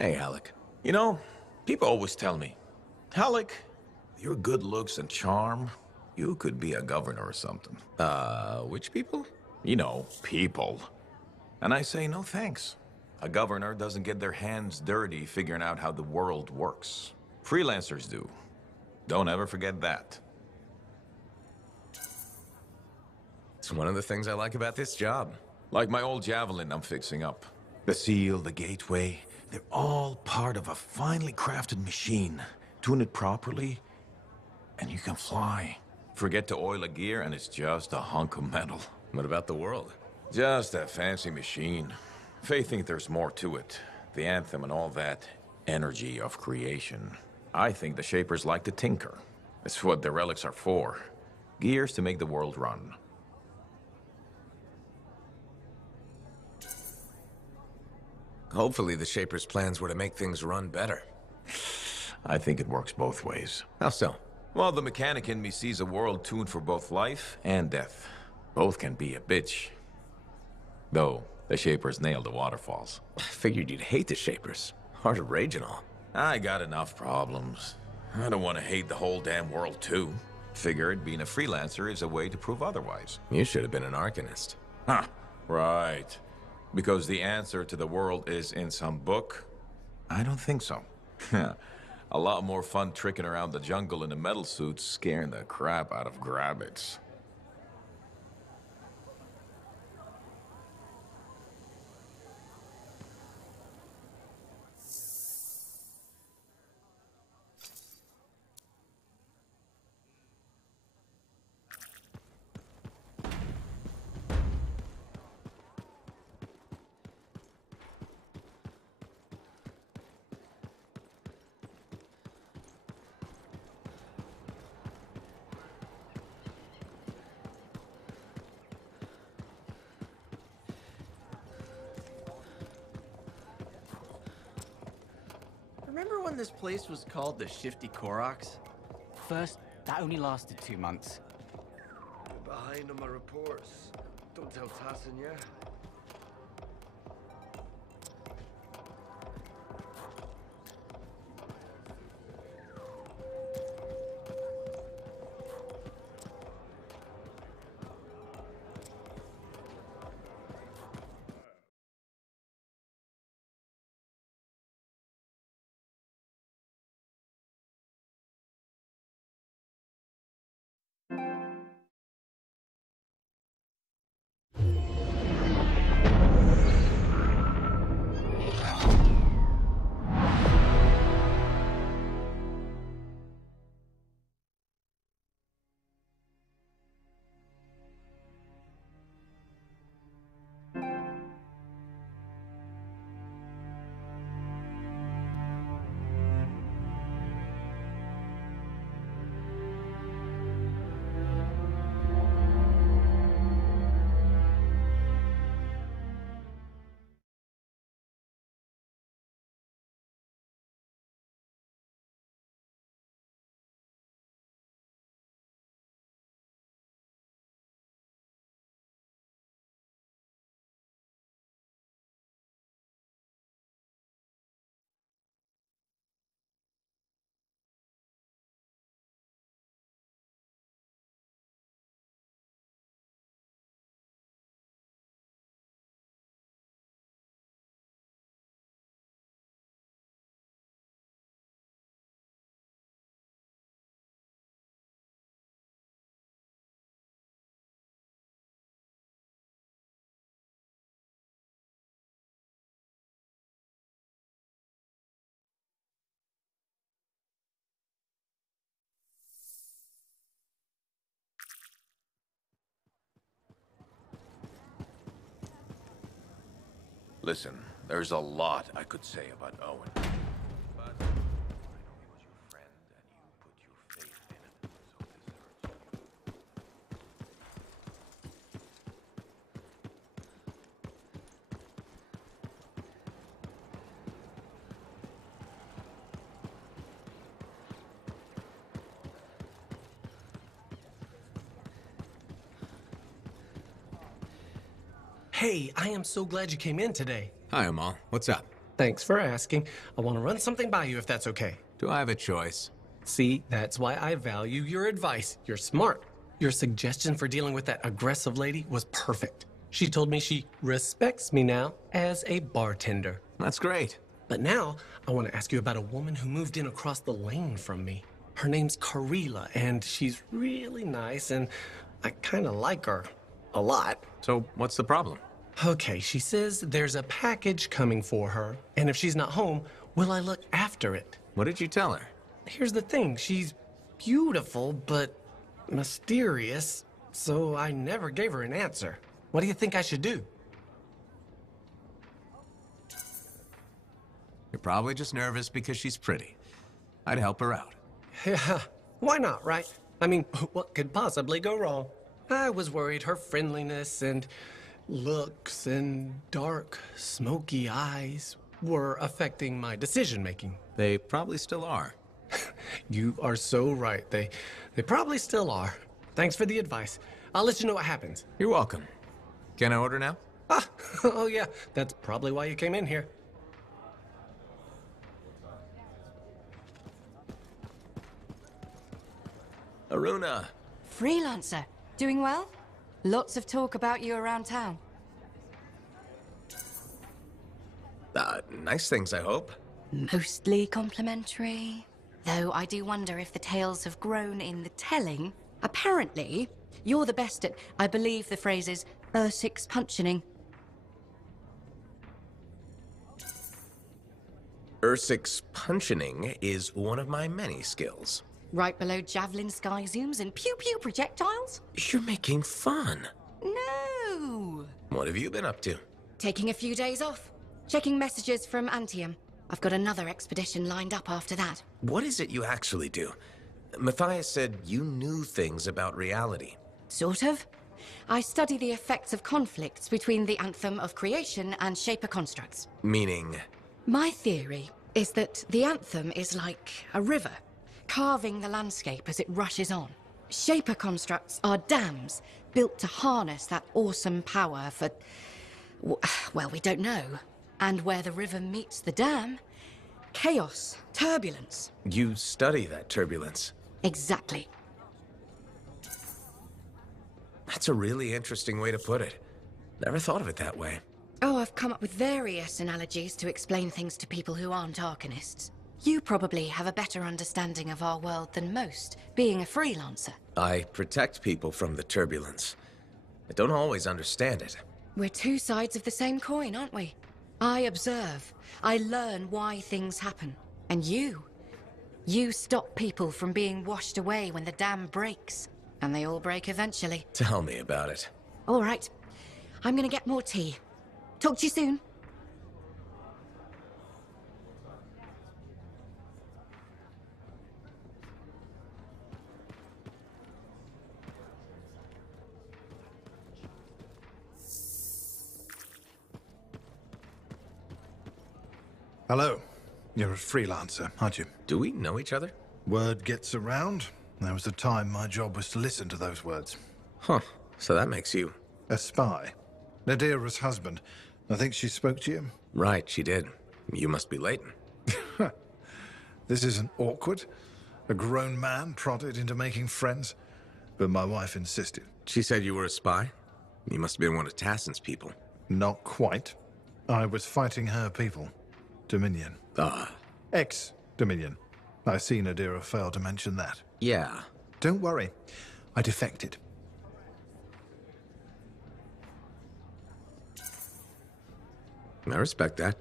Hey, Alec. You know, people always tell me, Alec, your good looks and charm, you could be a governor or something. Which people? You know, people. And I say, no thanks. A governor doesn't get their hands dirty figuring out how the world works. Freelancers do. Don't ever forget that. It's one of the things I like about this job. Like my old javelin I'm fixing up. The seal, the gateway, they're all part of a finely crafted machine. Tune it properly, and you can fly. Forget to oil a gear, and it's just a hunk of metal. What about the world? Just a fancy machine. They think there's more to it. The Anthem and all that energy of creation. I think the Shapers like to tinker. That's what the relics are for. Gears to make the world run. Hopefully the Shapers' plans were to make things run better. I think it works both ways. How so? Well, the mechanic in me sees a world tuned for both life and death. Both can be a bitch. Though, the Shapers nailed the waterfalls. I figured you'd hate the Shapers. Hard to rage and all. I got enough problems. I don't want to hate the whole damn world, too. Figured being a freelancer is a way to prove otherwise. You should have been an Arcanist. Huh, right. Because the answer to the world is in some book? I don't think so. A lot more fun tricking around the jungle in a metal suit, scaring the crap out of grabbits. Remember when this place was called the Shifty Koroks? First, that only lasted 2 months. Behind on my reports. Don't tell Tassin, yeah? Listen, there's a lot I could say about Owen. But I know he was your friend and you put your faith in him, so deserves you. Hey, I am so glad you came in today. Hi, Amal. What's up? Thanks for asking. I want to run something by you if that's okay. Do I have a choice? See, that's why I value your advice. You're smart. Your suggestion for dealing with that aggressive lady was perfect. She told me she respects me now as a bartender. That's great. But now, I want to ask you about a woman who moved in across the lane from me. Her name's Karila, and she's really nice, and I kind of like her a lot. So what's the problem? Okay, she says there's a package coming for her, and if she's not home, will I look after it? What did you tell her? Here's the thing, she's beautiful, but mysterious, so I never gave her an answer. What do you think I should do? You're probably just nervous because she's pretty. I'd help her out. Yeah, why not, right? I mean, what could possibly go wrong? I was worried her friendliness and looks and dark, smoky eyes were affecting my decision-making. They probably still are. You are so right. They probably still are. Thanks for the advice. I'll let you know what happens. You're welcome. Can I order now? Ah, oh yeah, that's probably why you came in here. Aruna. Freelancer. Doing well? Lots of talk about you around town. Nice things, I hope. Mostly complimentary. Though I do wonder if the tales have grown in the telling. Apparently, you're the best at, I believe the phrase is, six punching. Ursix punching is one of my many skills. Right below javelin sky zooms and pew-pew projectiles? You're making fun. No! What have you been up to? Taking a few days off. Checking messages from Anthem. I've got another expedition lined up after that. What is it you actually do? Matthias said you knew things about reality. Sort of. I study the effects of conflicts between the Anthem of creation and Shaper constructs. Meaning? My theory is that the Anthem is like a river, carving the landscape as it rushes on. Shaper constructs are dams built to harness that awesome power for, well, we don't know. And where the river meets the dam, chaos, turbulence. You study that turbulence. Exactly. That's a really interesting way to put it. Never thought of it that way. Oh, I've come up with various analogies to explain things to people who aren't Arcanists. You probably have a better understanding of our world than most, being a freelancer. I protect people from the turbulence. I don't always understand it. We're two sides of the same coin, aren't we? I observe. I learn why things happen. And you stop people from being washed away when the dam breaks. And they all break eventually. Tell me about it. All right. I'm gonna get more tea. Talk to you soon. Hello. You're a freelancer, aren't you? Do we know each other? Word gets around. There was a time my job was to listen to those words. Huh. So that makes you... A spy. Nadira's husband. I think she spoke to you. Right, she did. You must be Leighton. This isn't awkward. A grown man prodded into making friends. But my wife insisted. She said you were a spy? You must have been one of Tassin's people. Not quite. I was fighting her people. Dominion. Ah. Ex-Dominion. I see Nadira failed to mention that. Yeah. Don't worry. I defected. I respect that.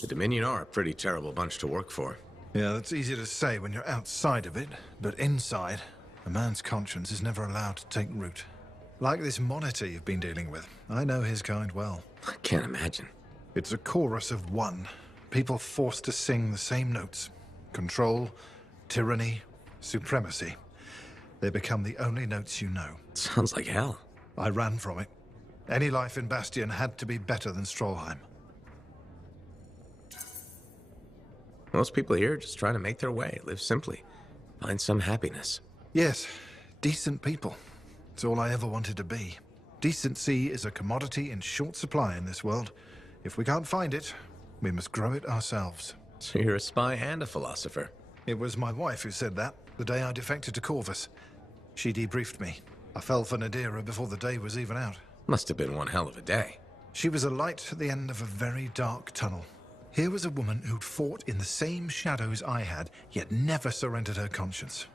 The Dominion are a pretty terrible bunch to work for. Yeah, that's easy to say when you're outside of it, but inside, a man's conscience is never allowed to take root. Like this monitor you've been dealing with. I know his kind well. I can't imagine. It's a chorus of one. People forced to sing the same notes. Control, tyranny, supremacy. They become the only notes you know. Sounds like hell. I ran from it. Any life in Bastion had to be better than Strollheim. Most people here are just trying to make their way, live simply, find some happiness. Yes, decent people. It's all I ever wanted to be. Decency is a commodity in short supply in this world. If we can't find it, We must grow it ourselves. So you're a spy and a philosopher. It was my wife who said that the day I defected to Corvus. She debriefed me. I fell for Nadira before the day was even out. Must have been one hell of a day. She was a light at the end of a very dark tunnel. Here was a woman who'd fought in the same shadows I had, yet never surrendered her conscience.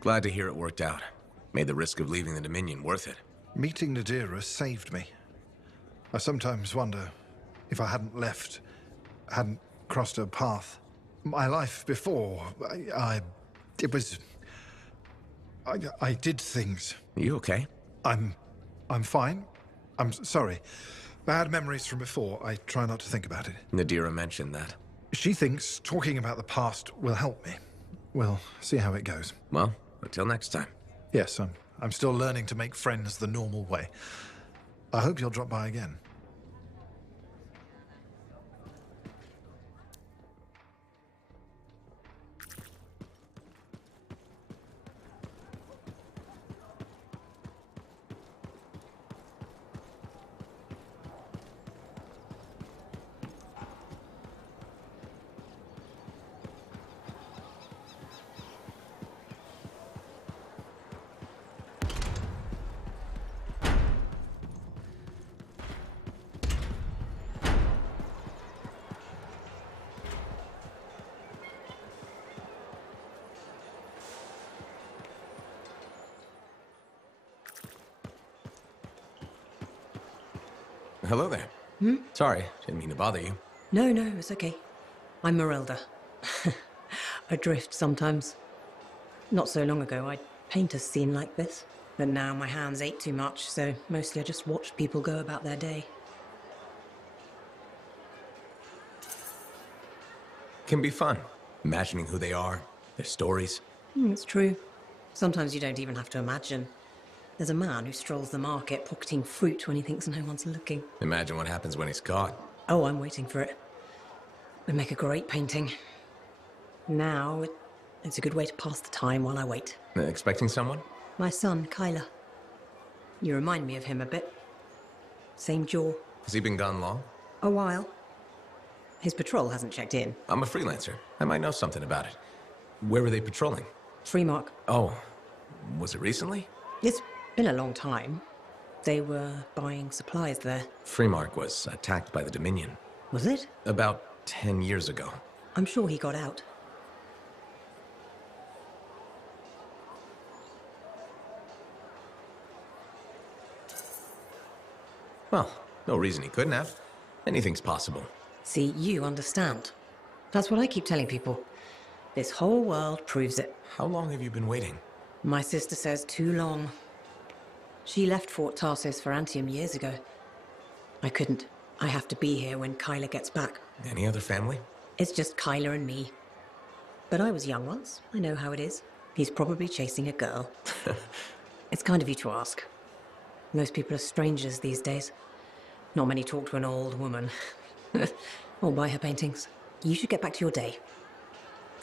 Glad to hear it worked out. Made the risk of leaving the Dominion worth it. Meeting Nadira saved me. I sometimes wonder if I hadn't left, hadn't crossed her path. My life before, I did things. You okay? I'm fine. I'm sorry. Bad memories from before. I try not to think about it. Nadira mentioned that. She thinks talking about the past will help me. We'll see how it goes. Well, until next time. Yes, I'm still learning to make friends the normal way. I hope you'll drop by again. Hello there. Sorry, didn't mean to bother you. No, it's okay. I'm Merelda. I drift sometimes. Not so long ago, I'd paint a scene like this. But now my hands ache too much, so mostly I just watch people go about their day. Can be fun. Imagining who they are, their stories. It's true. Sometimes you don't even have to imagine. There's a man who strolls the market pocketing fruit when he thinks no one's looking. Imagine what happens when he's caught. Oh, I'm waiting for it. Would make a great painting. Now, it's a good way to pass the time while I wait. Expecting someone? My son, Kyler. You remind me of him a bit. Same jaw. Has he been gone long? A while. His patrol hasn't checked in. I'm a freelancer. I might know something about it. Where were they patrolling? Freemark. Oh, was it recently? It's been a long time. They were buying supplies there. Freemark was attacked by the Dominion. Was it? About 10 years ago. I'm sure he got out. Well, no reason he couldn't have. Anything's possible. See, you understand. That's what I keep telling people. This whole world proves it. How long have you been waiting? My sister says too long. She left Fort Tarsis for Anthem years ago. I couldn't. I have to be here when Kyler gets back. Any other family? It's just Kyler and me. But I was young once. I know how it is. He's probably chasing a girl. It's kind of you to ask. Most people are strangers these days. Not many talk to an old woman. Or buy her paintings. You should get back to your day.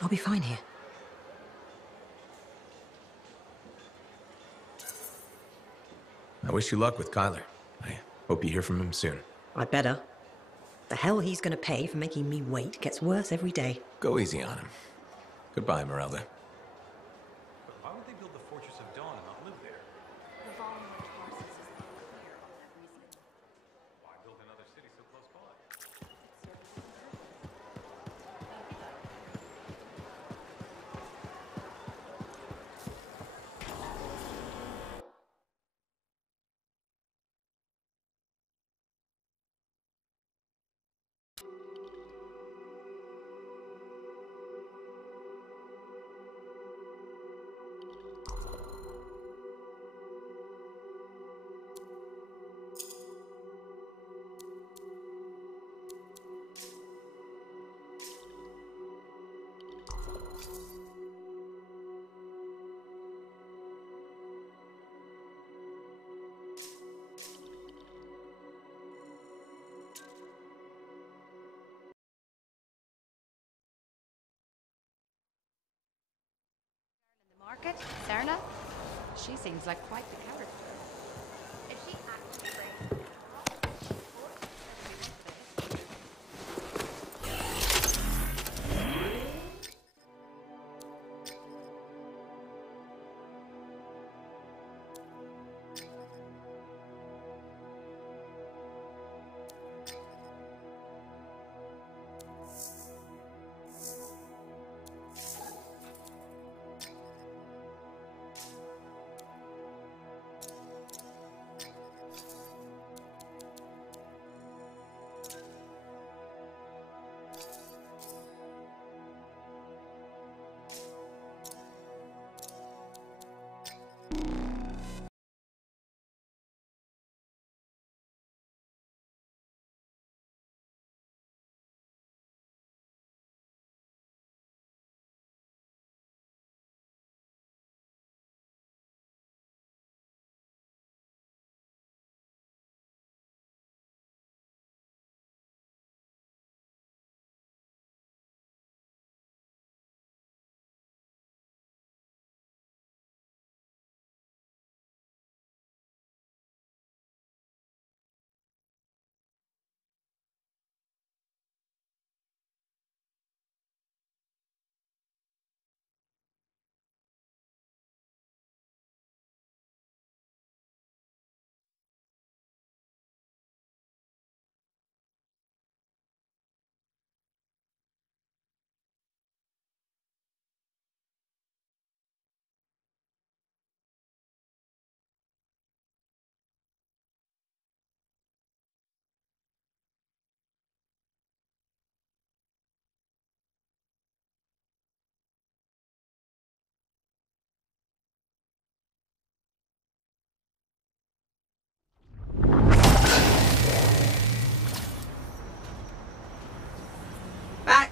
I'll be fine here. I wish you luck with Kyler. I hope you hear from him soon. I'd better. The hell he's gonna pay for making me wait gets worse every day. Go easy on him. Goodbye, Merelda. Why would they build the Fortress of Dawn and not live there? Why build another city so close by? Market, Serna? She seems like quite the character. If she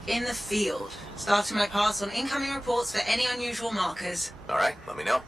In the field. Starting my pass on incoming reports for any unusual markers. All right, let me know.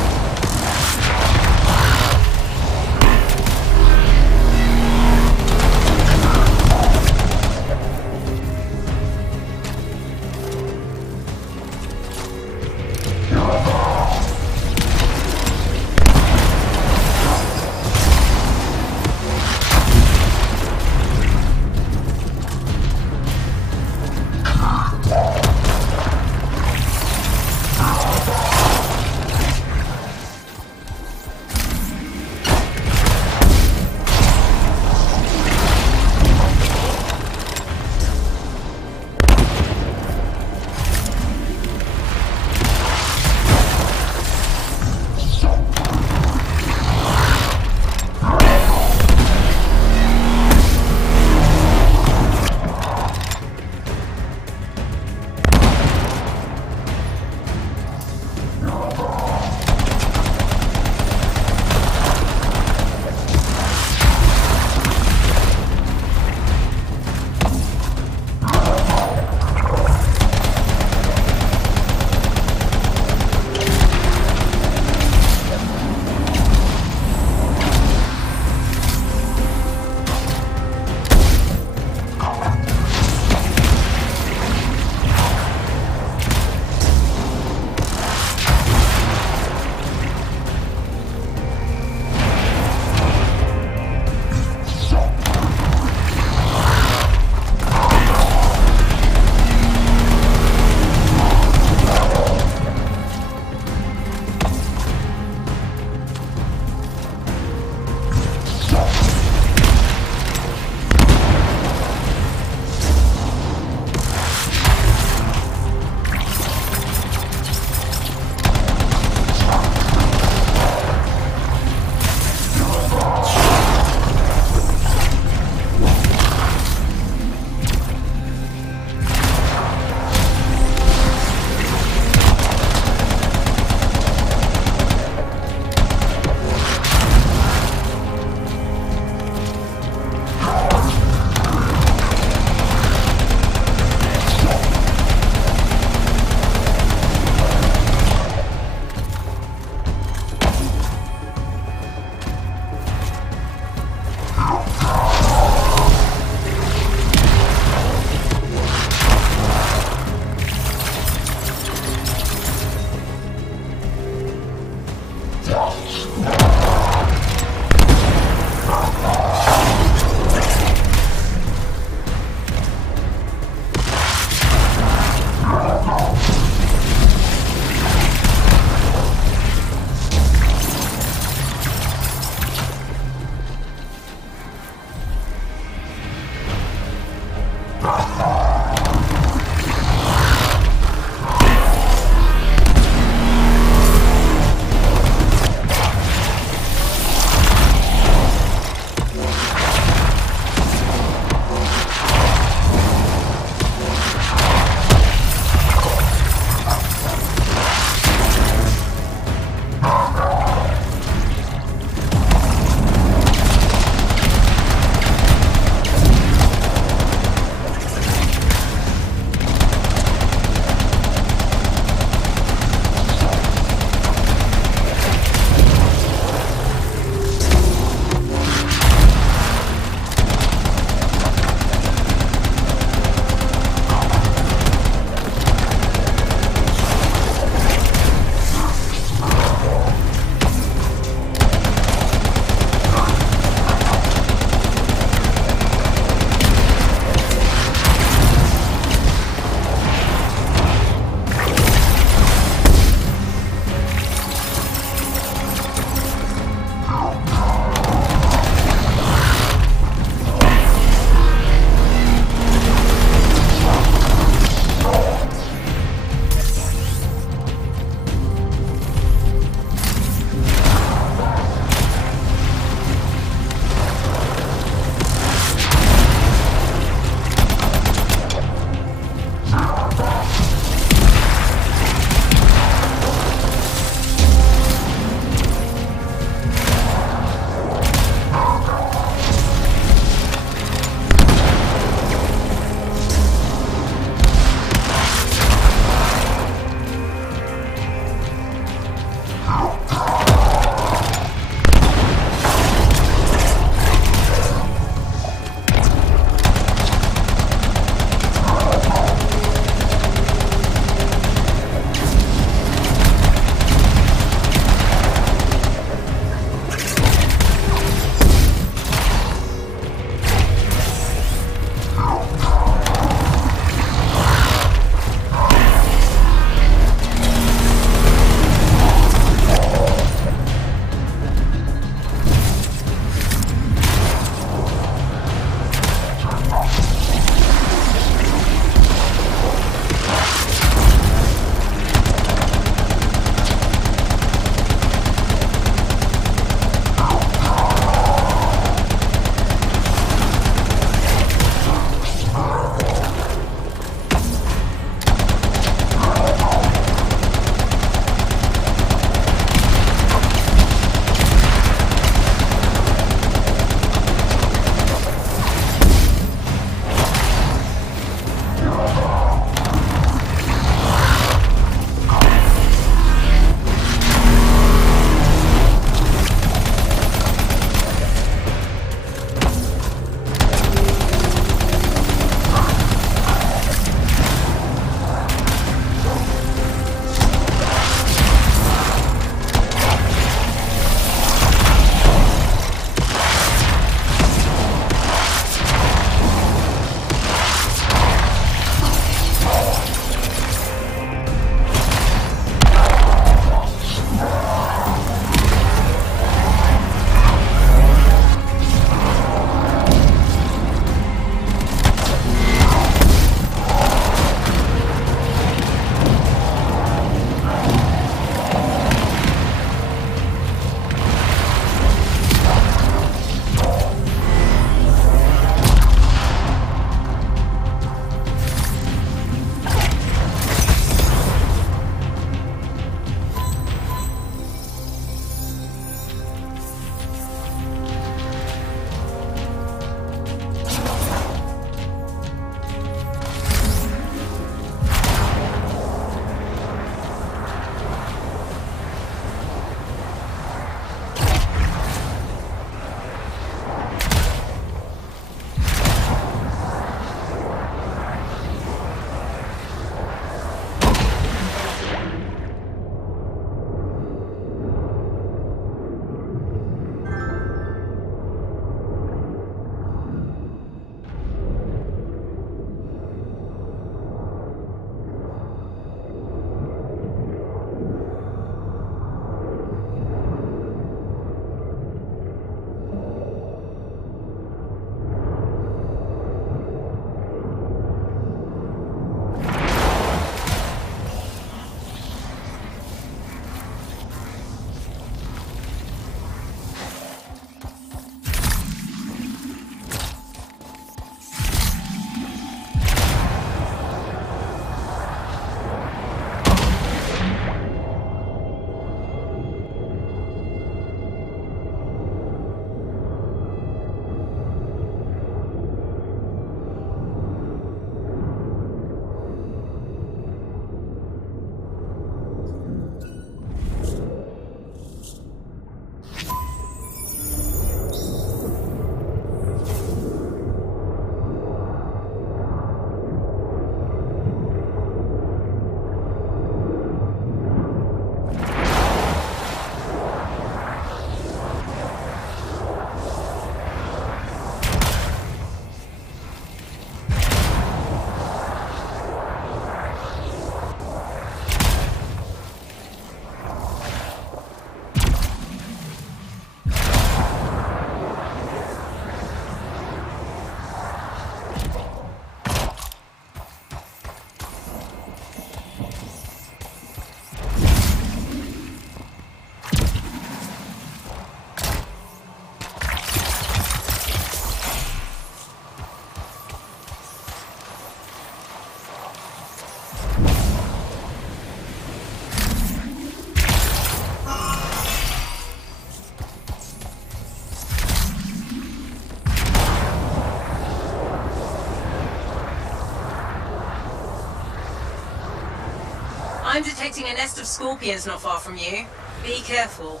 I'm detecting a nest of scorpions not far from you. Be careful.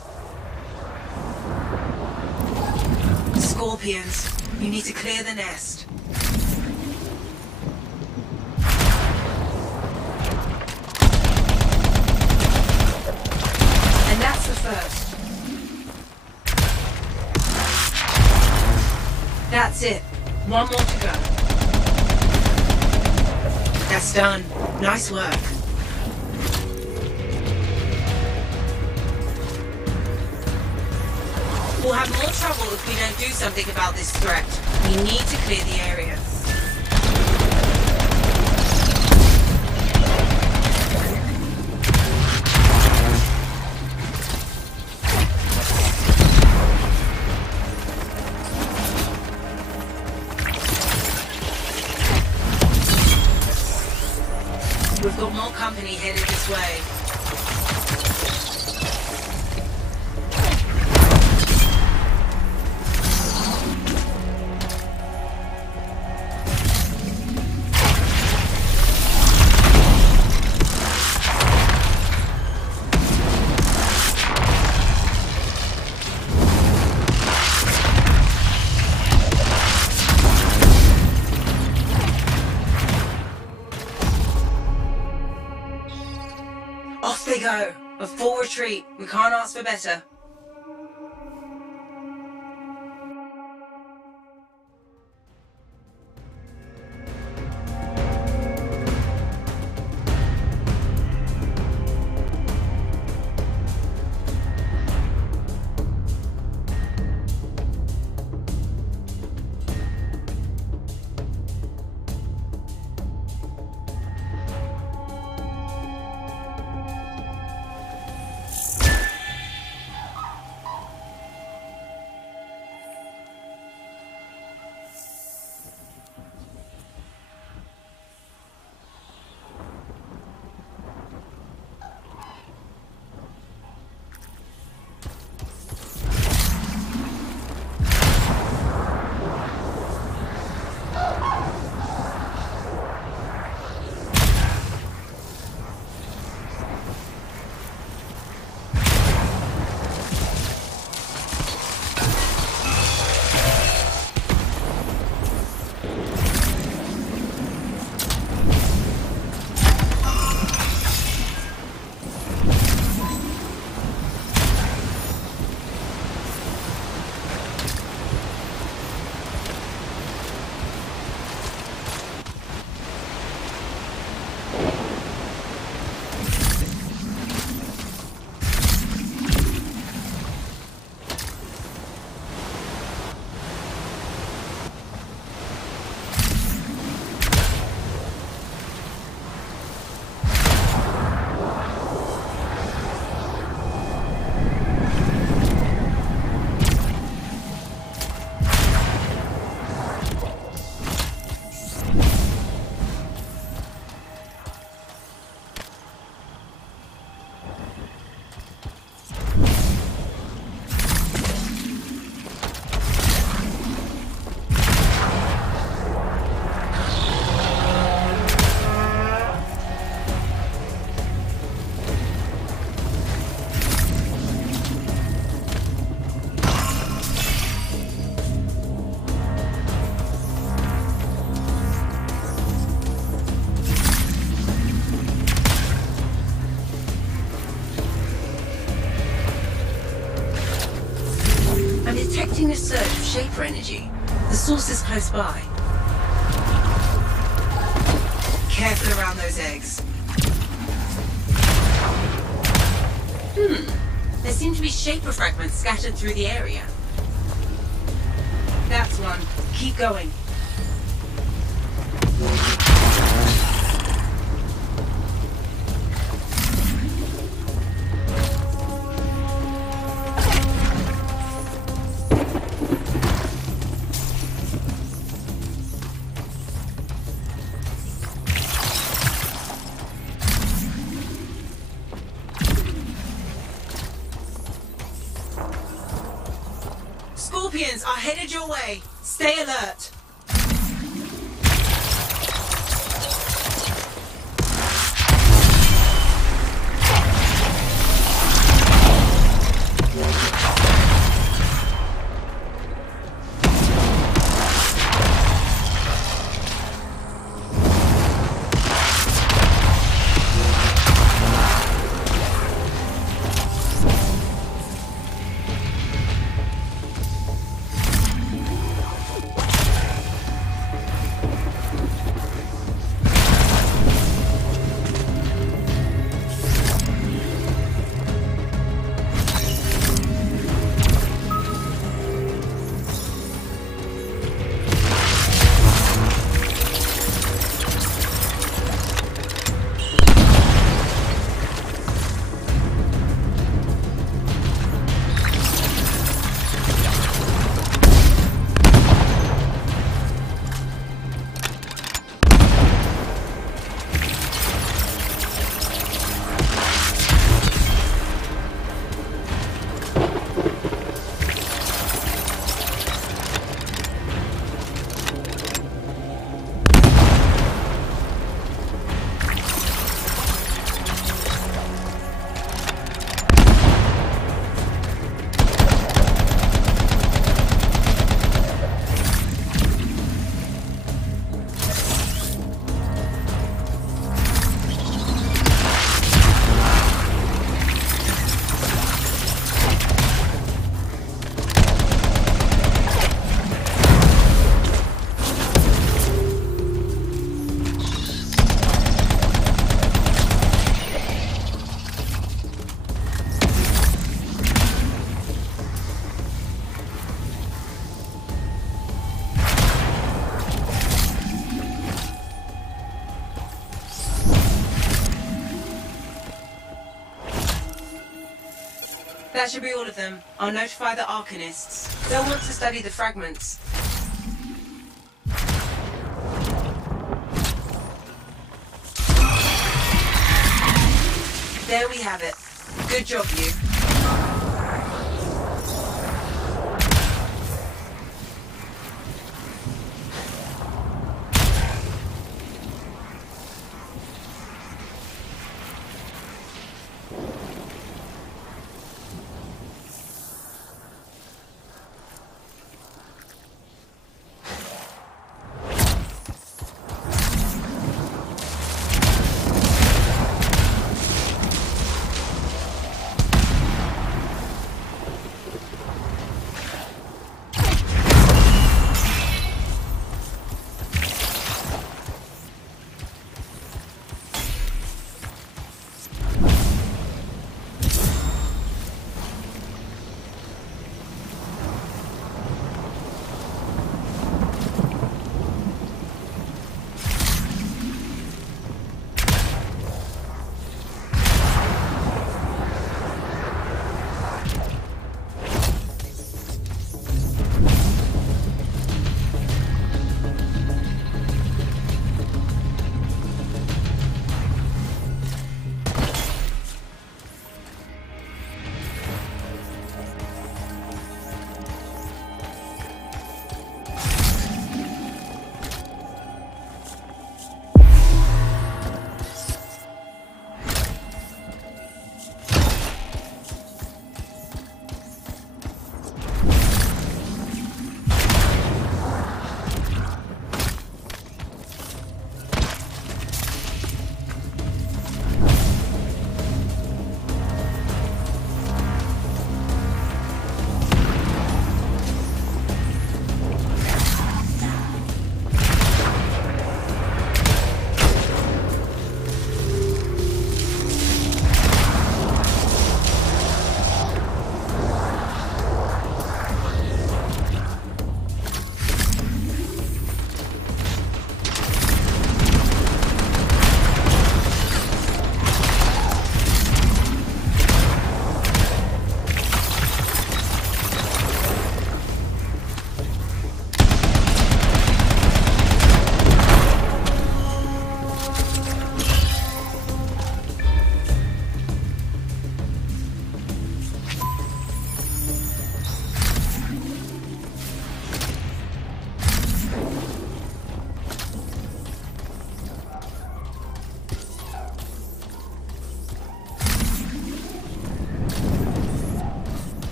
Scorpions. You need to clear the nest. And that's the first. That's it. One more to go. That's done. Nice work. We'll have more trouble if we don't do something about this threat. We need to clear the area. We've got more company headed this way. Off they go. A full retreat. We can't ask for better. Detecting a surge of Shaper energy. The source is close by. Careful around those eggs. There seem to be Shaper fragments scattered through the area. That's one. Keep going. Scorpions are headed your way. Stay alert. That should be all of them. I'll notify the Arcanists. They'll want to study the fragments. There we have it. Good job, you.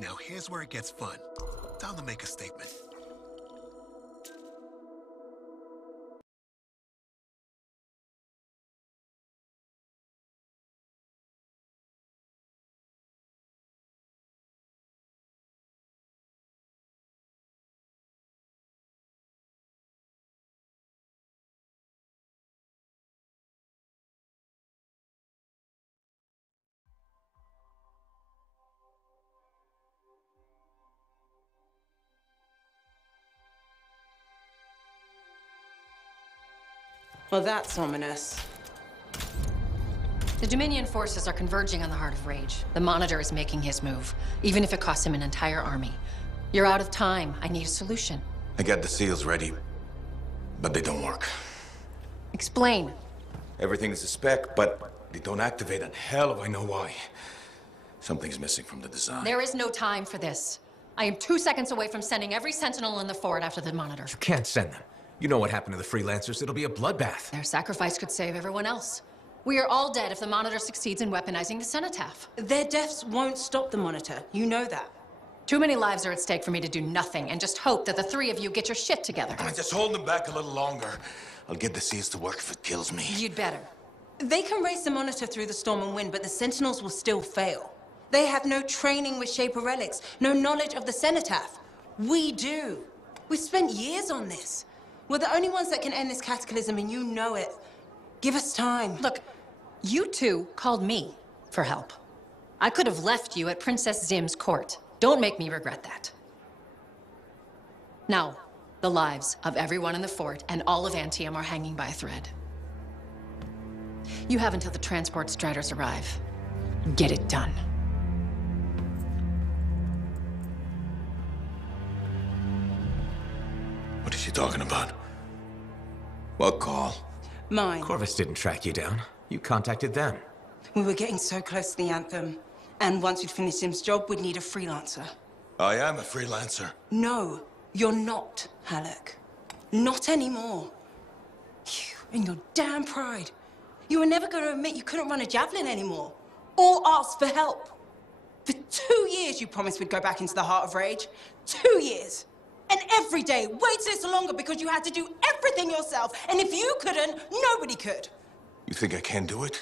Now here's where it gets fun. Time to make a statement. Well, that's ominous. The Dominion forces are converging on the Heart of Rage. The Monitor is making his move, even if it costs him an entire army. You're out of time. I need a solution. I got the seals ready, but they don't work. Explain. Everything is a spec, but they don't activate, and hell if I know why. Something's missing from the design. There is no time for this. I am 2 seconds away from sending every Sentinel in the fort after the Monitor. You can't send them. You know what happened to the freelancers. It'll be a bloodbath. Their sacrifice could save everyone else. We are all dead if the Monitor succeeds in weaponizing the Cenotaph. Their deaths won't stop the Monitor. You know that. Too many lives are at stake for me to do nothing and just hope that the three of you get your shit together. Just hold them back a little longer. I'll get the seals to work if it kills me. You'd better. They can race the Monitor through the storm and win, but the Sentinels will still fail. They have no training with Shaper relics, no knowledge of the Cenotaph. We do. We've spent years on this. We're the only ones that can end this cataclysm, and you know it. Give us time. Look, you two called me for help. I could have left you at Princess Zim's court. Don't make me regret that. Now, the lives of everyone in the fort and all of Anthem are hanging by a thread. You have until the transport striders arrive. Get it done. What is she talking about? What call? Mine. Corvus didn't track you down. You contacted them. We were getting so close to the Anthem. And once we'd finished Jim's job, we'd need a freelancer. I am a freelancer. No, you're not, Halleck. Not anymore. You and your damn pride. You were never going to admit you couldn't run a javelin anymore. Or ask for help. For 2 years, you promised we'd go back into the Heart of Rage. 2 years. And every day, wait this longer because you had to do everything yourself. And if you couldn't, nobody could. You think I can do it?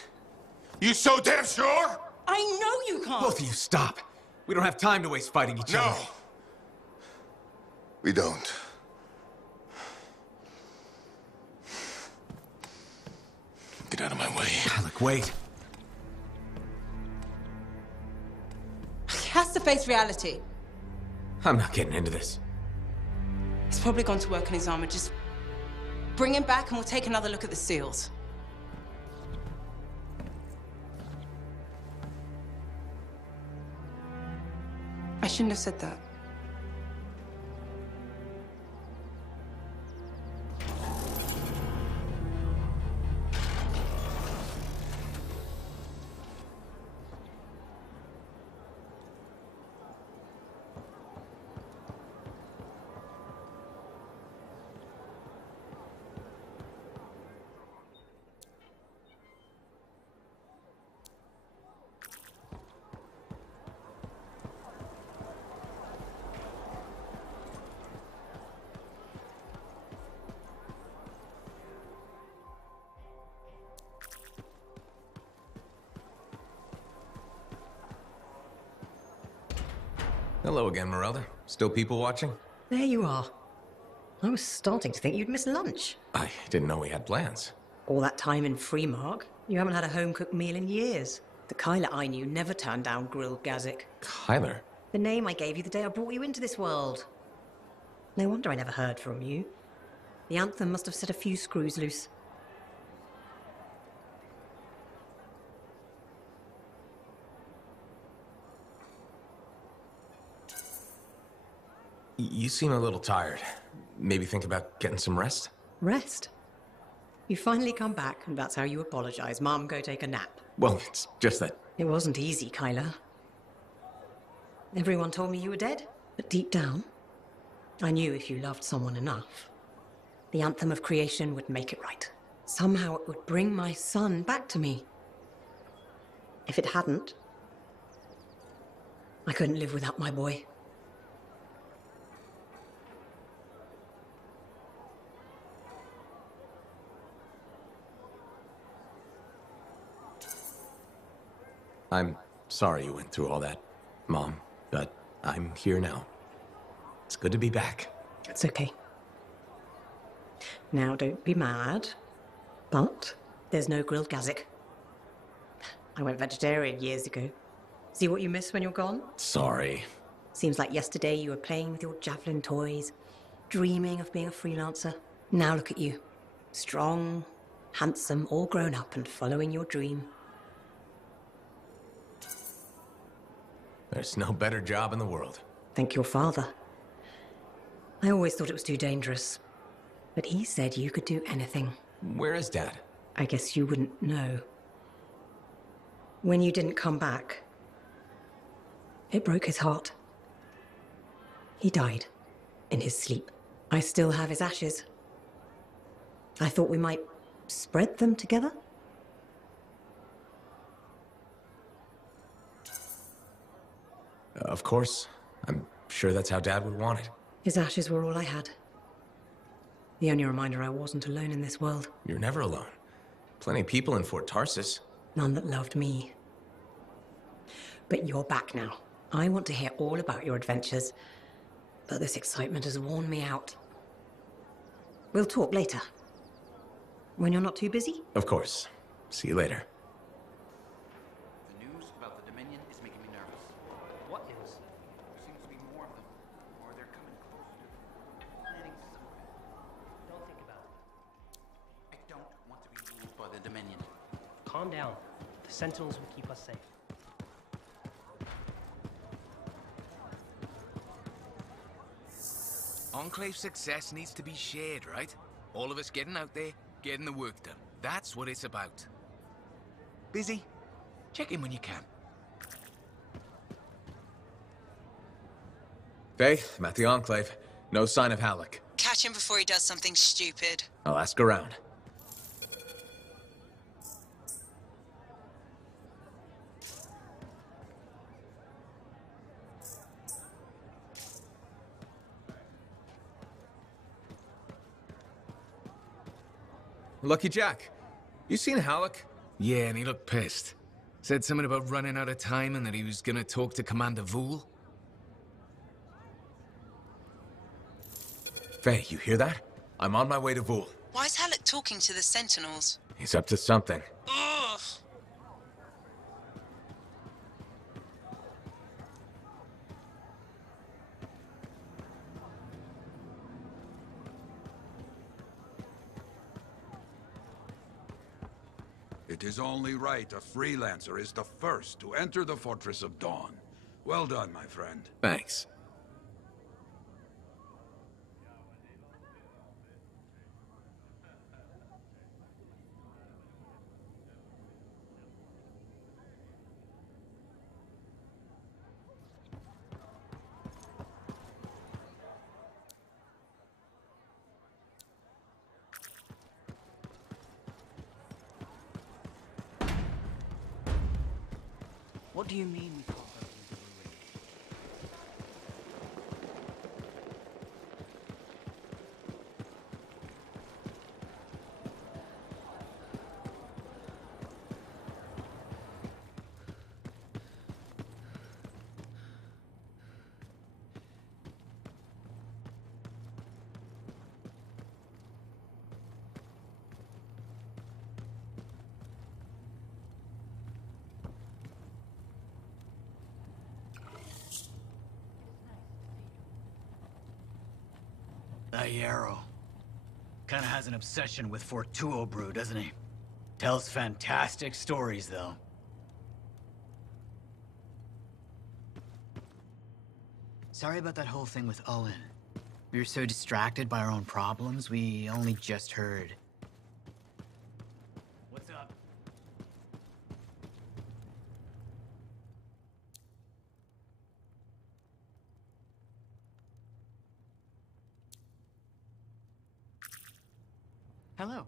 You so damn sure? I know you can't. Both of you, stop. We don't have time to waste fighting each other. No. We don't. Get out of my way. Look, wait. He has to face reality. I'm not getting into this. He's probably gone to work on his armor. Just bring him back and we'll take another look at the seals. I shouldn't have said that. Hello again, Merelda. Still people watching? There you are. I was starting to think you'd miss lunch. I didn't know we had plans. All that time in Freemark, you haven't had a home-cooked meal in years. The Kyler I knew never turned down grilled gazik. Kyler? The name I gave you the day I brought you into this world. No wonder I never heard from you. The Anthem must have set a few screws loose. You seem a little tired. Maybe think about getting some rest? Rest? You finally come back, and that's how you apologize. Mom, go take a nap. Well, it's just that... It wasn't easy, Kyler. Everyone told me you were dead, but deep down, I knew if you loved someone enough, the Anthem of creation would make it right. Somehow it would bring my son back to me. If it hadn't, I couldn't live without my boy. I'm sorry you went through all that, Mom, but I'm here now. It's good to be back. It's okay. Now, don't be mad, but there's no grilled gazik. I went vegetarian years ago. See what you miss when you're gone? Sorry. Seems like yesterday you were playing with your javelin toys, dreaming of being a freelancer. Now look at you. Strong, handsome, all grown up and following your dream. There's no better job in the world. Thank your father. I always thought it was too dangerous. But he said you could do anything. Where is Dad? I guess you wouldn't know. When you didn't come back, it broke his heart. He died in his sleep. I still have his ashes. I thought we might spread them together. Of course. I'm sure that's how Dad would want it. His ashes were all I had. The only reminder I wasn't alone in this world. You're never alone. Plenty of people in Fort Tarsis. None that loved me. But you're back now. I want to hear all about your adventures. But this excitement has worn me out. We'll talk later. When you're not too busy? Of course. See you later. The news about the Dominion is making me nervous. What news? There seems to be more of them, or they're coming closer to planning something. Don't think about it. I don't want to be ruled by the Dominion. Calm down. The Sentinels will keep us safe. Enclave success needs to be shared, right? All of us getting out there, getting the work done. That's what it's about. Busy? Check in when you can. Faye, I'm at the Enclave. No sign of Halleck. Catch him before he does something stupid. I'll ask around. Lucky Jack, you seen Halleck? Yeah, and he looked pissed. Said something about running out of time and that he was gonna talk to Commander Vool. Faye, you hear that? I'm on my way to Vool. Why is Halleck talking to the Sentinels? He's up to something. Ugh! It is only right a freelancer is the first to enter the Fortress of Dawn. Well done, my friend. Thanks. What do you mean we can't open the ruin? That Yarrow kinda has an obsession with Fortuo brew, doesn't he? Tells fantastic stories, though. Sorry about that whole thing with Owen. We were so distracted by our own problems, we only just heard. What's up? Hello.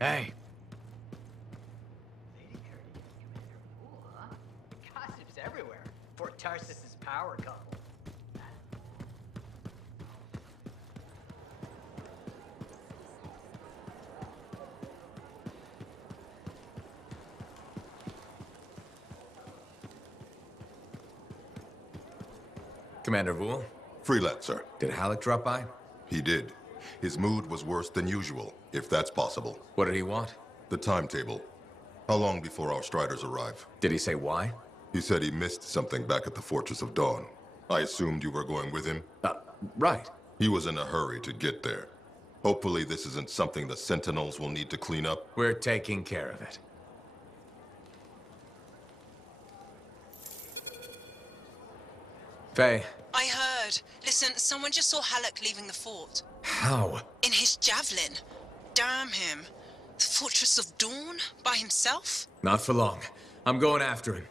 Hey. Gossip's everywhere. Fort Tarsus's power couple. Commander Vool? Freelancer. Did Halleck drop by? He did. His mood was worse than usual, if that's possible. What did he want? The timetable. How long before our Striders arrive? Did he say why? He said he missed something back at the Fortress of Dawn. I assumed you were going with him? Right. He was in a hurry to get there. Hopefully this isn't something the Sentinels will need to clean up. We're taking care of it. Faye. I heard. Listen, someone just saw Halleck leaving the fort. How? In his javelin. Damn him. The Fortress of Dawn? By himself? Not for long. I'm going after him.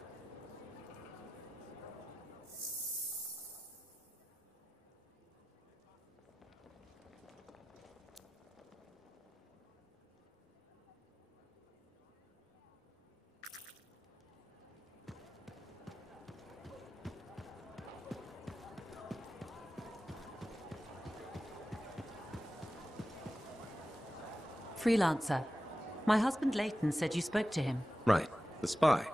Freelancer. My husband Leighton said you spoke to him. Right. The spy.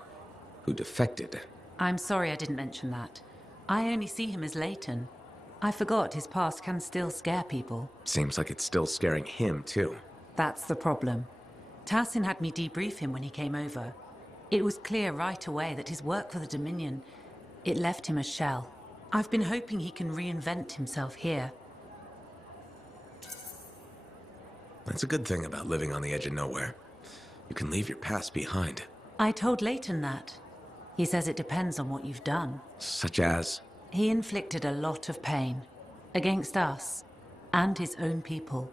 Who defected. I'm sorry I didn't mention that. I only see him as Leighton. I forgot his past can still scare people. Seems like it's still scaring him, too. That's the problem. Tassin had me debrief him when he came over. It was clear right away that his work for the Dominion, it left him a shell. I've been hoping he can reinvent himself here. That's a good thing about living on the edge of nowhere. You can leave your past behind. I told Leighton that. He says it depends on what you've done. Such as? He inflicted a lot of pain. Against us. And his own people.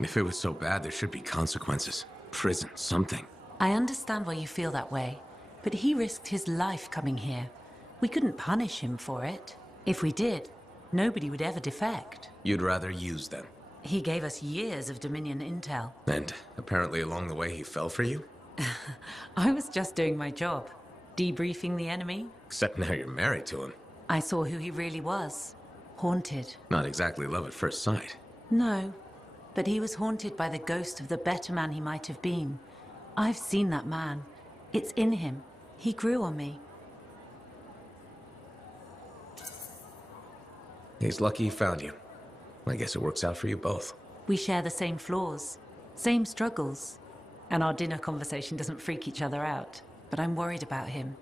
If it was so bad, there should be consequences. Prison, something. I understand why you feel that way. But he risked his life coming here. We couldn't punish him for it. If we did, nobody would ever defect. You'd rather use them. He gave us years of Dominion intel. And apparently along the way he fell for you? I was just doing my job. Debriefing the enemy. Except now you're married to him. I saw who he really was. Haunted. Not exactly love at first sight. No. But he was haunted by the ghost of the better man he might have been. I've seen that man. It's in him. He grew on me. He's lucky he found you. I guess it works out for you both. We share the same flaws, same struggles. And our dinner conversation doesn't freak each other out. But I'm worried about him.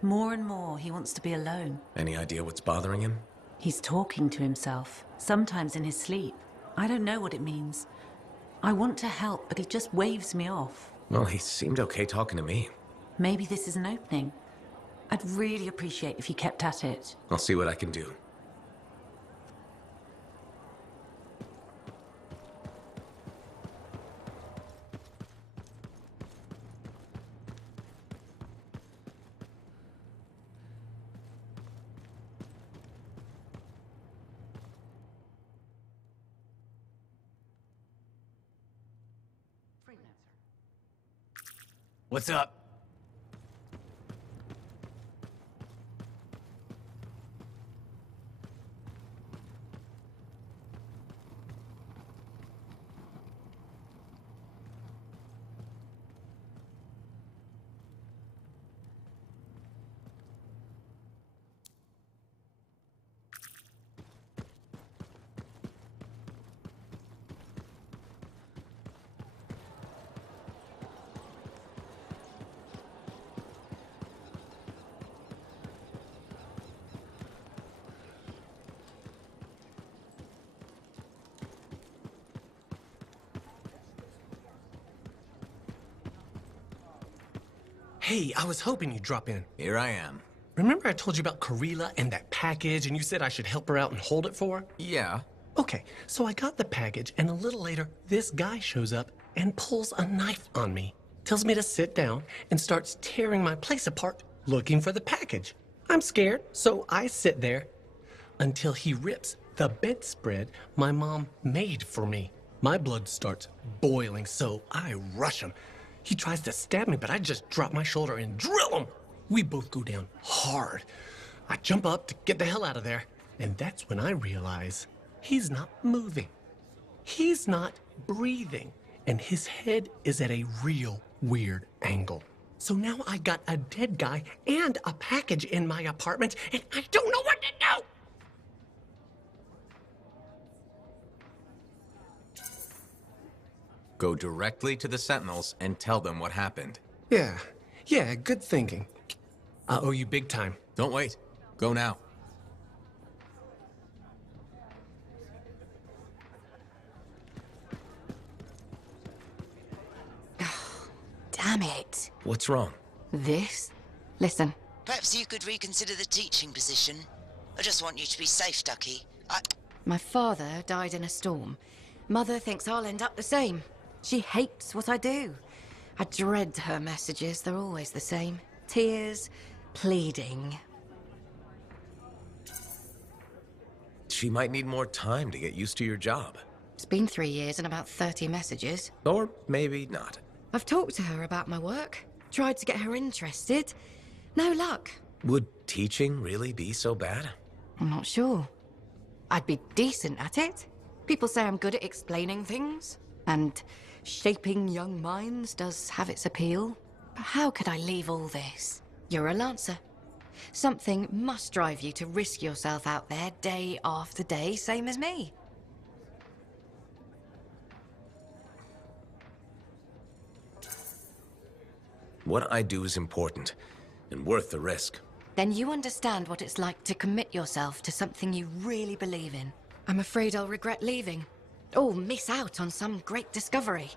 More and more, he wants to be alone. Any idea what's bothering him? He's talking to himself, sometimes in his sleep. I don't know what it means. I want to help, but he just waves me off. Well, he seemed okay talking to me. Maybe this is an opening. I'd really appreciate if you kept at it. I'll see what I can do. What's up? Hey, I was hoping you'd drop in. Here I am. Remember I told you about Karila and that package, and you said I should help her out and hold it for her? Yeah. Okay, so I got the package, and a little later, this guy shows up and pulls a knife on me. Tells me to sit down and starts tearing my place apart, looking for the package. I'm scared, so I sit there until he rips the bedspread my mom made for me. My blood starts boiling, so I rush him. He tries to stab me, but I just drop my shoulder and drill him. We both go down hard. I jump up to get the hell out of there, and that's when I realize he's not moving. He's not breathing, and his head is at a real weird angle. So now I got a dead guy and a package in my apartment, and I don't know what to do! Go directly to the Sentinels and tell them what happened. Yeah, good thinking. I owe you big time. Don't wait. Go now. Damn it. What's wrong? This? Listen. Perhaps you could reconsider the teaching position. I just want you to be safe, Ducky. My father died in a storm. Mother thinks I'll end up the same. She hates what I do. I dread her messages. They're always the same. Tears, pleading. She might need more time to get used to your job. It's been 3 years and about 30 messages. Or maybe not. I've talked to her about my work. Tried to get her interested. No luck. Would teaching really be so bad? I'm not sure. I'd be decent at it. People say I'm good at explaining things. And shaping young minds does have its appeal. But how could I leave all this? You're a Lancer. Something must drive you to risk yourself out there day after day, same as me. What I do is important, and worth the risk. Then you understand what it's like to commit yourself to something you really believe in. I'm afraid I'll regret leaving. Or miss out on some great discovery.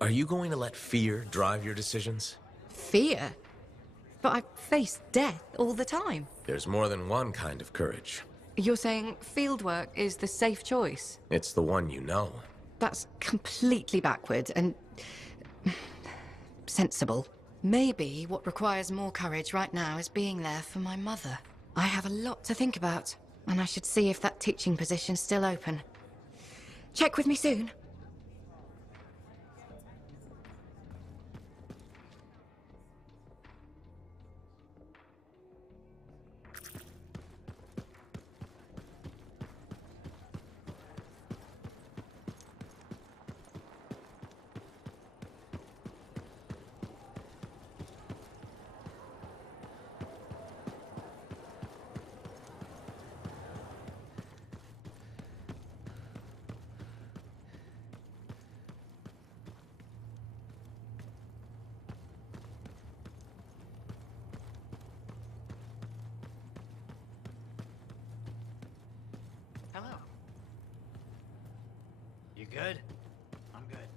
Are you going to let fear drive your decisions? Fear? But I face death all the time. There's more than one kind of courage. You're saying fieldwork is the safe choice? It's the one you know. That's completely backward and sensible. Maybe what requires more courage right now is being there for my mother. I have a lot to think about, and I should see if that teaching position's still open. Check with me soon. Hello. You good? I'm good.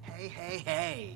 Hey, hey, hey.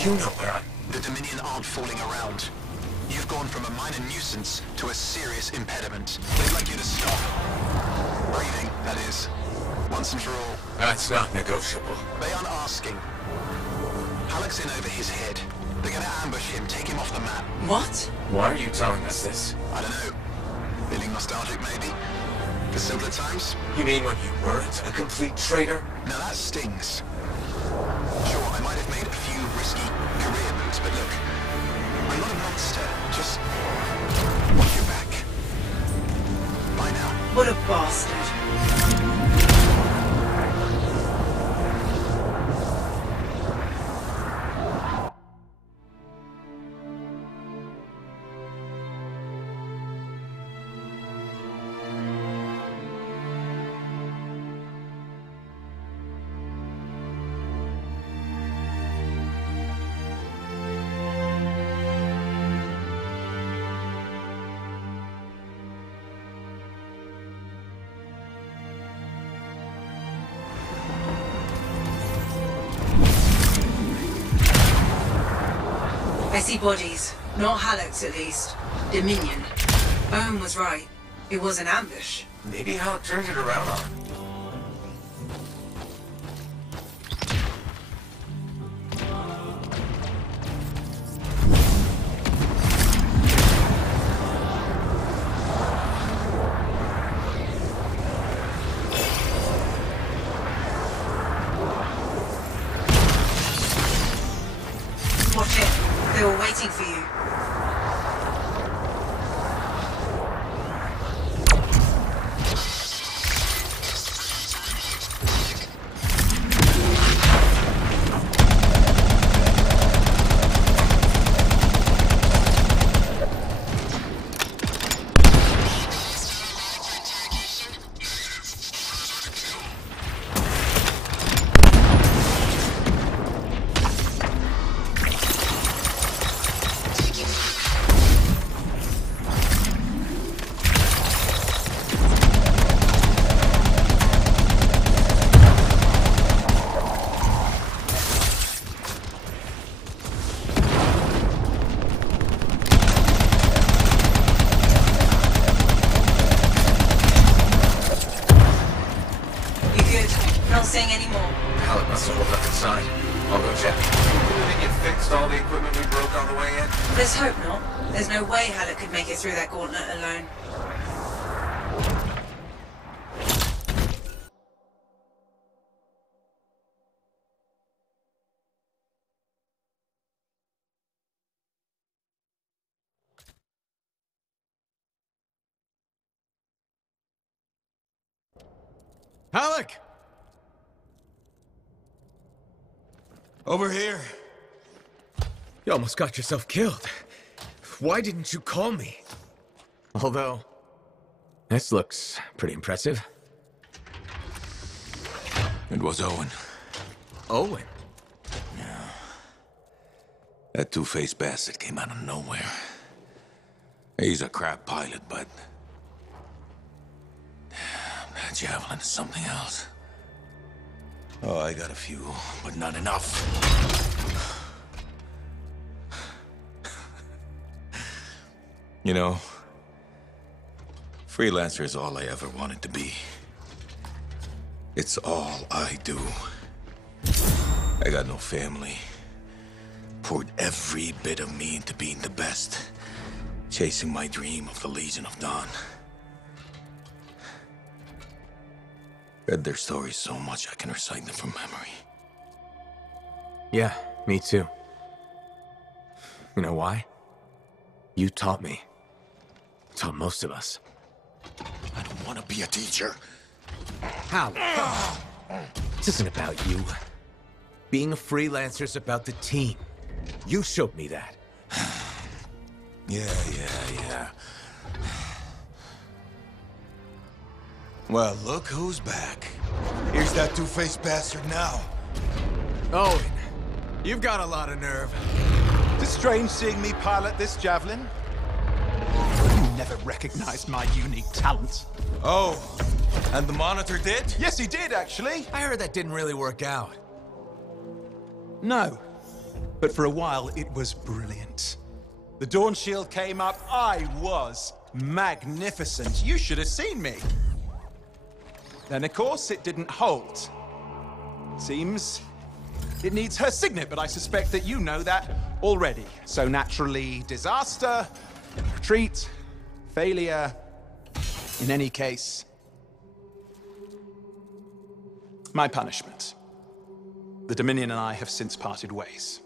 you know where I'm... The Dominion aren't fooling around. You've gone from a minor nuisance to a serious impediment. They'd like you to stop. Breathing, that is. Once and for all. That's not negotiable. They aren't asking. Halleck's in over his head. They're gonna ambush him, take him off the map. What? Why are you telling us this? I don't know. Feeling nostalgic, maybe? For simpler times? You mean when you weren't a complete traitor? Now that stings. Sure, I might have made a few risky career moves, but look, I'm not a monster. Just watch your back. Bye now. What a bastard. I see bodies. Not Halleck's, at least. Dominion. Owen was right. It was an ambush. Maybe Halleck turned it around on him. Watch it. They were waiting for you. Not saying anymore. Halleck must have hold up inside. I'll go check. You think you fixed all the equipment we broke on the way in? Let's hope not. There's no way Halleck could make it through that gauntlet alone. Halleck! Over here. You almost got yourself killed. Why didn't you call me? Although, this looks pretty impressive. It was Owen. Owen? Yeah. That two-faced bastard came out of nowhere. He's a crap pilot, but... that javelin is something else. Oh, I got a few, but not enough. You know, freelancer is all I ever wanted to be. It's all I do. I got no family. Poured every bit of me into being the best. Chasing my dream of the Legion of Dawn. Read their stories so much I can recite them from memory. Yeah, me too. You know why? You taught me. Taught most of us. I don't want to be a teacher. How? This isn't about you. Being a freelancer is about the team. You showed me that. Yeah. Well, look who's back. Here's that two-faced bastard now. Owen, you've got a lot of nerve. It's strange seeing me pilot this javelin. You never recognized my unique talents. Oh, and the Monitor did? Yes, he did, actually. I heard that didn't really work out. No. But for a while, it was brilliant. The Dawn Shield came up, I was magnificent. You should have seen me. Then, of course, it didn't hold. Seems it needs her signet, but I suspect that you know that already. So naturally, disaster, retreat, failure. In any case, my punishment. The Dominion and I have since parted ways.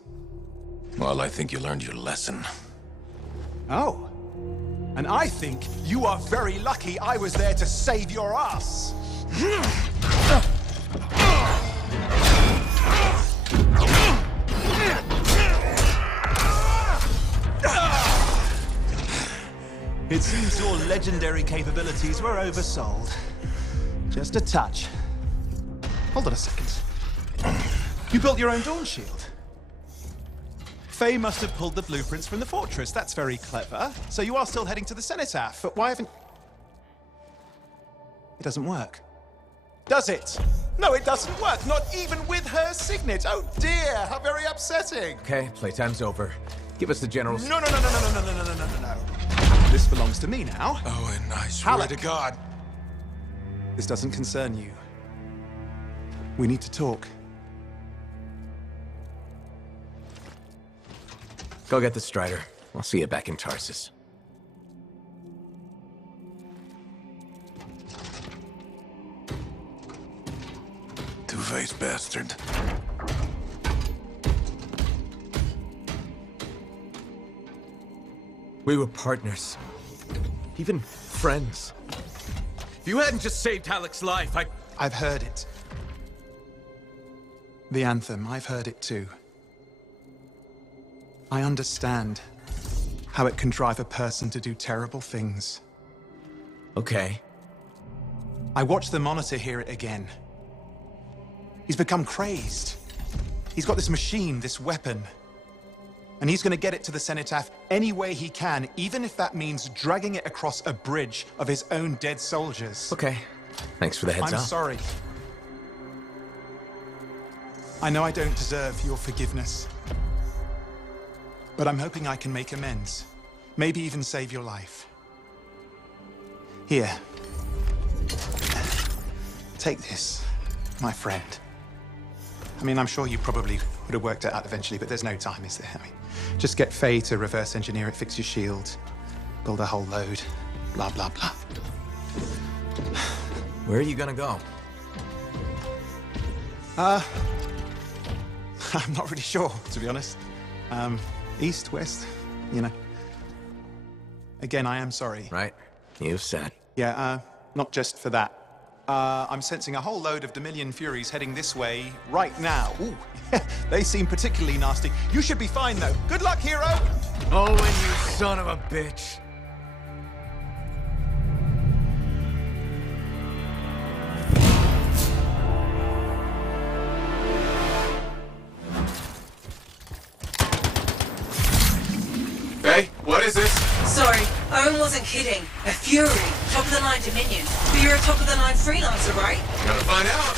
Well, I think you learned your lesson. Oh. And I think you are very lucky I was there to save your ass. It seems your legendary capabilities were oversold. Just a touch. Hold on a second. You built your own Dawn Shield. Faye must have pulled the blueprints from the fortress. That's very clever. So you are still heading to the Cenotaph, but why haven't... It doesn't work. Does it? No, it doesn't work. Not even with her signet. Oh dear, how very upsetting. Okay, playtime's over. Give us the general's... No. This belongs to me now. Oh, and I swear to God. This doesn't concern you. We need to talk. Go get the Strider. I'll see you back in Tarsus. Two-faced bastard. We were partners. Even friends. If you hadn't just saved Halleck's life, I've heard it. The Anthem, I've heard it too. I understand how it can drive a person to do terrible things. Okay. I watched the Monitor hear it again. He's become crazed. He's got this machine, this weapon. And he's gonna get it to the Cenotaph any way he can, even if that means dragging it across a bridge of his own dead soldiers. Okay. Thanks for the heads up. I'm sorry. I know I don't deserve your forgiveness. But I'm hoping I can make amends. Maybe even save your life. Here. Take this, my friend. I mean, I'm sure you probably would have worked it out eventually, but there's no time, is there? I mean, just get Faye to reverse engineer it, fix your shield, build a whole load, blah, blah, blah. Where are you gonna go? I'm not really sure, to be honest. East, west, you know. Again, I am sorry. Right. You've said. Yeah, not just for that. I'm sensing a whole load of Dominion Furies heading this way right now. Ooh, they seem particularly nasty. You should be fine, though. Good luck, hero! Oh, and you son of a bitch. Hey, what is this? Sorry, Owen wasn't kidding. A Fury, top-of-the-line Dominion. But you're a top-of-the-line freelancer, right? Gotta find out.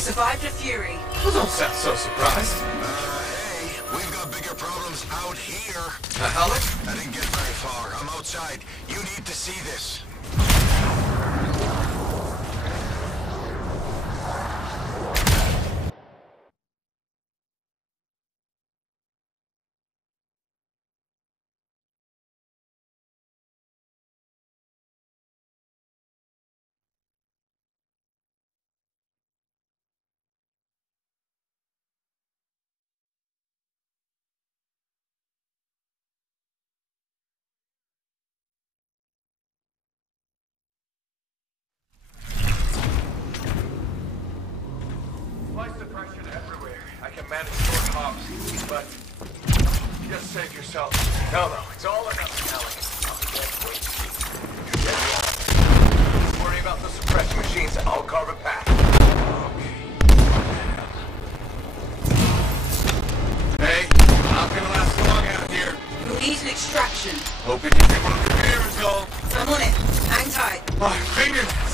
Survived a Fury. Don't sound so surprised. Hey, we've got bigger problems out here. Alec? I didn't get very far. I'm outside. You need to see this. Flight suppression everywhere. I can manage short hops, but just save yourself. No, it's all or nothing, Alec. I can't wait. You get lost. Don't worry about the suppression machines. I'll carve a path. Hey, not gonna last long out here. You'll need an extraction. Hoping you can work a miracle. I'm on it. Hang tight. My fingernails.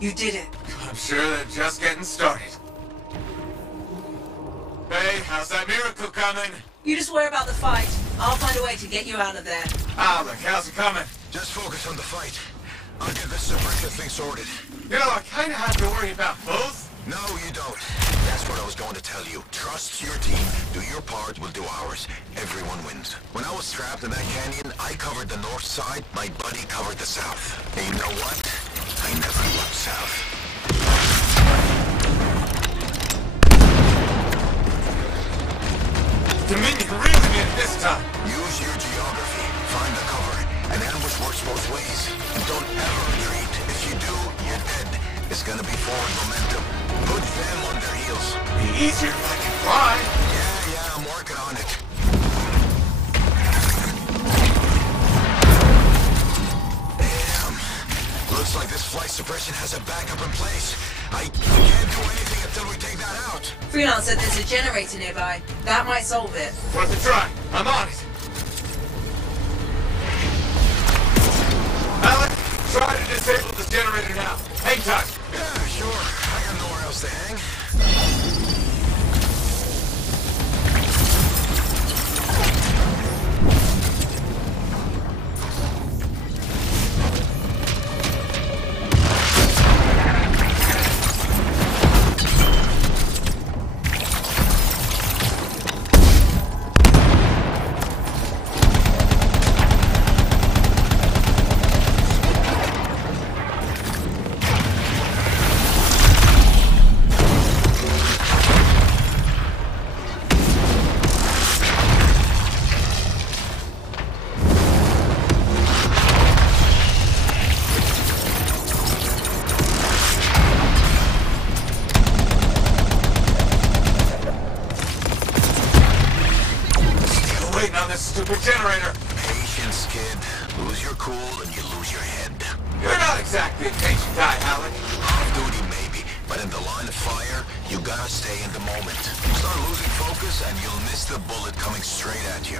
You did it. I'm sure they're just getting started. Hey, how's that miracle coming? You just worry about the fight. I'll find a way to get you out of there. Alec, how's it coming? Just focus on the fight. I'll get this suppression thing sorted. You know, I kinda have to worry about both. No, you don't. That's what I was going to tell you. Trust your team. Do your part, we'll do ours. Everyone wins. When I was trapped in that canyon, I covered the north side, my buddy covered the south. And you know what? I never looked south. Dominion really did it this time. Use your geography. Find the cover. An ambush works both ways. Don't ever retreat. If you do, you're dead. It's gonna be forward momentum. Put them on their heels. Be easier if I can fly. Yeah, I'm working on it. Damn. Looks like this flight suppression has a backup in place. I can't do anything until we take that out. Freelance said there's a generator nearby. That might solve it. Worth a try. I'm on it. Alec, try to disable this generator now. Hang tight. Yeah, sure. I got nowhere else to hang. In case you die, Alec. Off duty, maybe, but in the line of fire, you gotta stay in the moment. Start losing focus and you'll miss the bullet coming straight at you.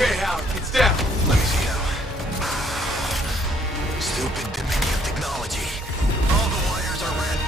Okay, Alec, it's down. Let me see now. Stupid Dominion technology. All the wires are red.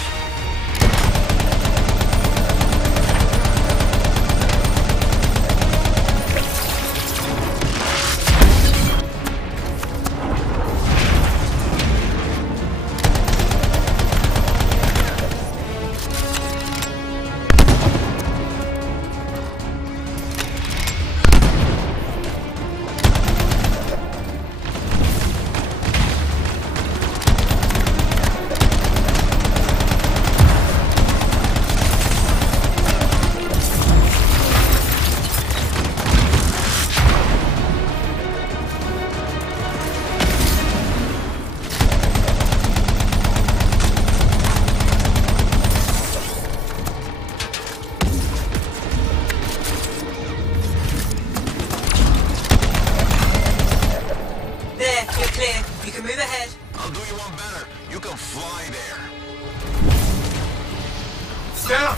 There, you're clear. You can move ahead. I'll do you one better. You can fly there. It's down.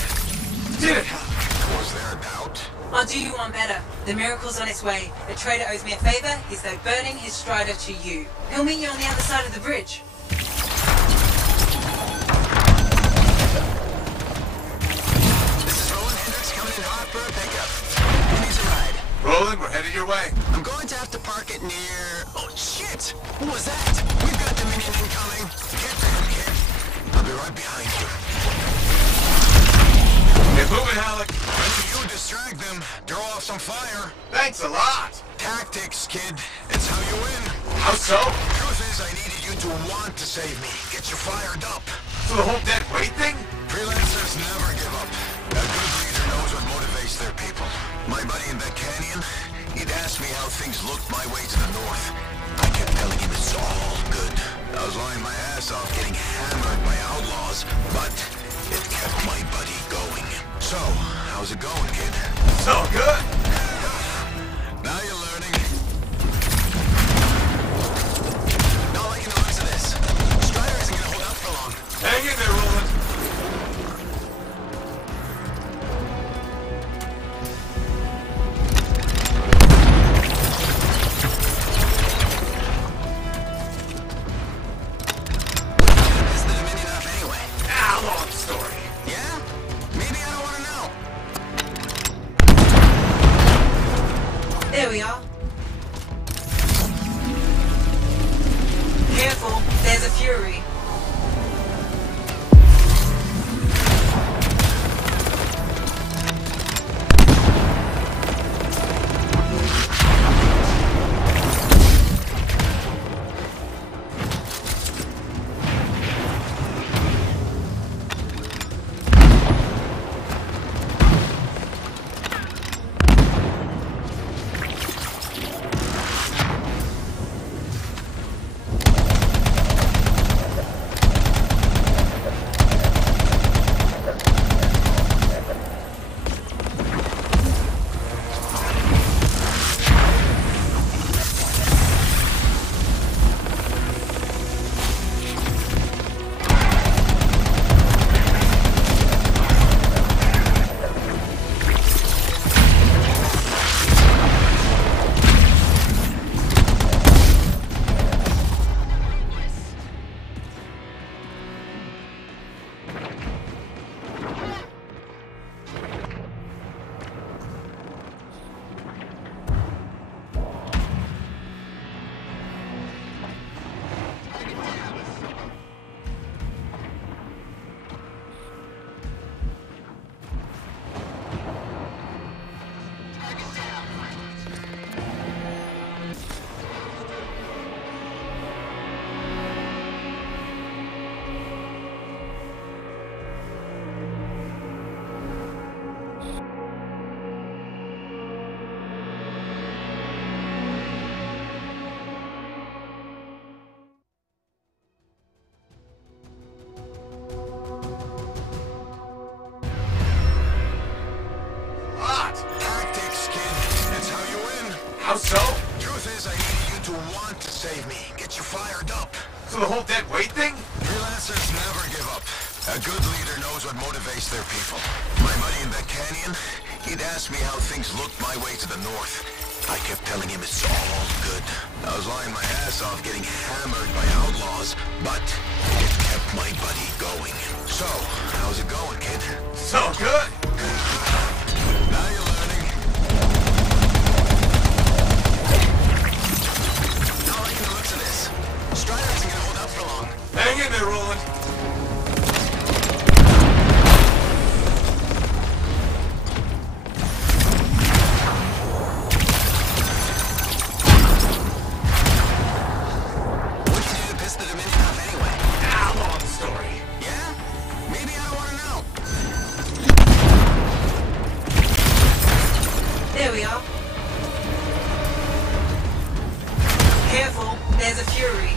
Did it, Alec. Was there a doubt? I'll do you one better. The miracle's on its way. The trader owes me a favor. He's though burning his strider to you. He'll meet you on the other side of the bridge. This is Roland Hendricks coming in hot for a pickup. Who needs a ride? Roland, we're headed your way. I'm going to have to park it near... Oh, shit! What was that? We've got Dominion incoming. Get there, kid. I'll be right behind you. Get moving, Alec. When you distract them, draw off some fire. Thanks a lot. Tactics, kid. It's how you win. How so? Truth is, I needed you to want to save me. Get you fired up. So the whole dead weight thing? Freelancers never give up. A good leader knows what motivates their people. My buddy in that canyon, he'd asked me how things looked my way to the north. I kept telling him it's all good. I was lying my ass off getting hammered by outlaws, but it kept my buddy going. So, how's it going, kid? So good. Now you're learning. Now I'll let you know after this. Strider isn't gonna hold out for long. Hang in there, Roland. Is the Dominion up anyway? Long story. Yeah? Maybe I don't want to know. How so? Truth is, I needed you to want to save me. Get you fired up. So the whole dead weight thing? Freelancers never give up. A good leader knows what motivates their people. My buddy in that canyon, he'd ask me how things looked my way to the north. I kept telling him it's all good. I was lying my ass off getting hammered by outlaws, but it kept my buddy going. So, how's it going, kid? So good! Now you're learning. Not liking the looks of this. Strider isn't gonna hold out for long. Hang in there, Roland. There we are. Careful, there's a Fury.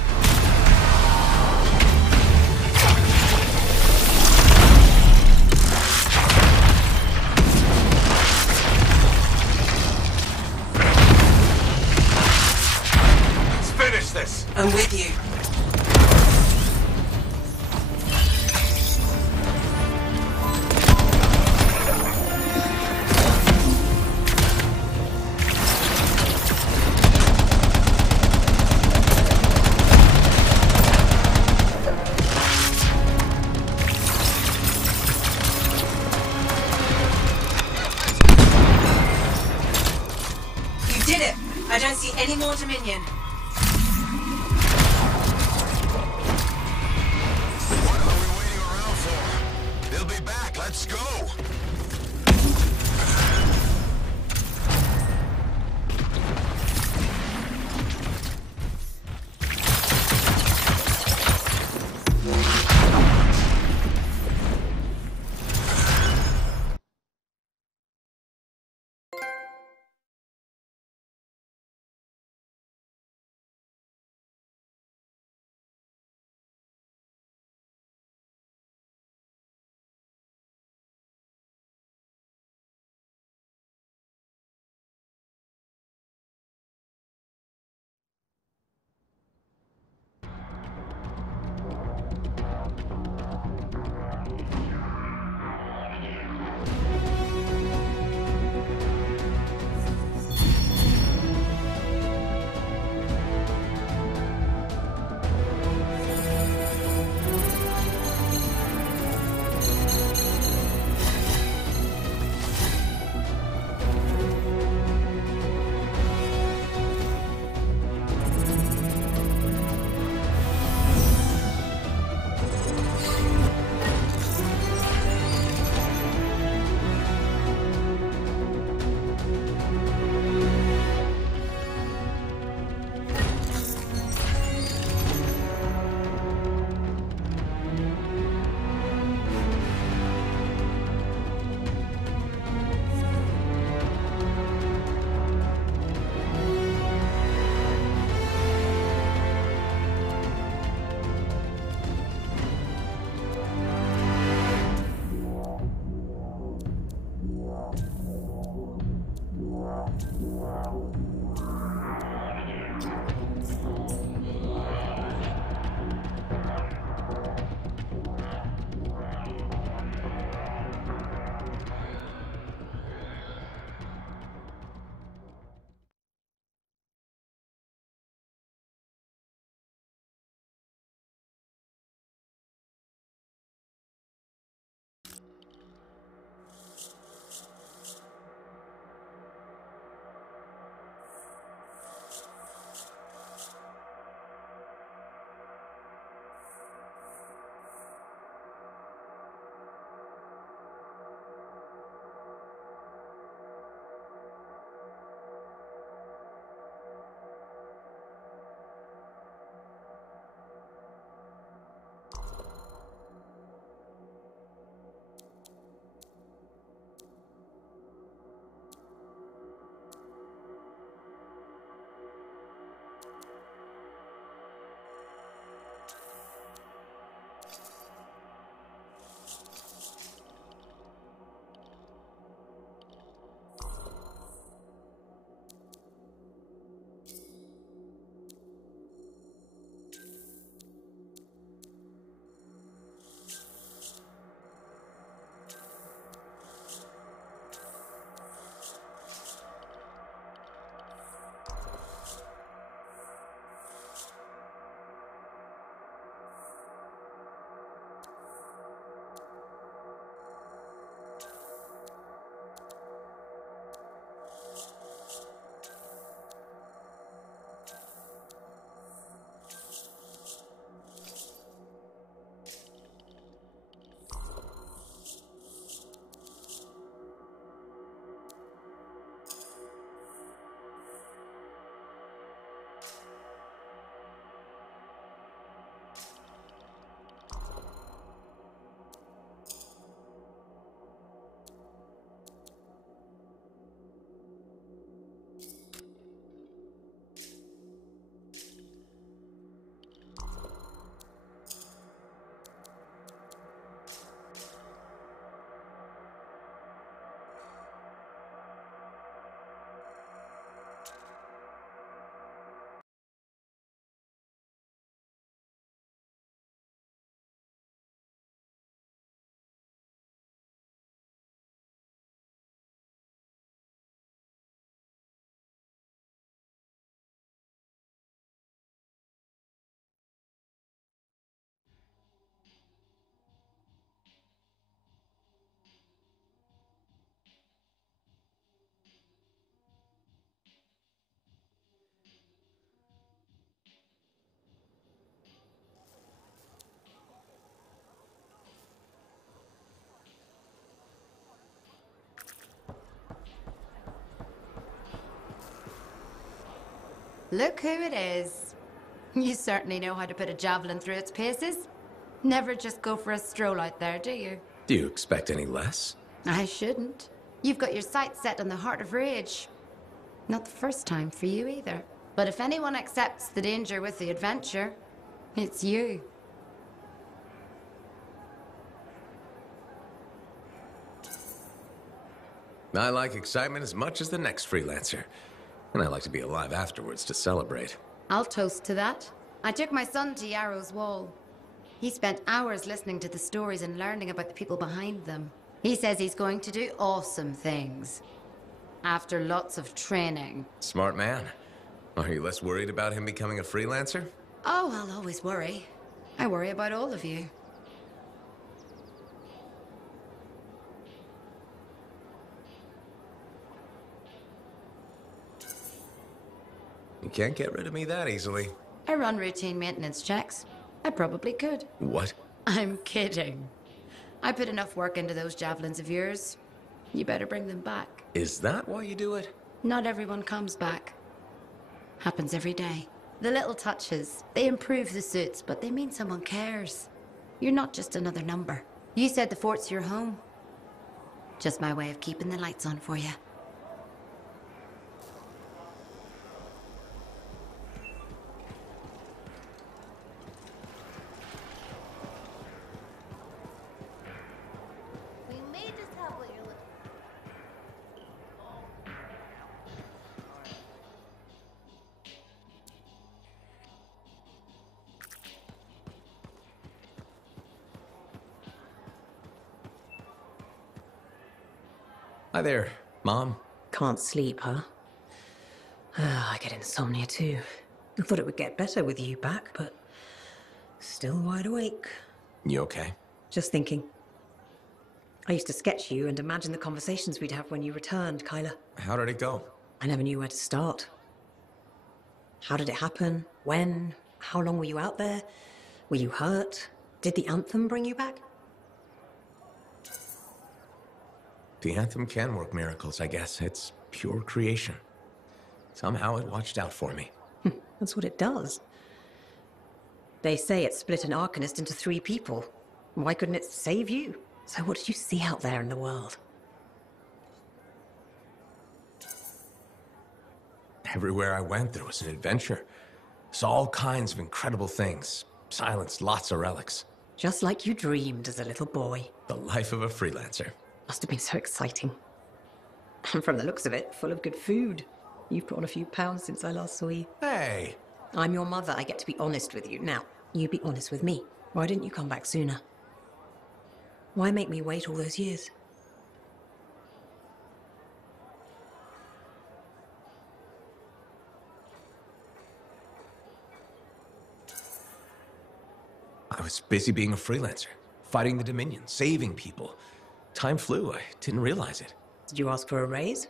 Let's finish this. I'm with you. You did it! I don't see any more Dominion. What are we waiting around for? They'll be back. Let's go. Look who it is. You certainly know how to put a javelin through its paces. Never just go for a stroll out there, do you? Do you expect any less? I shouldn't. You've got your sights set on the heart of rage. Not the first time for you either. But if anyone accepts the danger with the adventure, it's you. I like excitement as much as the next freelancer. And I like to be alive afterwards to celebrate. I'll toast to that. I took my son to Yarrow's Wall. He spent hours listening to the stories and learning about the people behind them. He says he's going to do awesome things. After lots of training. Smart man. Are you less worried about him becoming a freelancer? Oh, I'll always worry. I worry about all of you. You can't get rid of me that easily. I run routine maintenance checks. I probably could. What? I'm kidding. I put enough work into those javelins of yours. You better bring them back. Is that why you do it? Not everyone comes back. Happens every day. The little touches, they improve the suits, but they mean someone cares. You're not just another number. You said the fort's your home. Just my way of keeping the lights on for you. Hi there, Mom. Can't sleep, huh? I get insomnia too. I thought it would get better with you back, but still wide awake. You okay? Just thinking. I used to sketch you and imagine the conversations we'd have when you returned, Kyla. How did it go? I never knew where to start. How did it happen? When? How long were you out there? Were you hurt? Did the Anthem bring you back? The Anthem can work miracles, I guess. It's pure creation. Somehow it watched out for me. That's what it does. They say it split an Arcanist into 3 people. Why couldn't it save you? So what did you see out there in the world? Everywhere I went, there was an adventure. Saw all kinds of incredible things. Silenced lots of relics. Just like you dreamed as a little boy. The life of a freelancer. Must have been so exciting. And from the looks of it, full of good food. You've put on a few pounds since I last saw you. Hey! I'm your mother. I get to be honest with you. Now, you be honest with me. Why didn't you come back sooner? Why make me wait all those years? I was busy being a freelancer, fighting the Dominion, saving people. Time flew. I didn't realize it. Did you ask for a raise?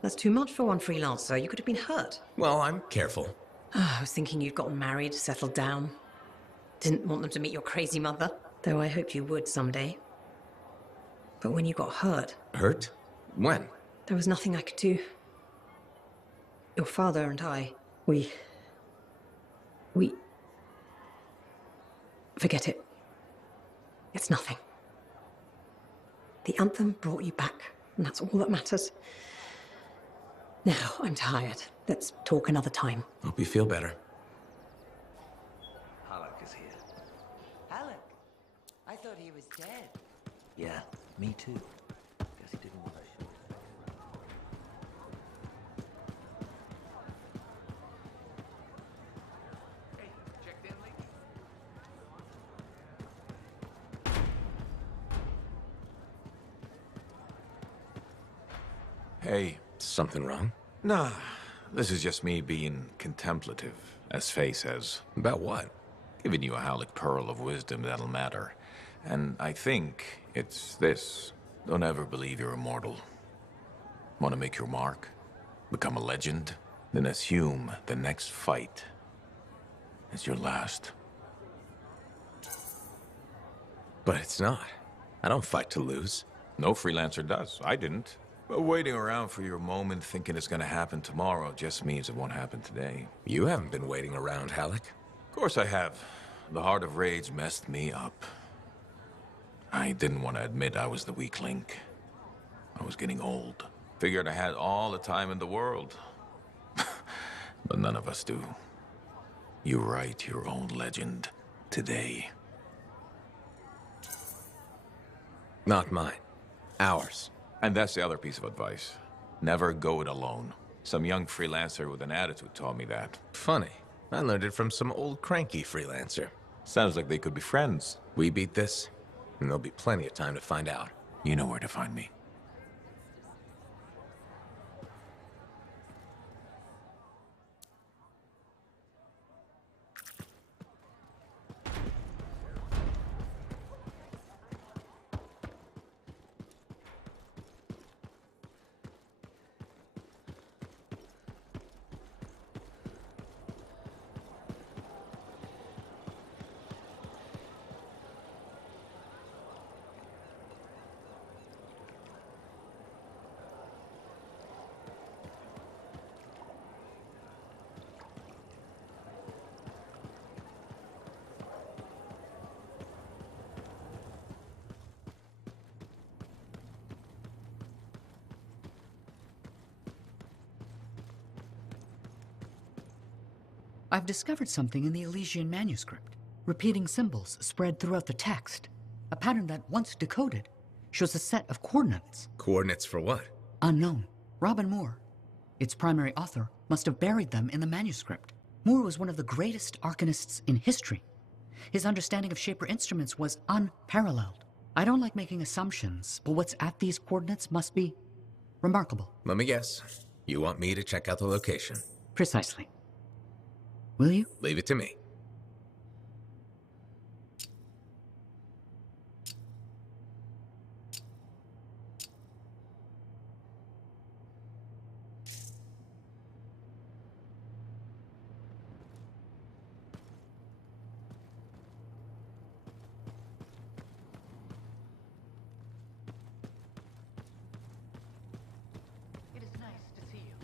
That's too much for one freelancer. You could have been hurt. Well, I'm careful. I was thinking you'd gotten married, settled down. Didn't want them to meet your crazy mother, though I hoped you would someday. But when you got hurt... Hurt? When? There was nothing I could do. Your father and I, we... Forget it. It's nothing. The Anthem brought you back, and that's all that matters. Now, I'm tired. Let's talk another time. Hope you feel better. Halleck is here. Halleck? I thought he was dead. Yeah, me too. Guess he didn't want to show it. Hey, checked in, Lee? Hey. Something wrong? Nah, this is just me being contemplative, as Faye says. About what? Giving you a Halleck pearl of wisdom that'll matter. And I think it's this. Don't ever believe you're immortal. Want to make your mark? Become a legend? Then assume the next fight is your last. But it's not. I don't fight to lose. No freelancer does. I didn't. But waiting around for your moment thinking it's gonna happen tomorrow just means it won't happen today. You haven't been waiting around, Halleck. Of course I have. The Heart of Rage messed me up. I didn't want to admit I was the weak link. I was getting old. Figured I had all the time in the world. But none of us do. You write your own legend today. Not mine. Ours. And that's the other piece of advice. Never go it alone. Some young freelancer with an attitude taught me that. Funny. I learned it from some old cranky freelancer. Sounds like they could be friends. We beat this, and there'll be plenty of time to find out. You know where to find me. I've discovered something in the Elysian manuscript. Repeating symbols spread throughout the text. A pattern that, once decoded, shows a set of coordinates. Coordinates for what? Unknown. Robin Moore, its primary author, must have buried them in the manuscript. Moore was one of the greatest arcanists in history. His understanding of Shaper instruments was unparalleled. I don't like making assumptions, but what's at these coordinates must be remarkable. Let me guess. You want me to check out the location? Precisely. Will you? Leave it to me. It is nice to see you.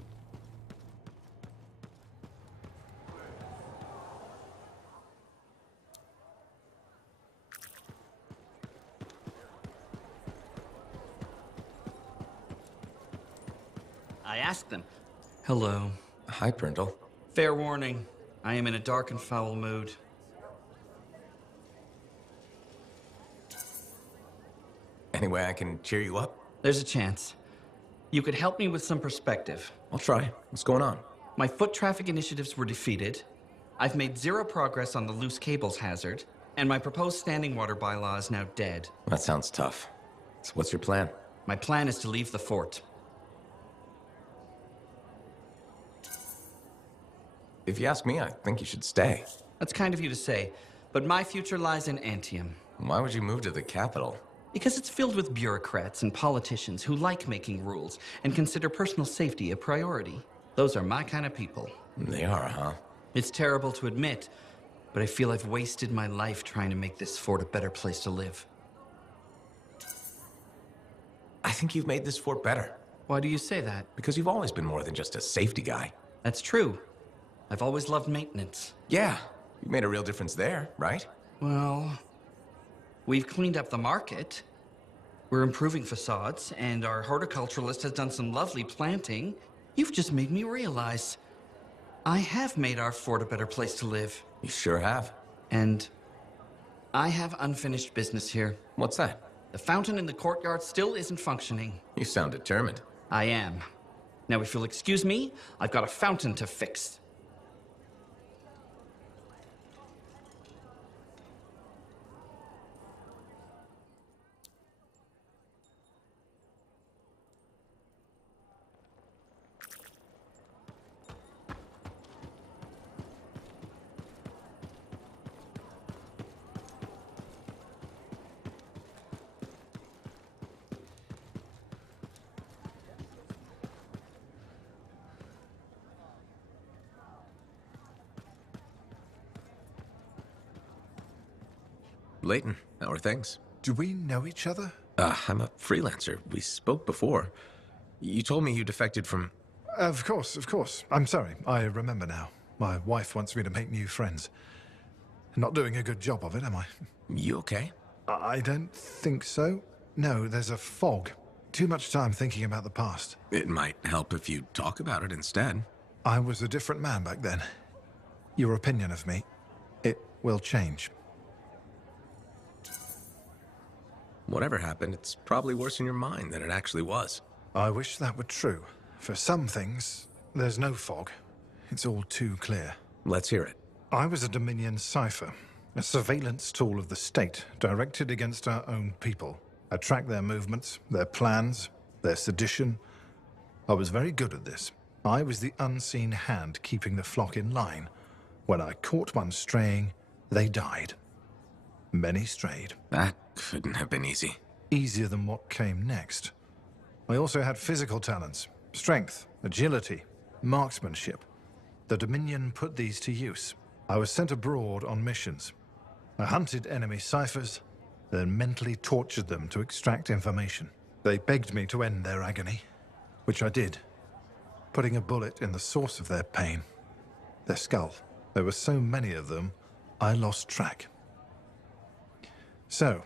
I asked them. Hello. Hi, Prindle. Fair warning. I am in a dark and foul mood. Any way I can cheer you up? There's a chance. You could help me with some perspective. I'll try. What's going on? My foot traffic initiatives were defeated. I've made zero progress on the loose cables hazard, and my proposed standing water bylaw is now dead. That sounds tough. So what's your plan? My plan is to leave the fort. If you ask me, I think you should stay. That's kind of you to say, but my future lies in Anthem. Why would you move to the capital? Because it's filled with bureaucrats and politicians who like making rules and consider personal safety a priority. Those are my kind of people. They are, huh? It's terrible to admit, but I feel I've wasted my life trying to make this fort a better place to live. I think you've made this fort better. Why do you say that? Because you've always been more than just a safety guy. That's true. I've always loved maintenance. Yeah, you made a real difference there, right? Well, we've cleaned up the market. We're improving facades, and our horticulturalist has done some lovely planting. You've just made me realize I have made our fort a better place to live. You sure have. And I have unfinished business here. What's that? The fountain in the courtyard still isn't functioning. You sound determined. I am. Now, if you'll excuse me, I've got a fountain to fix. Leighton, how are things? Do we know each other? I'm a freelancer. We spoke before. You told me you defected from... Of course, of course. I'm sorry. I remember now. My wife wants me to make new friends. Not doing a good job of it, am I? You okay? I don't think so. No, there's a fog. Too much time thinking about the past. It might help if you talk about it instead. I was a different man back then. Your opinion of me, it will change. Whatever happened, it's probably worse in your mind than it actually was. I wish that were true. For some things, there's no fog. It's all too clear. Let's hear it. I was a Dominion cipher, a surveillance tool of the state directed against our own people. I tracked their movements, their plans, their sedition. I was very good at this. I was the unseen hand keeping the flock in line. When I caught one straying, they died. Many strayed. That couldn't have been easy. Easier than what came next. I also had physical talents, strength, agility, marksmanship. The Dominion put these to use. I was sent abroad on missions. I hunted enemy ciphers, then mentally tortured them to extract information. They begged me to end their agony, which I did, putting a bullet in the source of their pain, their skull. There were so many of them, I lost track. So,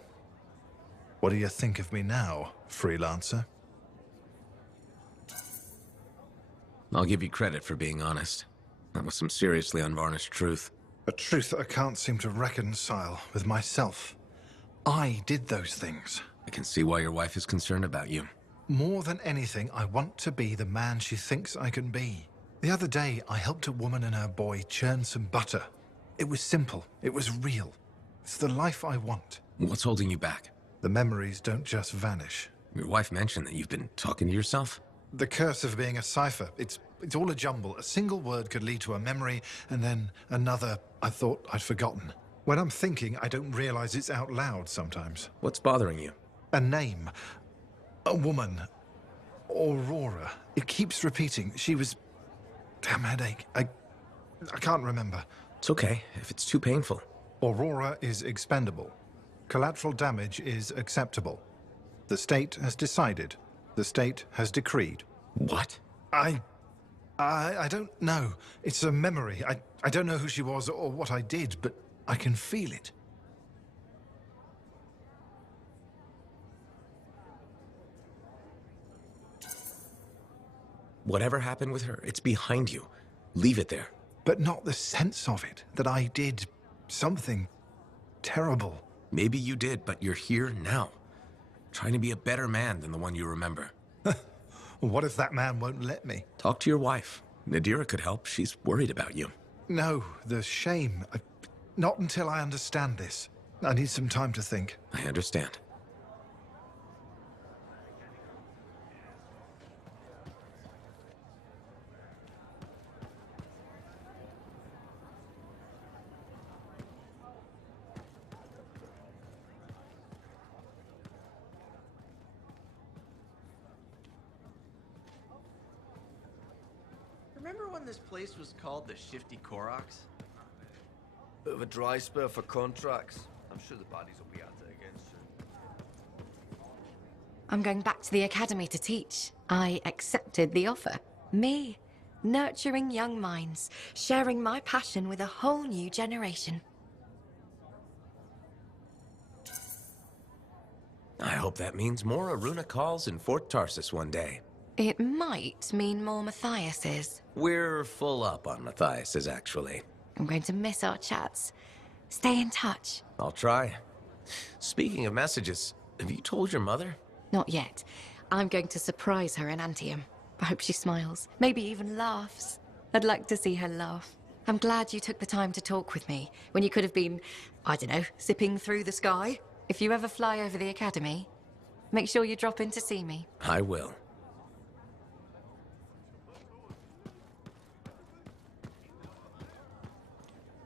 what do you think of me now, freelancer? I'll give you credit for being honest. That was some seriously unvarnished truth. A truth I can't seem to reconcile with myself. I did those things. I can see why your wife is concerned about you. More than anything, I want to be the man she thinks I can be. The other day, I helped a woman and her boy churn some butter. It was simple. It was real. It's the life I want. What's holding you back? The memories don't just vanish. Your wife mentioned that you've been talking to yourself? The curse of being a cipher. It's all a jumble. A single word could lead to a memory, and then another I thought I'd forgotten. When I'm thinking, I don't realize it's out loud sometimes. What's bothering you? A name. A woman. Aurora. It keeps repeating. She was... Damn headache. I can't remember. It's okay, if it's too painful. Aurora is expendable. Collateral damage is acceptable. The state has decided. The state has decreed. What? I don't know. It's a memory. I don't know who she was or what I did, but I can feel it. Whatever happened with her, it's behind you. Leave it there. But not the sense of it, that I did something terrible. Maybe you did, but you're here now. Trying to be a better man than the one you remember. What if that man won't let me? Talk to your wife. Nadira could help. She's worried about you. No, the shame. Not until I understand this. I need some time to think. I understand. Remember when this place was called the Shifty Koroks? Bit of a dry spell for contracts. I'm sure the bodies will be at it again soon. I'm going back to the academy to teach. I accepted the offer. Me, nurturing young minds, sharing my passion with a whole new generation. I hope that means more Aruna calls in Fort Tarsus one day. It might mean more Matthias's. We're full up on Matthias's, actually. I'm going to miss our chats. Stay in touch. I'll try. Speaking of messages, have you told your mother? Not yet. I'm going to surprise her in Anthem. I hope she smiles, maybe even laughs. I'd like to see her laugh. I'm glad you took the time to talk with me when you could have been, I don't know, zipping through the sky. If you ever fly over the academy, make sure you drop in to see me. I will.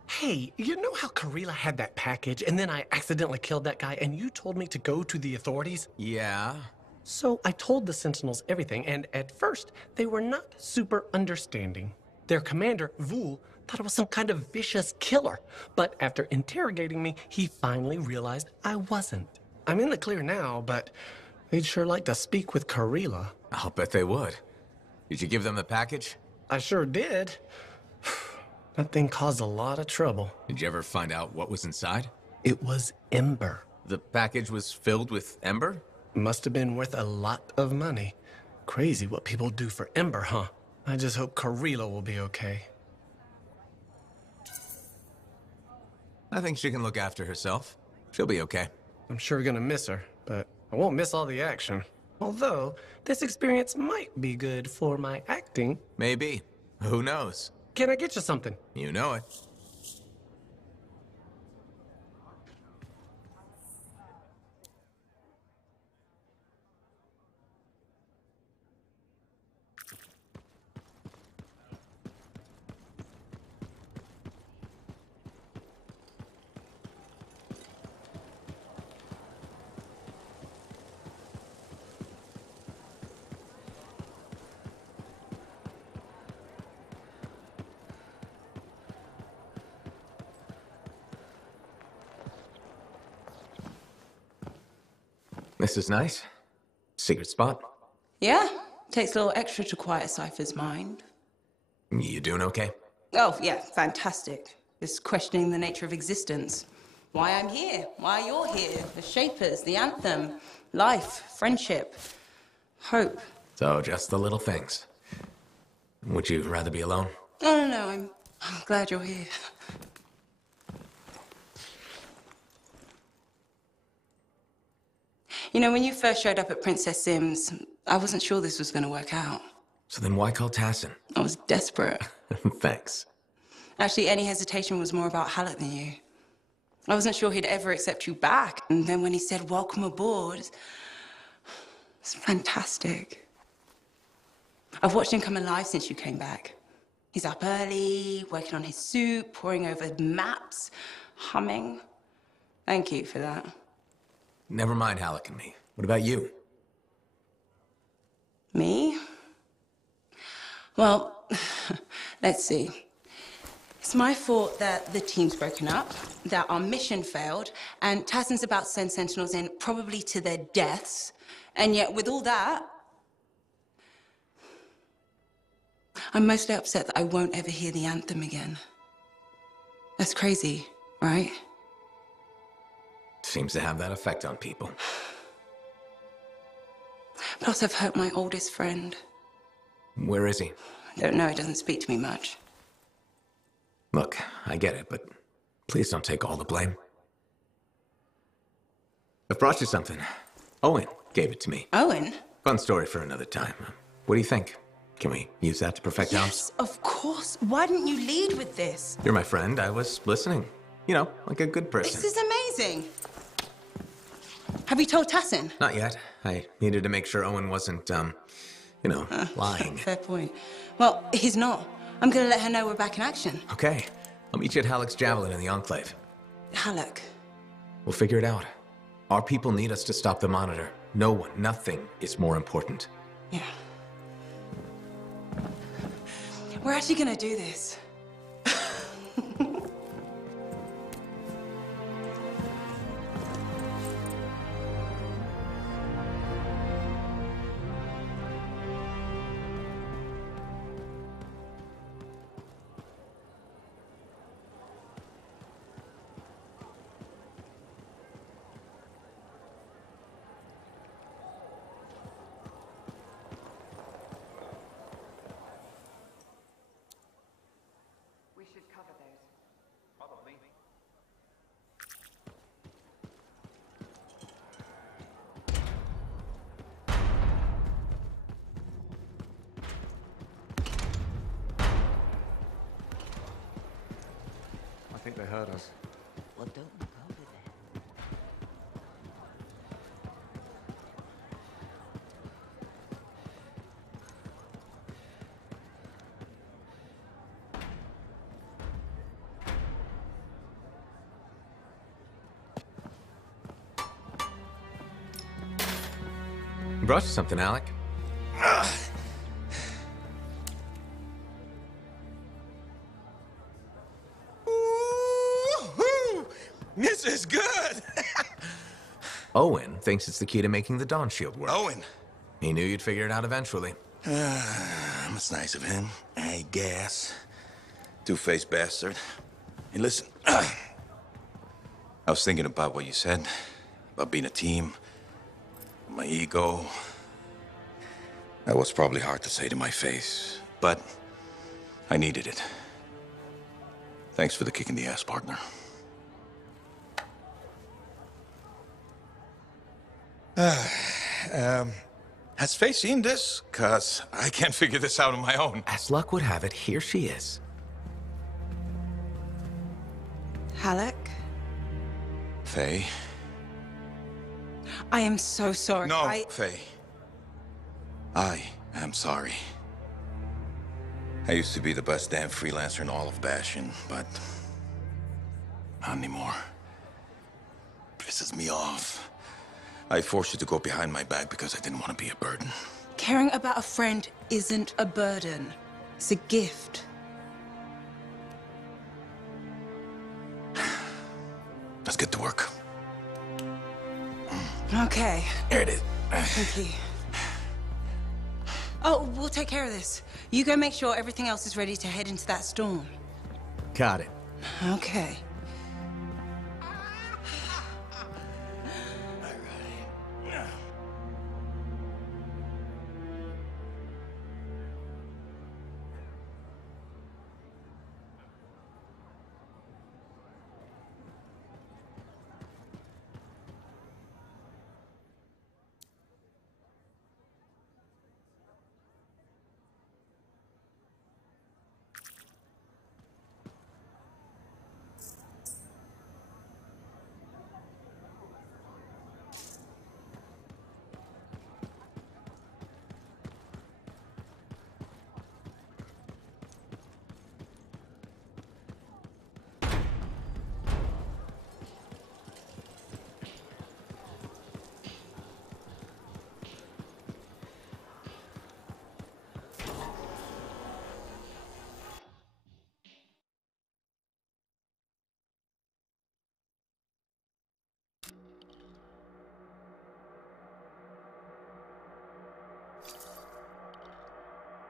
Hey, you know how Karila had that package and then I accidentally killed that guy and you told me to go to the authorities? Yeah? So I told the Sentinels everything, and at first, they were not super understanding. Their commander, Vul, thought I was some kind of vicious killer. But after interrogating me, he finally realized I wasn't. I'm in the clear now, but They'd sure like to speak with Karila. I'll bet they would. Did you give them the package? I sure did. That thing caused a lot of trouble. Did you ever find out what was inside? It was Ember. The package was filled with Ember? Must have been worth a lot of money. Crazy what people do for Ember, huh? I just hope Karila will be okay. I think she can look after herself. She'll be okay. I'm sure gonna miss her, but I won't miss all the action. Although, this experience might be good for my acting. Maybe. Who knows? Can I get you something? You know it. This is nice. Secret spot. Yeah, takes a little extra to quiet Cypher's mind. You doing okay? Oh, yeah, fantastic. Just questioning the nature of existence. Why I'm here, why you're here, the Shapers, the Anthem, life, friendship, hope. So, just the little things. Would you rather be alone? No, I'm glad you're here. You know, when you first showed up at Princess Sim's, I wasn't sure this was going to work out. So then why call Tassin? I was desperate. Thanks. Actually, any hesitation was more about Halleck than you. I wasn't sure he'd ever accept you back. And then when he said, welcome aboard, it's fantastic. I've watched him come alive since you came back. He's up early, working on his suit, poring over maps, humming. Thank you for that. Never mind Halleck and me. What about you? Me? Well, let's see. It's my fault that the team's broken up, that our mission failed, and Tassin's about to send Sentinels in, probably to their deaths. And yet, with all that, I'm mostly upset that I won't ever hear the anthem again. That's crazy, right? Seems to have that effect on people. But also I've hurt my oldest friend. Where is he? I don't know, he doesn't speak to me much. Look, I get it, but please don't take all the blame. I've brought you something. Owen gave it to me. Owen? Fun story for another time. What do you think? Can we use that to perfect ours? Yes, of course. Why didn't you lead with this? You're my friend. I was listening. You know, like a good person. This is amazing. Have you told Tassin? Not yet. I needed to make sure Owen wasn't, lying. Fair point. Well, he's not. I'm gonna let her know we're back in action. Okay. I'll meet you at Halleck's Javelin in the Enclave. Halleck. We'll figure it out. Our people need us to stop the Monitor. No one, nothing is more important. Yeah. We're actually gonna do this. We should cover those. Probably. I think they heard us. Well, don't look over there. Brought you something, Alec. Woo-hoo! This is good! Owen thinks it's the key to making the Dawn Shield work. Owen! He knew you'd figure it out eventually. That's nice of him, I guess. Two-faced bastard. Hey, listen. I was thinking about what you said, about being a team, my ego. That was probably hard to say to my face, but I needed it. Thanks for the kick in the ass, partner. Has Faye seen this? 'Cause I can't figure this out on my own. As luck would have it, here she is. Halleck, Faye? I am so sorry. No, Faye. I am sorry. I used to be the best damn freelancer in all of Bastion, but not anymore. Pisses me off. I forced you to go behind my back because I didn't want to be a burden. Caring about a friend isn't a burden. It's a gift. Let's get to work. Okay. Here it is. Thank you. Oh, we'll take care of this. You go make sure everything else is ready to head into that storm. Got it. Okay.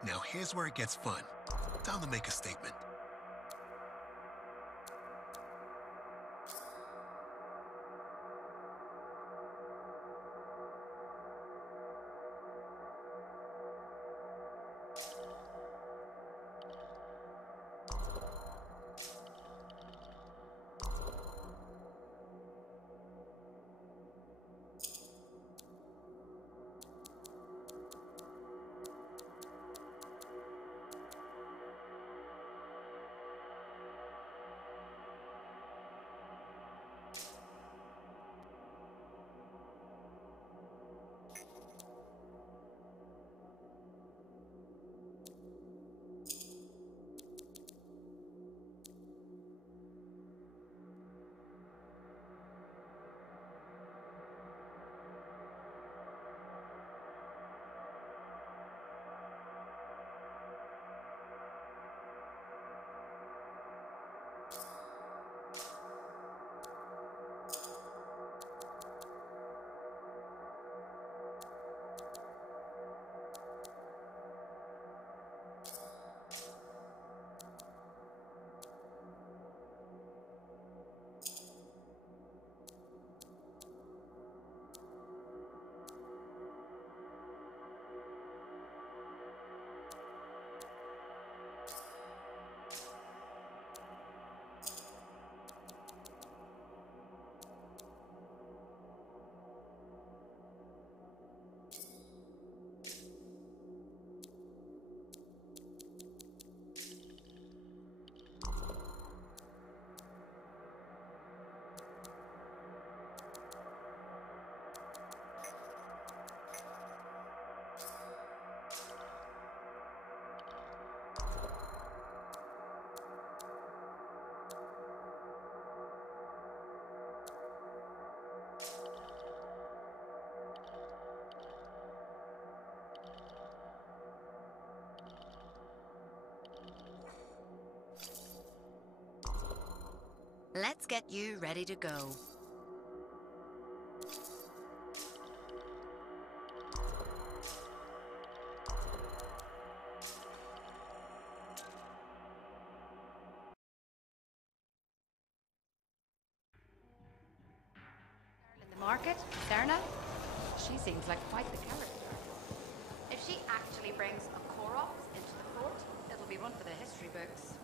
Now here's where it gets fun. Time to make a statement. Let's get you ready to go. it, Serna? She seems like quite the character. If she actually brings a Koroks into the fort, it'll be one for the history books.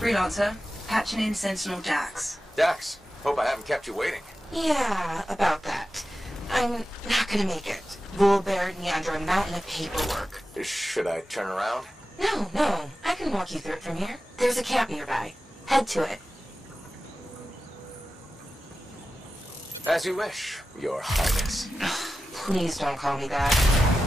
Freelancer, patching in Sentinel Dax. Dax, hope I haven't kept you waiting. Yeah, about that. I'm not gonna make it. Bull buried me under a mountain of paperwork. Should I turn around? No, I can walk you through it from here. There's a camp nearby. Head to it. As you wish, Your Highness. Please don't call me that.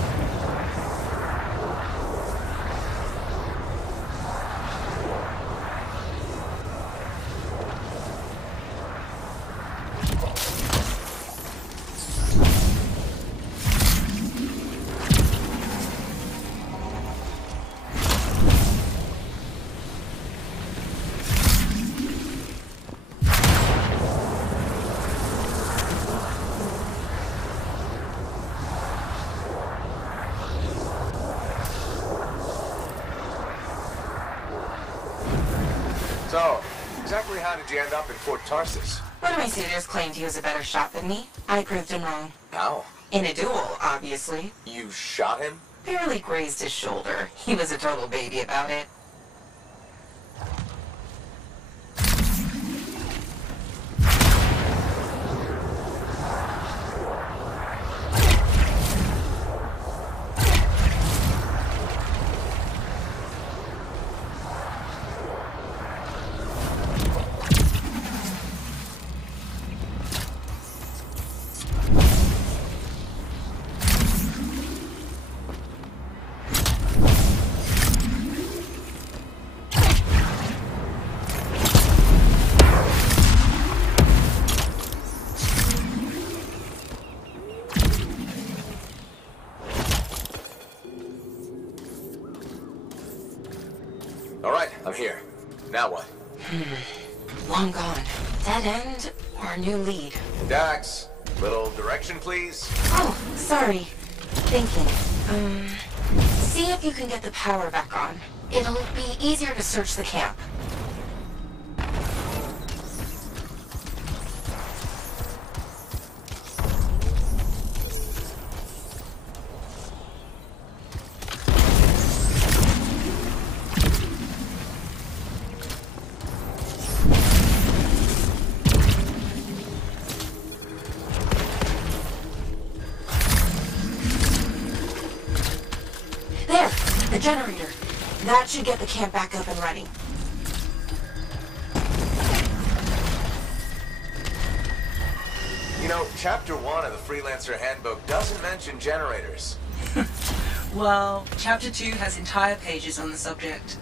So, exactly how did you end up in Fort Tarsus? One of my suitors claimed he was a better shot than me. I proved him wrong. How? In a duel, obviously. You shot him? Barely grazed his shoulder. He was a total baby about it. All right, I'm here. Now what? Long gone. Dead end or a new lead? Dax, little direction, please. Oh, sorry. Thinking. See if you can get the power back on. It'll be easier to search the camp. There! The generator. That should get the camp back up and running. You know, Chapter 1 of the Freelancer Handbook doesn't mention generators. Well, Chapter 2 has entire pages on the subject.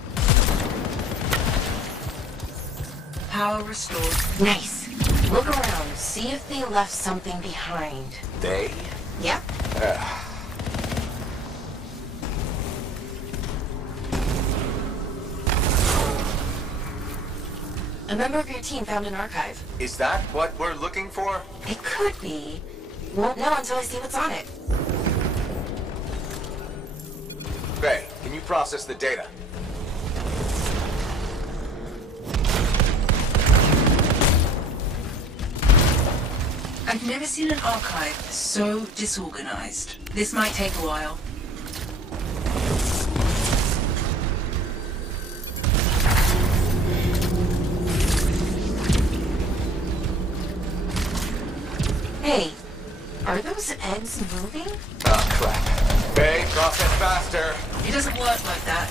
Power restored. Nice. Look around. See if they left something behind. They? Yep. A member of your team found an archive. Is that what we're looking for? It could be. Won't know until I see what's on it. Faye, can you process the data? I've never seen an archive so disorganized. This might take a while. Hey, are those eggs moving? Oh, crap. Faye, process faster. It doesn't work like that.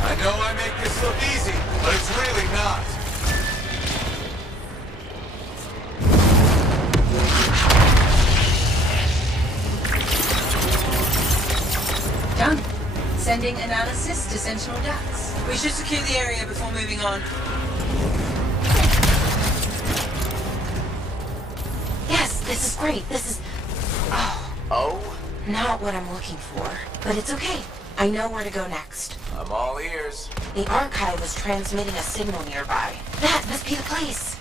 I know I make this look easy, but it's really not. Done. Sending analysis to Sentinel Dax. We should secure the area before moving on. Yes, this is great. This is... Oh? Not what I'm looking for. But it's okay. I know where to go next. I'm all ears. The archive is transmitting a signal nearby. That must be the place.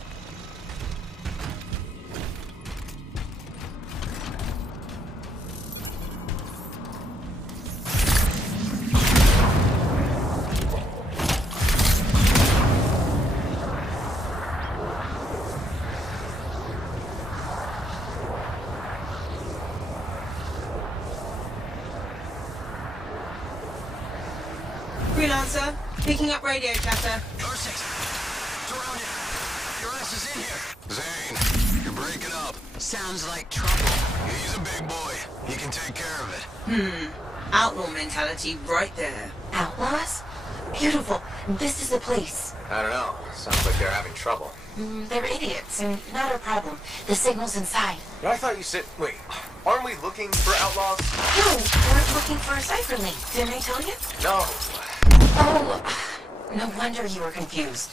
Freelancer, picking up radio chatter. Your ass is in here. Zane, you're breaking up. Sounds like trouble. He's a big boy. He can take care of it. Outlaw mentality right there. Outlaws? Beautiful. This is the place. I don't know. Sounds like they're having trouble. They're idiots, and not our problem. The signal's inside. But I thought you said... Wait, aren't we looking for outlaws? No, we're looking for a cipher link. Didn't I tell you? No. Oh, no wonder you were confused.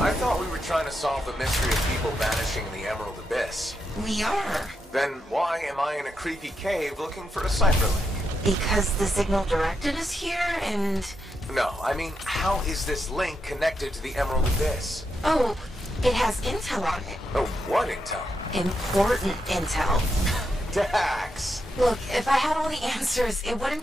I thought we were trying to solve the mystery of people vanishing in the Emerald Abyss. We are. Then why am I in a creepy cave looking for a cypherlink? Because the signal directed us here, and... No, I mean, how is this link connected to the Emerald Abyss? Oh, it has intel on it. Oh, what intel? Important intel. Dax! Look, if I had all the answers, it wouldn't...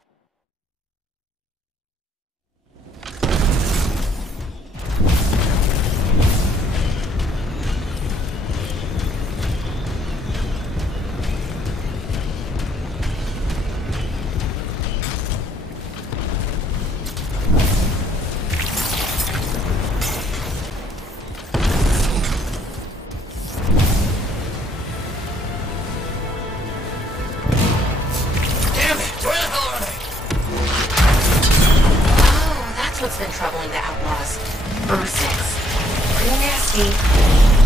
What's been troubling the outlaws. Earth 6. Pretty nasty.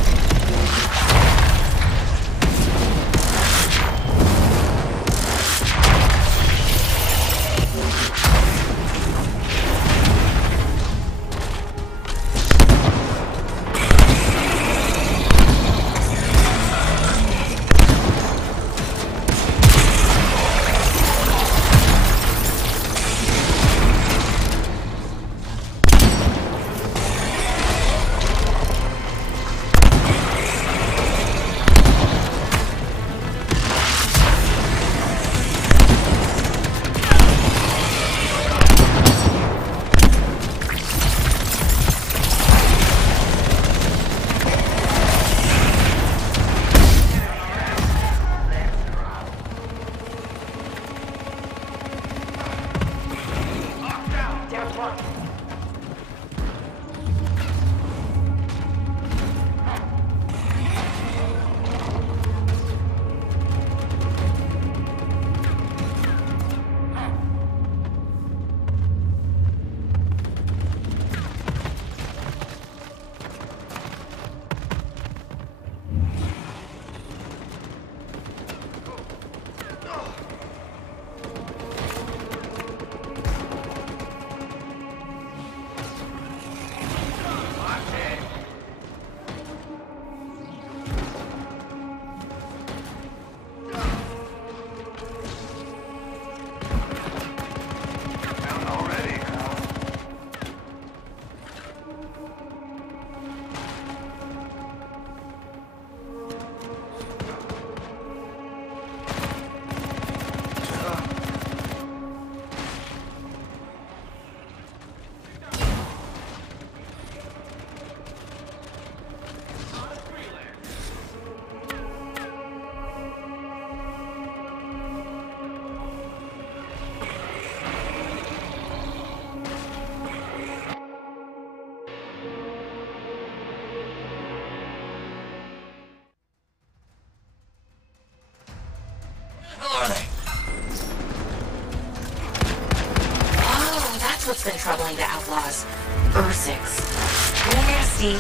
What's been troubling the outlaws. Earth 6. Pretty nasty.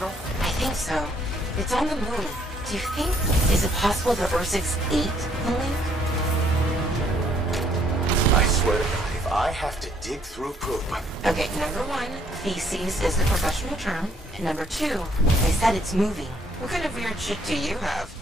signal? I think so. It's on the moon. Do you think... Is it possible that Ursix ate the link? I swear to God, if I have to dig through poop... Okay, number one, feces is the professional term. And number two, they said it's moving. What kind of weird shit do you have?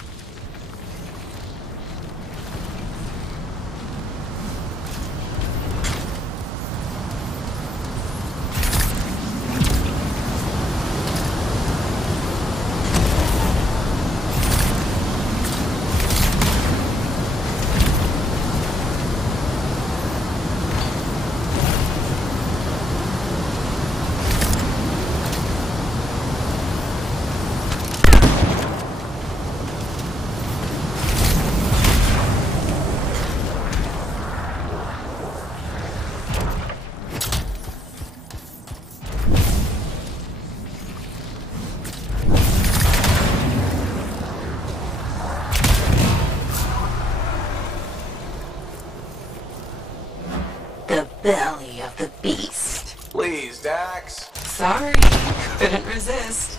Belly of the beast. Please, Dax. Sorry, couldn't resist.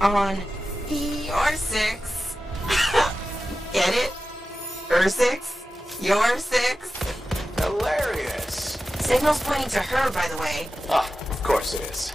On ER6. Get it? Ursix? Your 6? Hilarious. Signal's pointing to her, by the way. Ah, of course it is.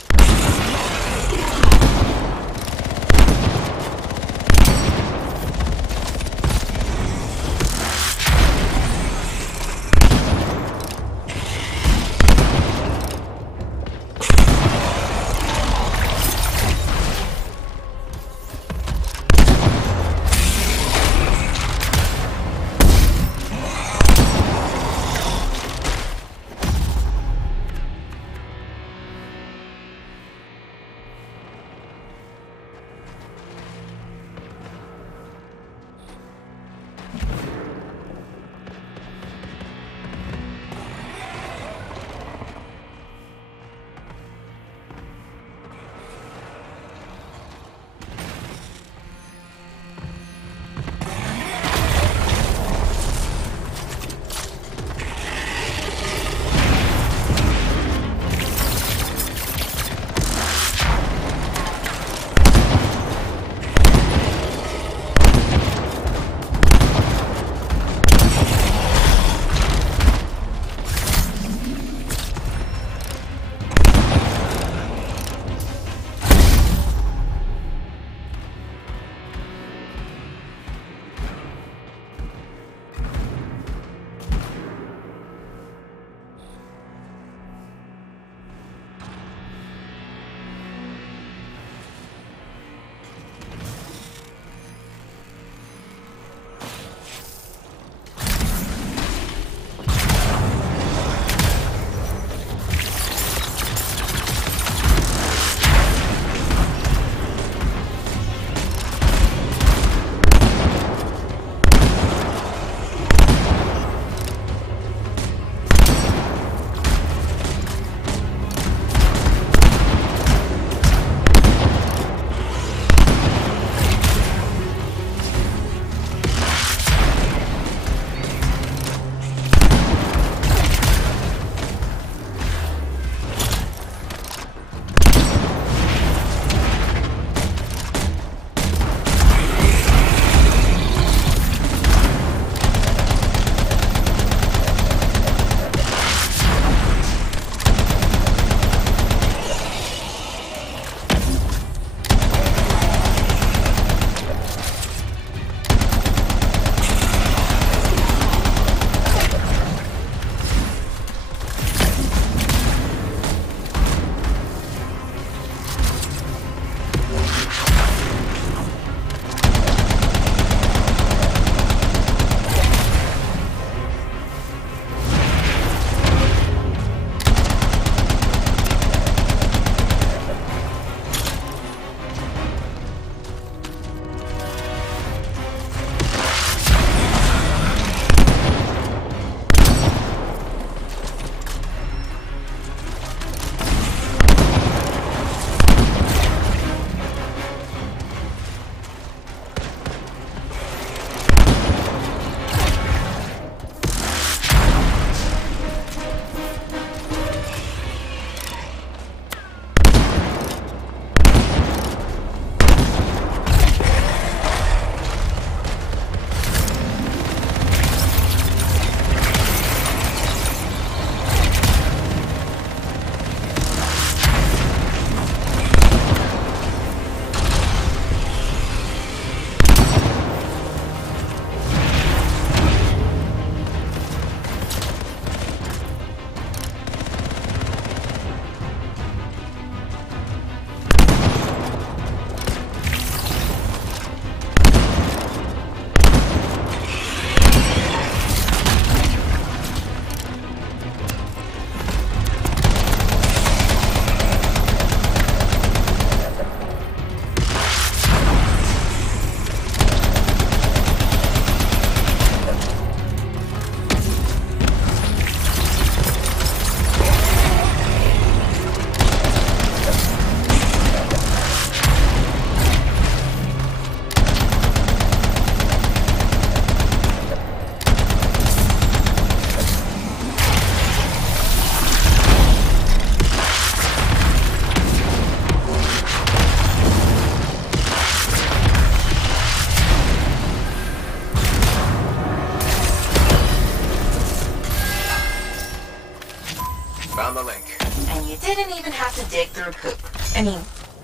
dig through poop. I mean,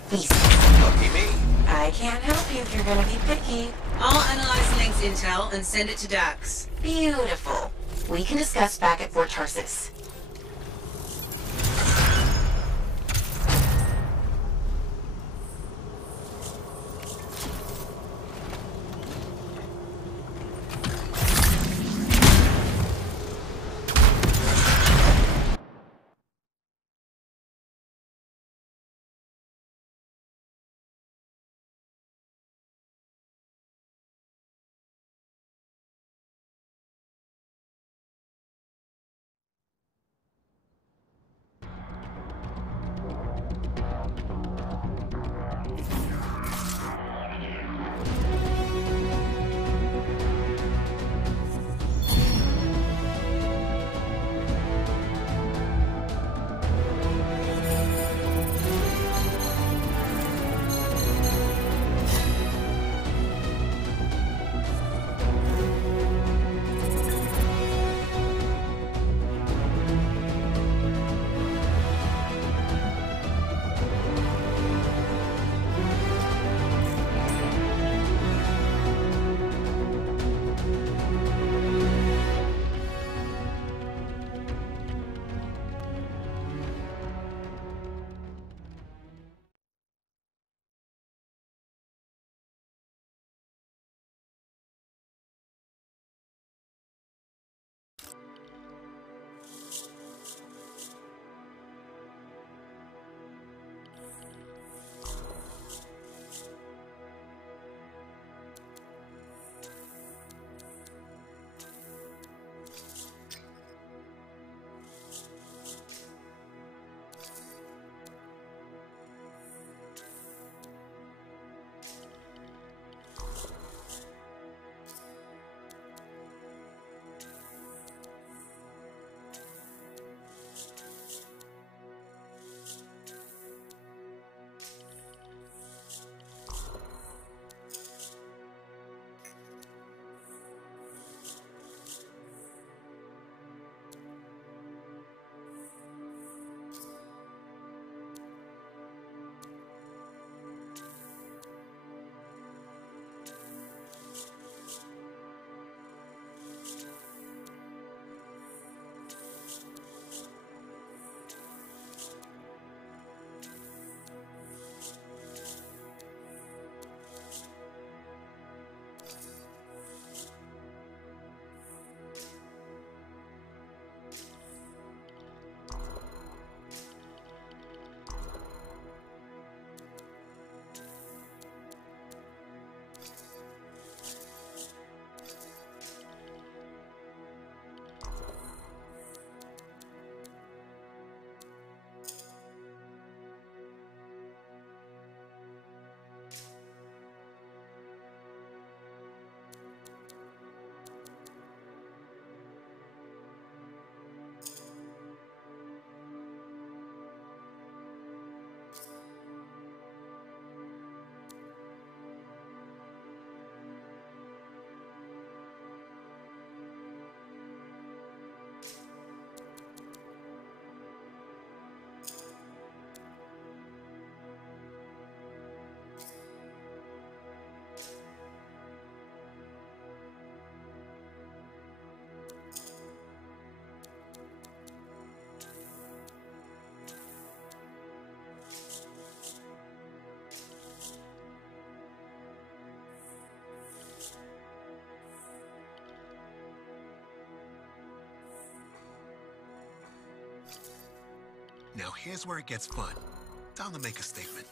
feces. Lucky me. I can't help you if you're gonna be picky. I'll analyze Link's intel and send it to Dax. Beautiful. We can discuss back at Fort Tarsus. Now here's where it gets fun. Time to make a statement.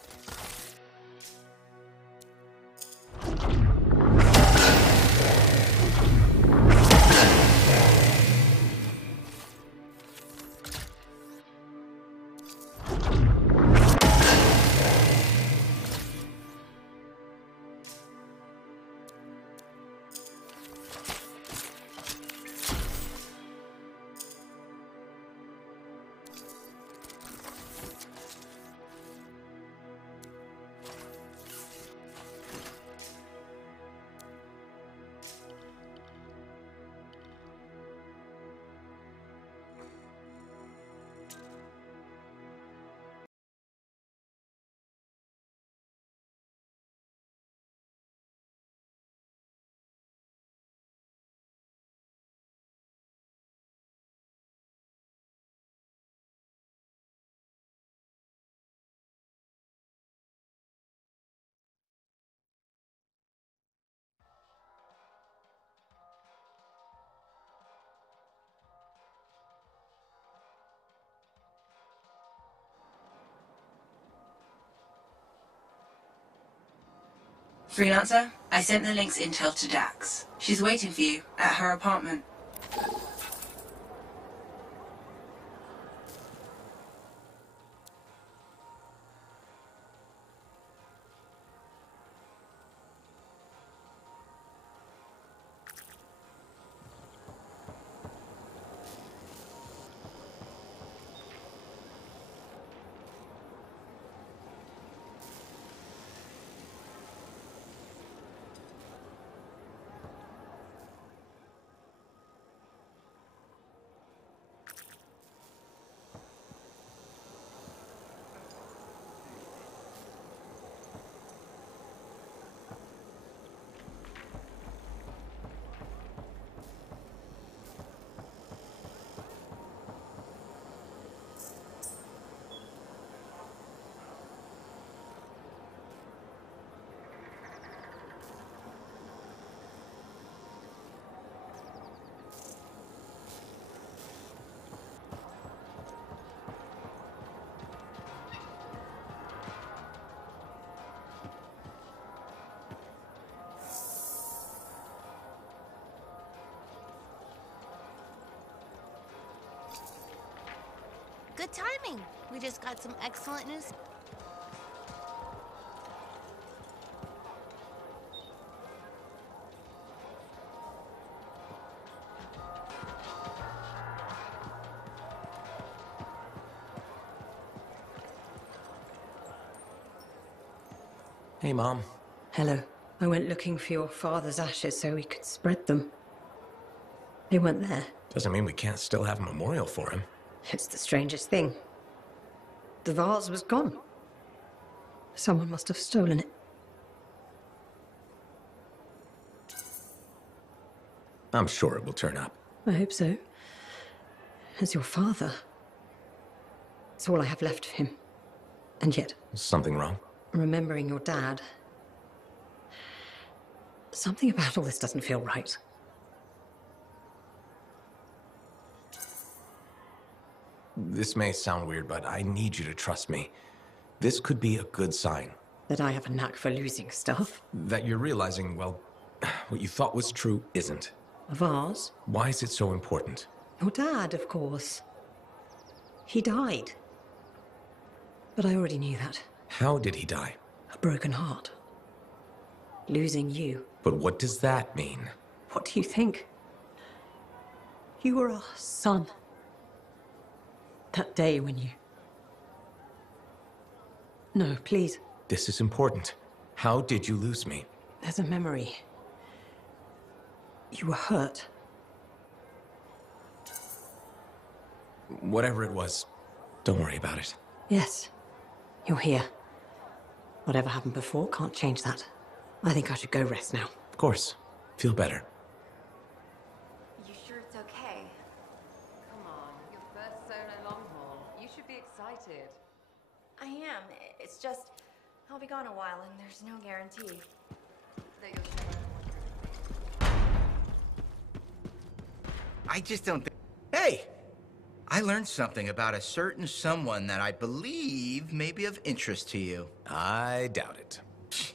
Freelancer, I sent the link's intel to Dax. She's waiting for you at her apartment. Good timing. We just got some excellent news. Hey, Mom. Hello. I went looking for your father's ashes so we could spread them. They weren't there. Doesn't mean we can't still have a memorial for him. It's the strangest thing. The vase was gone. Someone must have stolen it. I'm sure it will turn up. I hope so. As your father. It's all I have left of him. And yet, Is something wrong? remembering your dad, something about all this doesn't feel right. This may sound weird, but I need you to trust me. This could be a good sign. That I have a knack for losing stuff. That you're realizing, well, what you thought was true isn't. A vase? Why is it so important? Your dad, of course. He died. But I already knew that. How did he die? A broken heart. Losing you. But what does that mean? What do you think? You were our son. That day when you... No, please. This is important. How did you lose me? There's a memory. You were hurt. Whatever it was, don't worry about it. Yes. You're here. Whatever happened before can't change that. I think I should go rest now. Of course. Feel better. You sure it's okay? Come on, your first solo long haul. You should be excited. I am. It's just, I'll be gone a while and there's no guarantee. That you'll show I just don't think... Hey! I learned something about a certain someone that I believe may be of interest to you. I doubt it.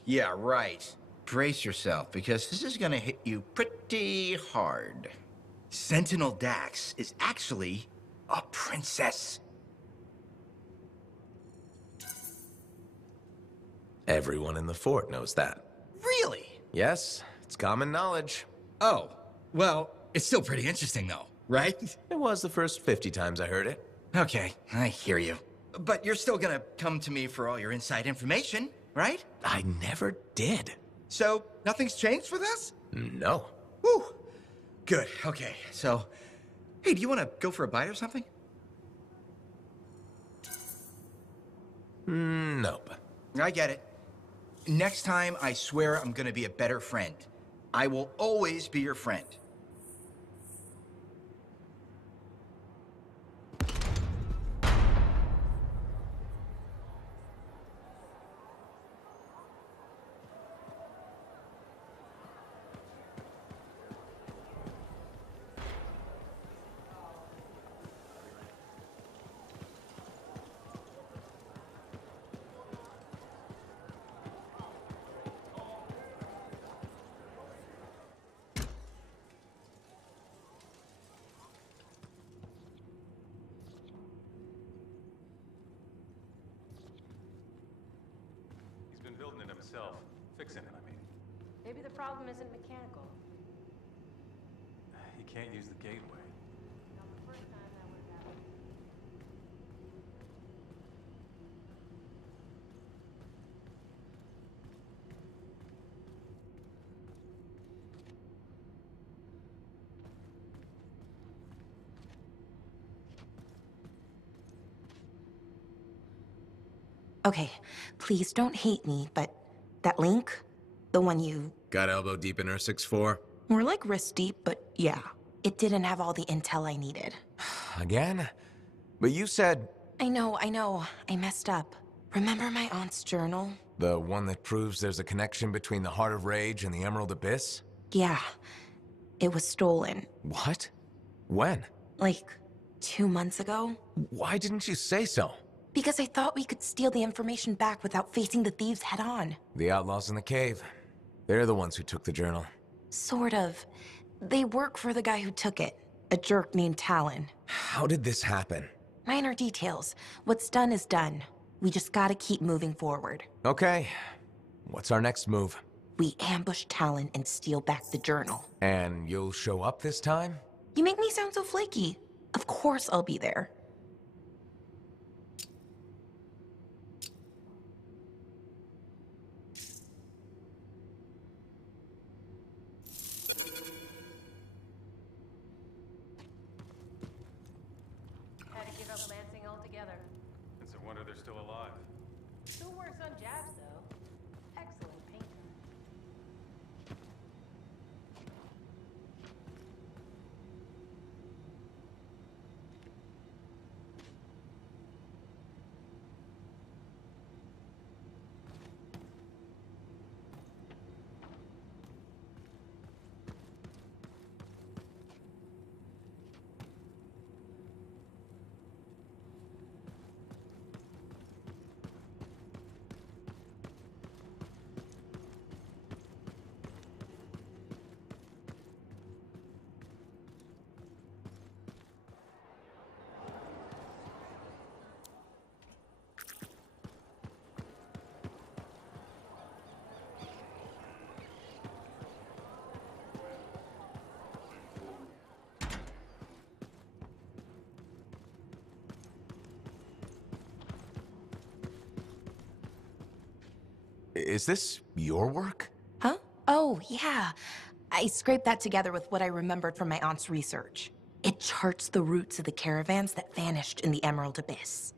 Yeah, right. Brace yourself, because this is gonna hit you pretty hard. Sentinel Dax is actually a princess. Everyone in the fort knows that. Really? Yes, it's common knowledge. Oh, well, it's still pretty interesting though, right? It was the first 50 times I heard it. Okay, I hear you. But you're still gonna come to me for all your inside information, right? I never did. So, nothing's changed with us? No. Whew. Good, okay. So, hey, do you want to go for a bite or something? Nope. I get it. Next time, I swear I'm gonna be a better friend. I will always be your friend. building it himself. Fixing it, I mean. Maybe the problem isn't mechanical. He can't use the gateway. Not the first time that would have happened. Okay, please don't hate me, but that link, the one you... Got elbow deep in R64? More like wrist deep, but yeah. It didn't have all the intel I needed. Again? But you said... I know. I messed up. Remember my aunt's journal? The one that proves there's a connection between the Heart of Rage and the Emerald Abyss? Yeah. It was stolen. What? When? Like, 2 months ago? Why didn't you say so? Because I thought we could steal the information back without facing the thieves head on. The outlaws in the cave. They're the ones who took the journal. Sort of. They work for the guy who took it. A jerk named Talon. How did this happen? Minor details. What's done is done. We just gotta keep moving forward. Okay. What's our next move? We ambush Talon and steal back the journal. And you'll show up this time? You make me sound so flaky. Of course I'll be there. Had to give up lancing altogether. It's a wonder they're still alive. Still works on jabs, though. Excellent painter. Is this your work? Huh? Oh, yeah. I scraped that together with what I remembered from my aunt's research. It charts the routes of the caravans that vanished in the Emerald Abyss.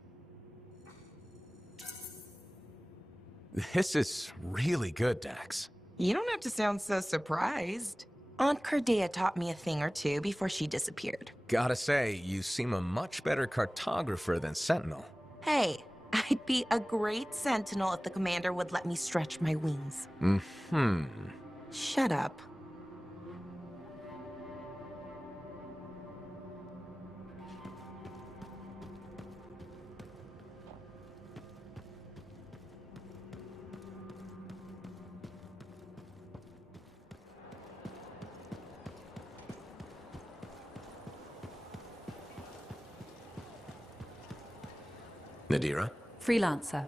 This is really good, Dax. You don't have to sound so surprised. Aunt Cordea taught me a thing or two before she disappeared. Gotta say, you seem a much better cartographer than Sentinel. Hey, I'd be a great sentinel if the commander would let me stretch my wings. Mm-hmm. Shut up. Nadira? Freelancer.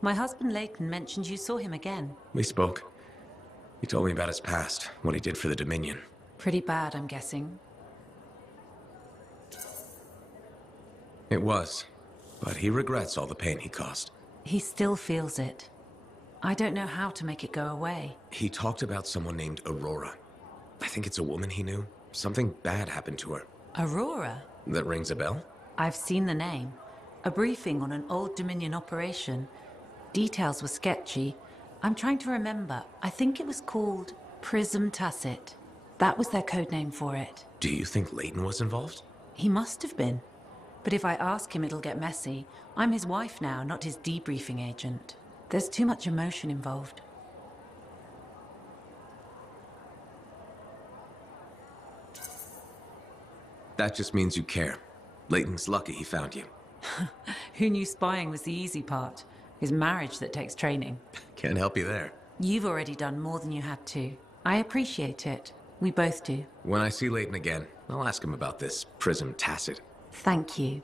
My husband Leighton mentioned you saw him again. We spoke. He told me about his past, what he did for the Dominion. Pretty bad, I'm guessing. It was, but he regrets all the pain he caused. He still feels it. I don't know how to make it go away. He talked about someone named Aurora. I think it's a woman he knew. Something bad happened to her. Aurora? That rings a bell? I've seen the name. A briefing on an old Dominion operation. Details were sketchy. I'm trying to remember. I think it was called Prism Tacit. That was their code name for it. Do you think Leighton was involved? He must have been. But if I ask him, it'll get messy. I'm his wife now, not his debriefing agent. There's too much emotion involved. That just means you care. Leighton's lucky he found you. Who knew spying was the easy part? His marriage that takes training. Can't help you there. You've already done more than you had to. I appreciate it. We both do. When I see Leighton again, I'll ask him about this Prism Tacit. Thank you.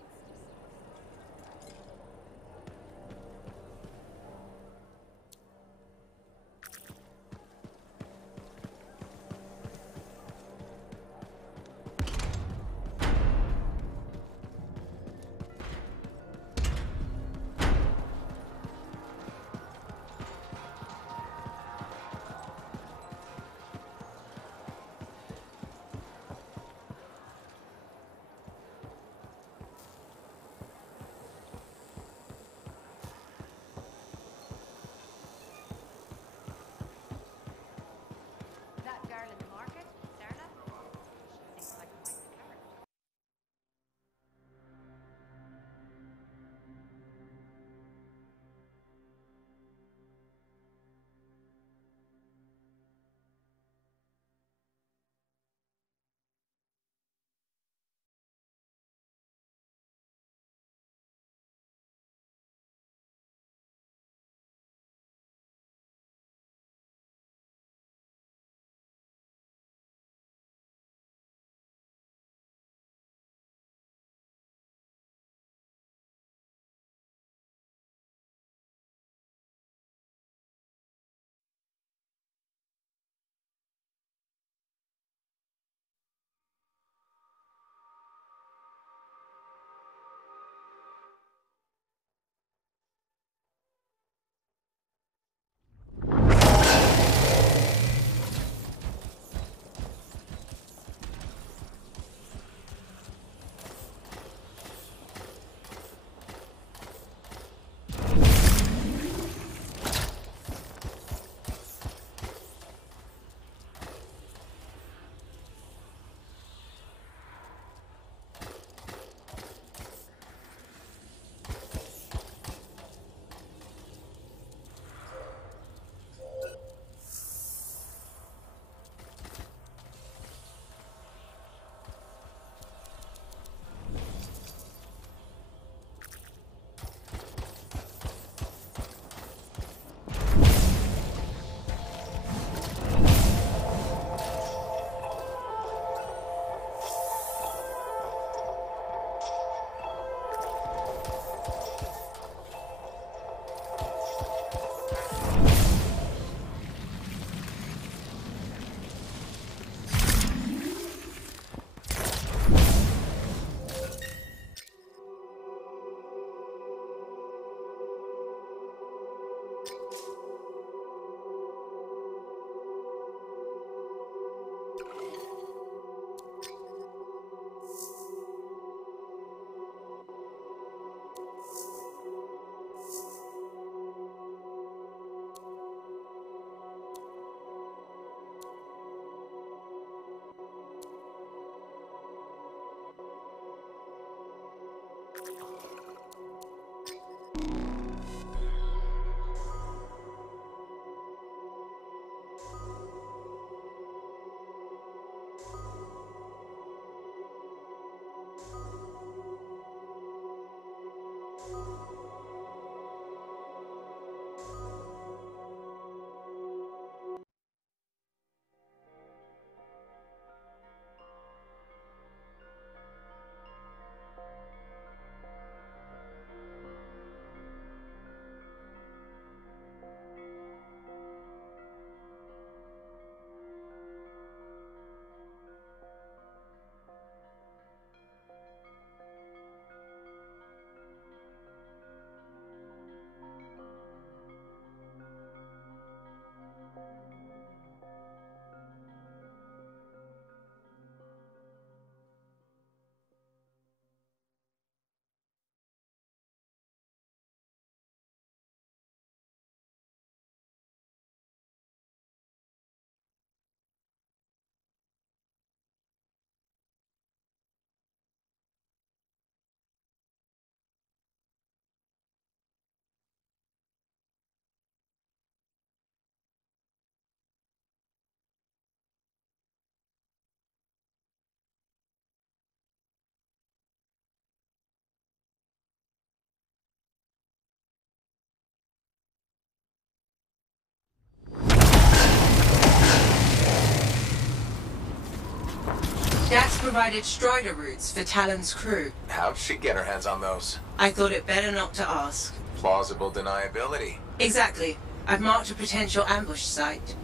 provided Strider routes for Talon's crew. How'd she get her hands on those? I thought it better not to ask. Plausible deniability. Exactly. I've marked a potential ambush site.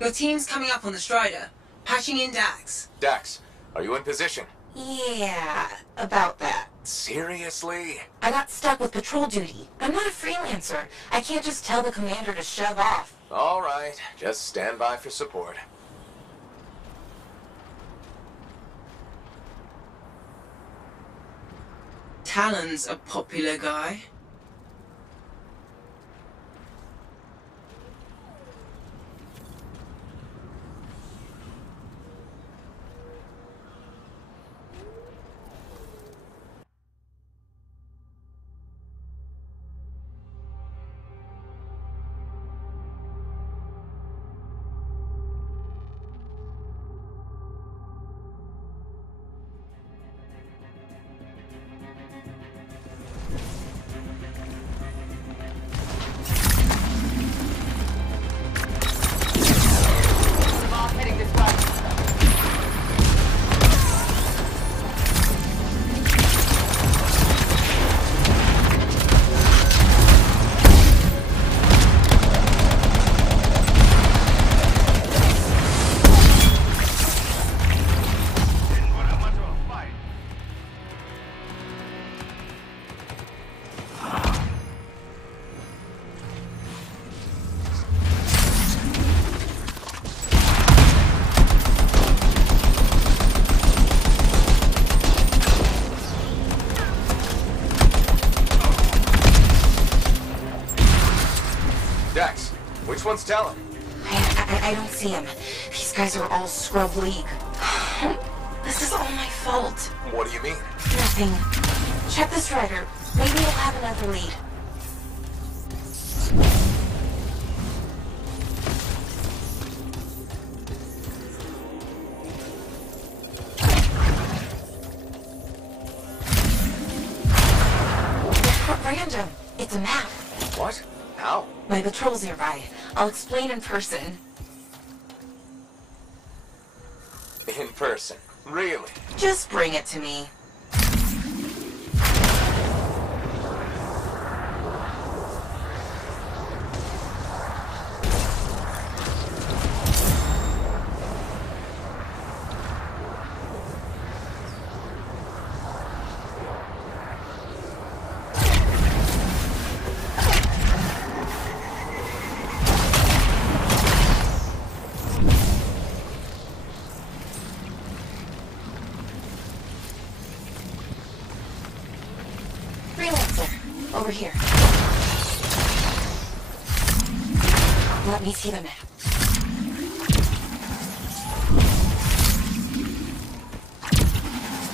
Your team's coming up on the Strider. Patching in Dax. Dax, are you in position? Yeah, about that. Seriously? I got stuck with patrol duty. I'm not a freelancer. I can't just tell the commander to shove off. All right, just stand by for support. Talon's a popular guy. Dax, which one's Talon? I don't see him. These guys are all scrub league. This is all my fault. What do you mean? Nothing. Check this Strider. Maybe he'll have another lead. Random. It's a map. What? How? My patrol's nearby. I'll explain in person. In person? Really? Just bring it to me. Over here. Let me see the map.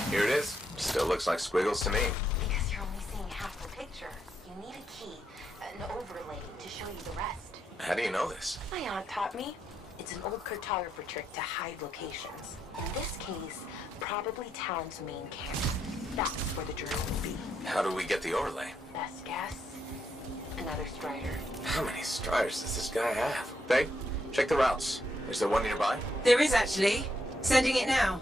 Here it is. Still looks like squiggles to me. Because you're only seeing half the picture. You need a key, an overlay to show you the rest. How do you know this? My aunt taught me. It's an old cartographer trick to hide locations. In this case, probably Talon's main camp. That's where the drill will be. How do we get the overlay? Best guess, another Strider. How many Striders does this guy have? Babe, check the routes. Is there one nearby? There is actually. Sending it now.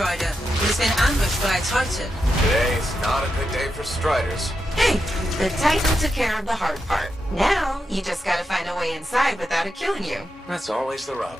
Strider. He's been ambushed by a Titan. Today is not a good day for Striders. Hey, the Titan took care of the hard part. Now, you just gotta find a way inside without it killing you. That's always the rub.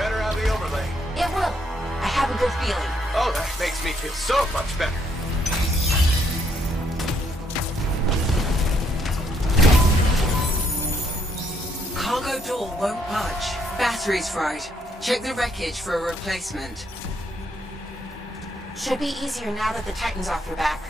better have the overlay. It will. I have a good feeling. Oh, that makes me feel so much better. Cargo door won't budge. Battery's fried. Check the wreckage for a replacement. Should be easier now that the Titan's off your back.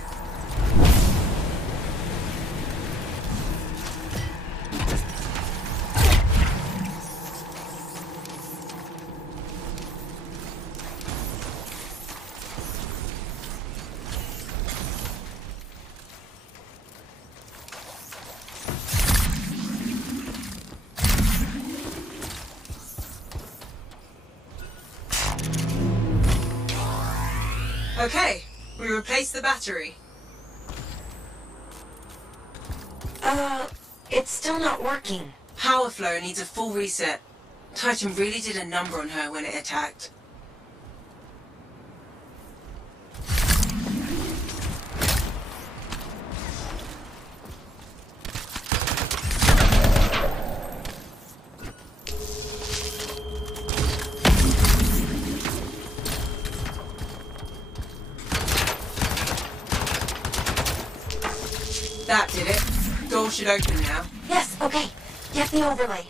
Okay, we replaced the battery. It's still not working. Power flow needs a full reset. Titan really did a number on her when it attacked. That did it. Door should open now. Yes, okay. Get the overlay.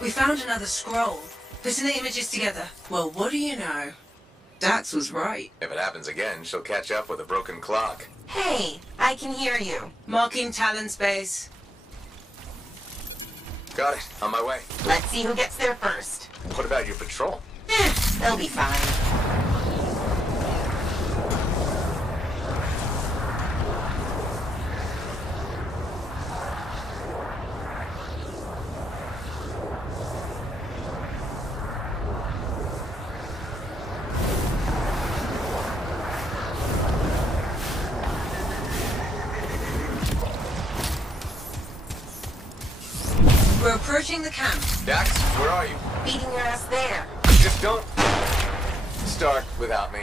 We found another scroll. Putting the images together. Well, what do you know? Dax was right. If it happens again, she'll catch up with a broken clock. Hey, I can hear you. Marking Talon's base. Got it. On my way. Let's see who gets there first. What about your patrol? They'll be fine. We're approaching the camp. Dax, where are you? Beating your ass there. Just don't start without me.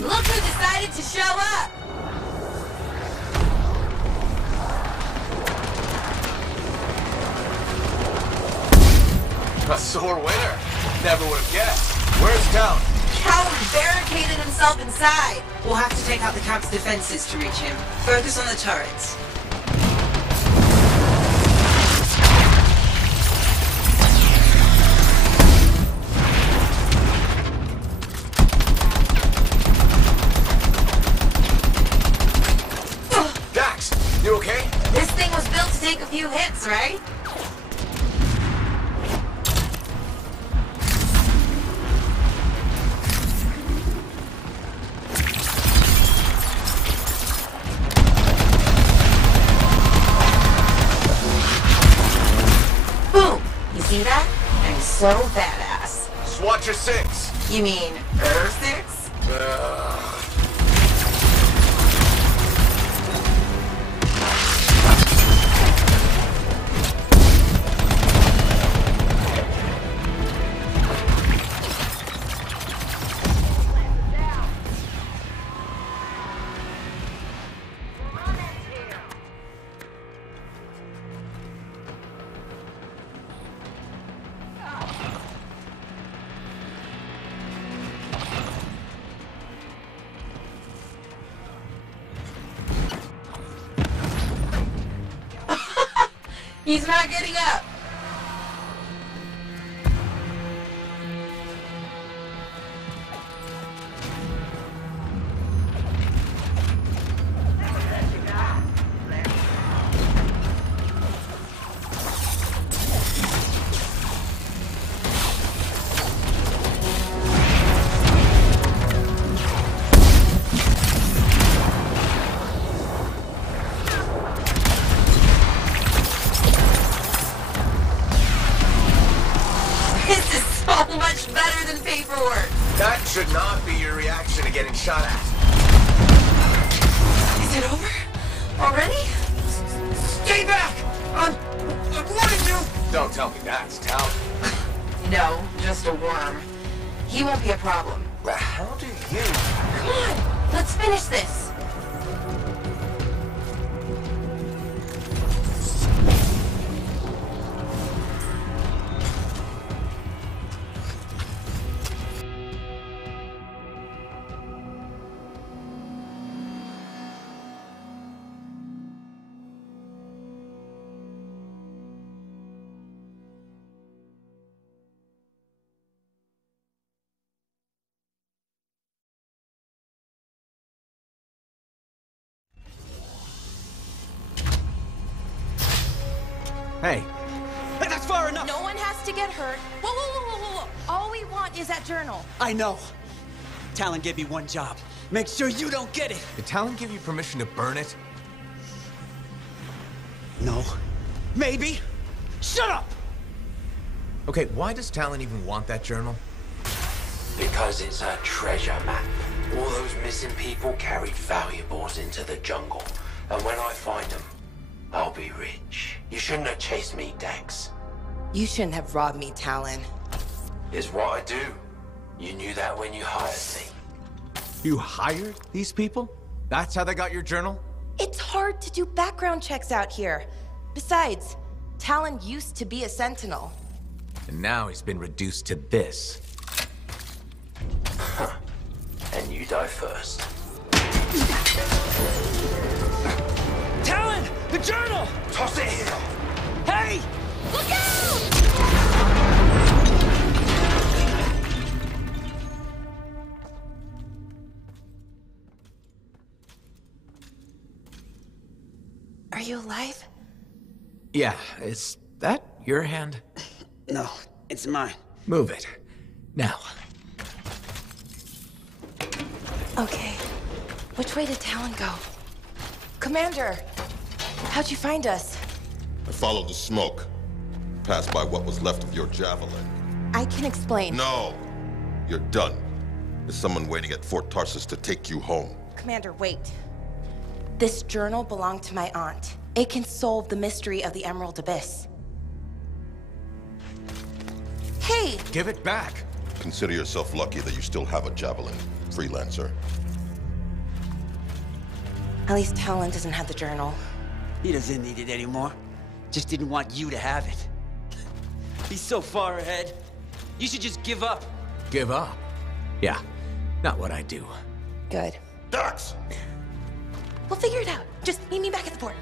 Look who decided to show up! A sore winner. Never would have guessed. Where's Talon? Coward barricaded himself inside. We'll have to take out the camp's defenses to reach him. Focus on the turrets. Dax, you okay? This thing was built to take a few hits, right? Boom! You see that? I'm so badass. Swatcher 6. You mean Earth 6? He's not getting up. should not be your reaction to getting shot at. Is it over? Already? Stay back! I'm warning you! Don't tell me that's Talon. No, just a worm. He won't be a problem. But how do you... Come on, let's finish this. Hey. Hey, that's far enough! No one has to get hurt. Whoa, whoa, whoa, whoa, whoa, whoa. All we want is that journal. I know. Talon gave me one job. Make sure you don't get it. Did Talon give you permission to burn it? No. Maybe. Shut up! Okay, why does Talon even want that journal? Because it's a treasure map. All those missing people carried valuables into the jungle. And when I find them, I'll be rich. You shouldn't have chased me, Dex. You shouldn't have robbed me, Talon. It's what I do. You knew that when you hired me. You hired these people? That's how they got your journal? It's hard to do background checks out here. Besides, Talon used to be a sentinel. And now he's been reduced to this. Huh. And you die first. Talon! The journal! Toss it here! Hey! Look out! Are you alive? Yeah, is that your hand? No, it's mine. Move it. Now. Okay. Which way did Talon go? Commander! How'd you find us? I followed the smoke. Passed by what was left of your javelin. I can explain. No! You're done. There's someone waiting at Fort Tarsus to take you home. Commander, wait. This journal belonged to my aunt. It can solve the mystery of the Emerald Abyss. Hey! Give it back! Consider yourself lucky that you still have a javelin, freelancer. At least Talon doesn't have the journal. He doesn't need it anymore. Just didn't want you to have it. He's so far ahead. You should just give up. Give up? Yeah, not what I do. Good. Dax! We'll figure it out. Just meet me back at the fort.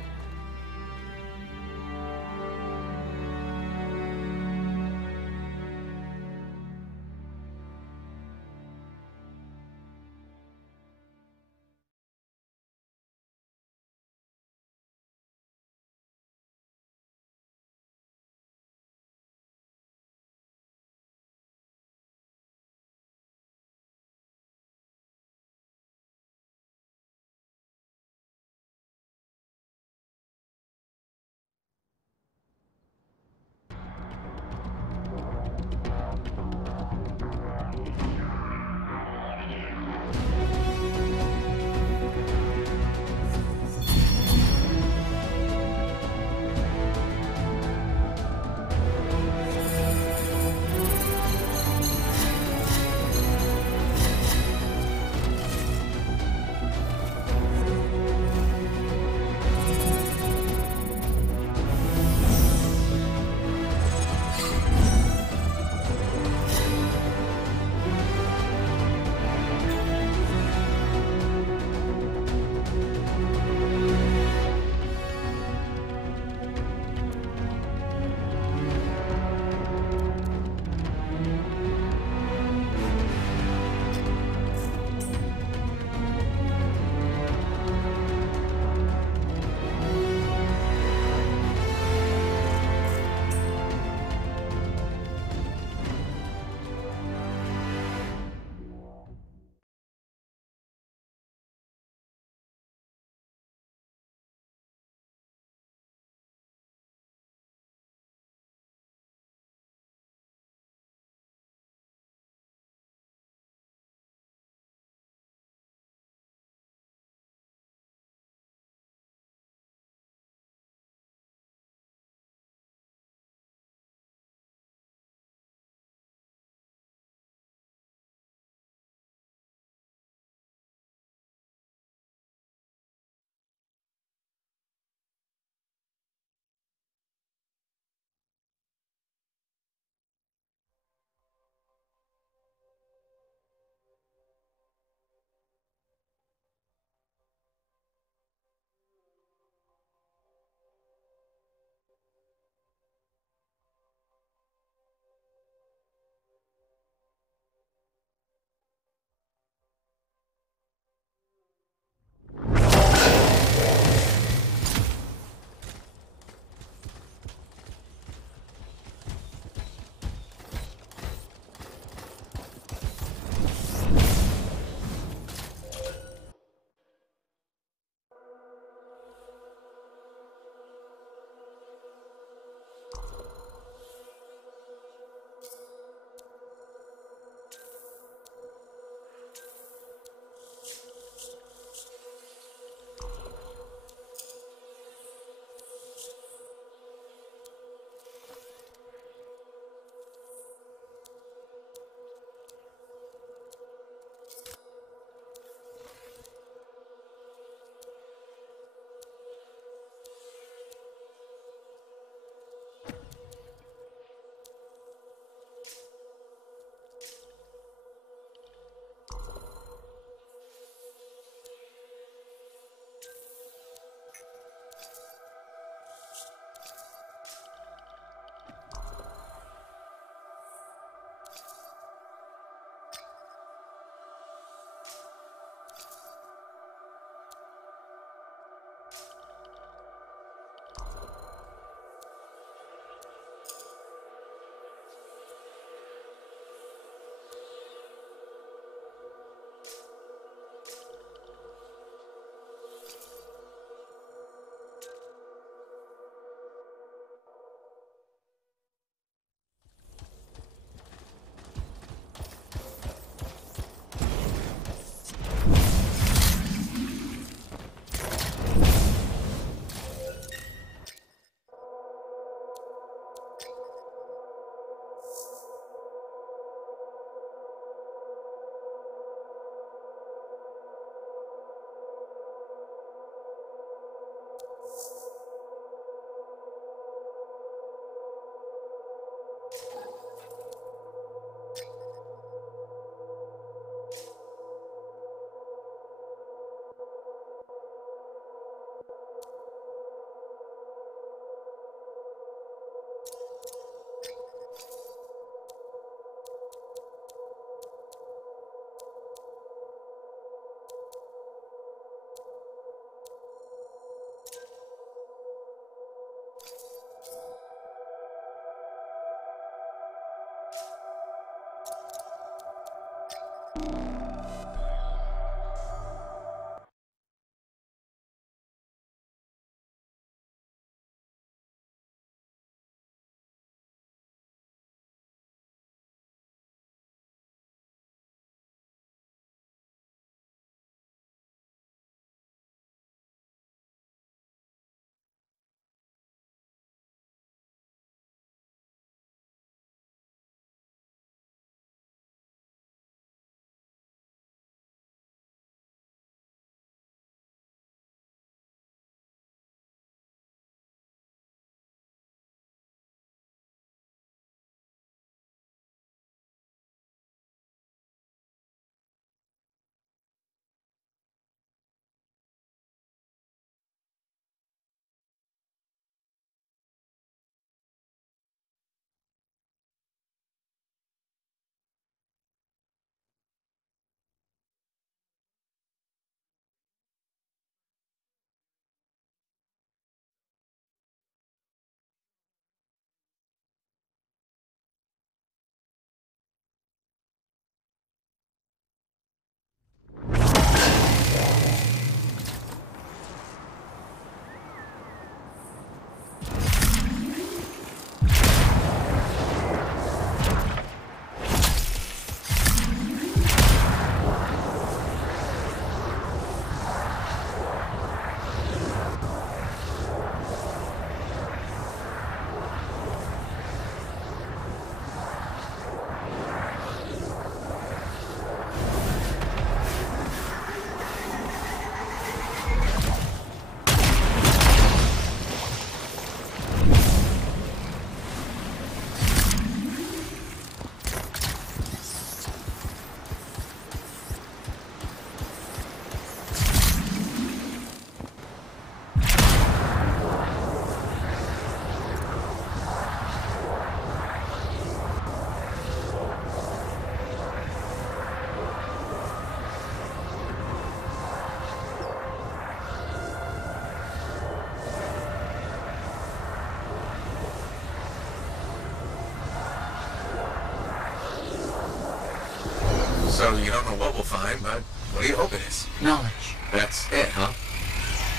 So you don't know what we'll find, but what do you hope it is? Knowledge. That's it, huh?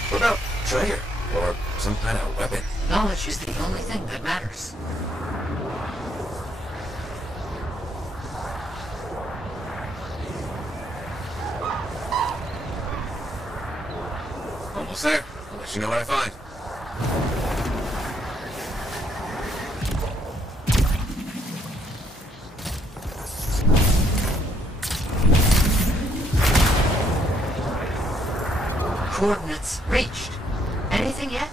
What about treasure? Or some kind of weapon? Knowledge is the only thing that matters. Almost there. I'll let you know what I find. Coordinates reached. Anything yet?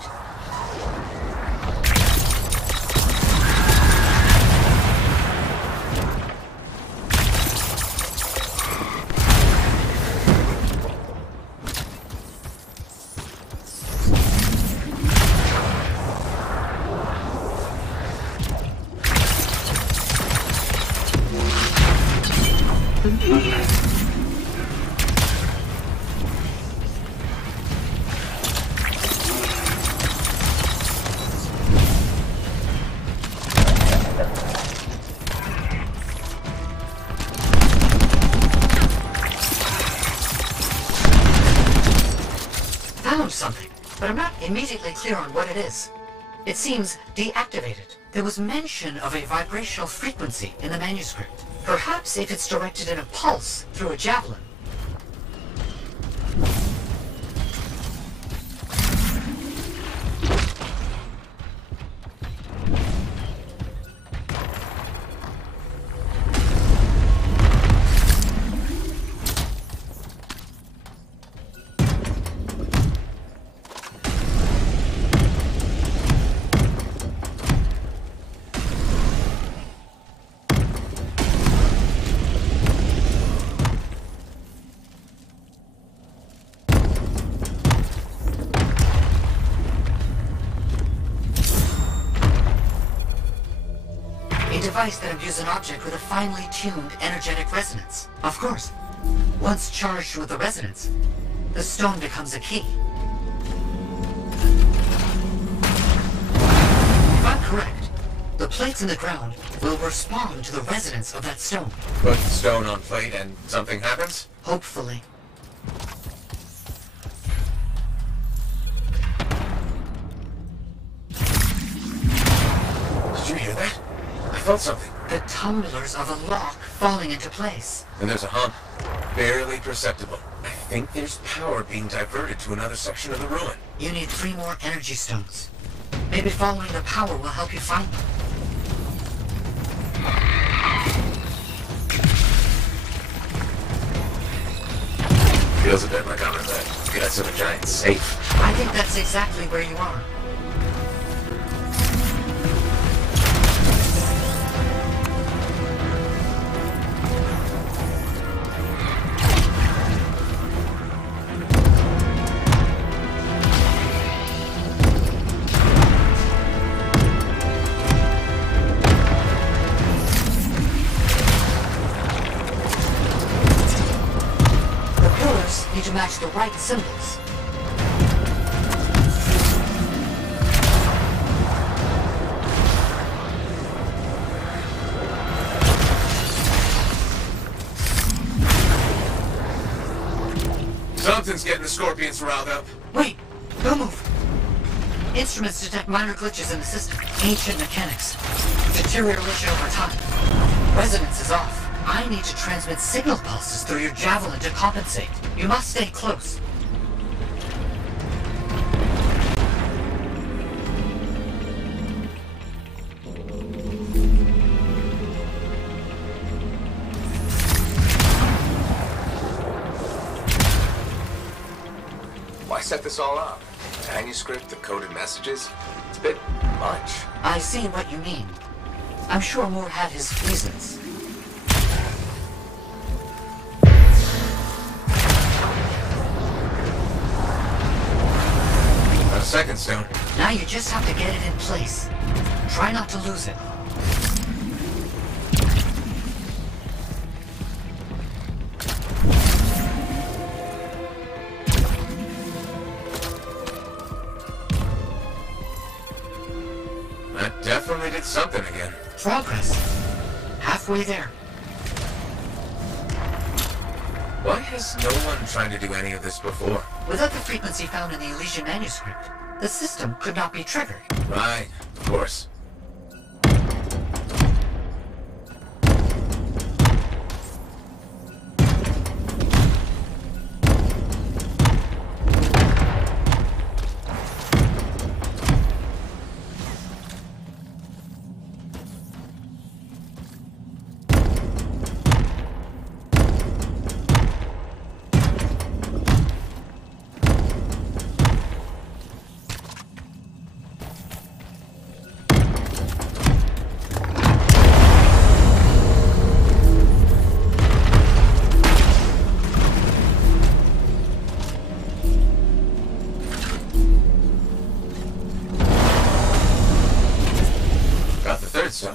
Something, but I'm not immediately clear on what it is. It seems deactivated. There was mention of a vibrational frequency in the manuscript. Perhaps if it's directed in a pulse through a javelin. Device that imbues an object with a finely tuned energetic resonance. Of course. Once charged with the resonance, the stone becomes a key. If I'm correct, The plates in the ground will respond to the resonance of that stone. Put the stone on plate and something happens? Hopefully. Did you hear that? I felt something. The tumblers of a lock falling into place. And there's a hum. Barely perceptible. I think there's power being diverted to another section of the ruin. You need 3 more energy stones. Maybe following the power will help you find them. Feels a bit like I'm in the guts of a giant safe. I think that's exactly where you are. Need to match the right symbols. Something's getting the scorpions riled up. Wait, don't move. Instruments detect minor glitches in the system. Ancient mechanics. Deterioration over time. Resonance is off. I need to transmit signal pulses through your javelin to compensate. You must stay close. Why set this all up? Manuscript, the coded messages? It's a bit much. I see what you mean. I'm sure Moore had his reasons. Second stone. Now you just have to get it in place. Try not to lose it. That definitely did something again. Progress. Halfway there. Why has no one tried to do any of this before? Without the frequency found in the Elysian manuscript, the system could not be triggered. Right, of course. So.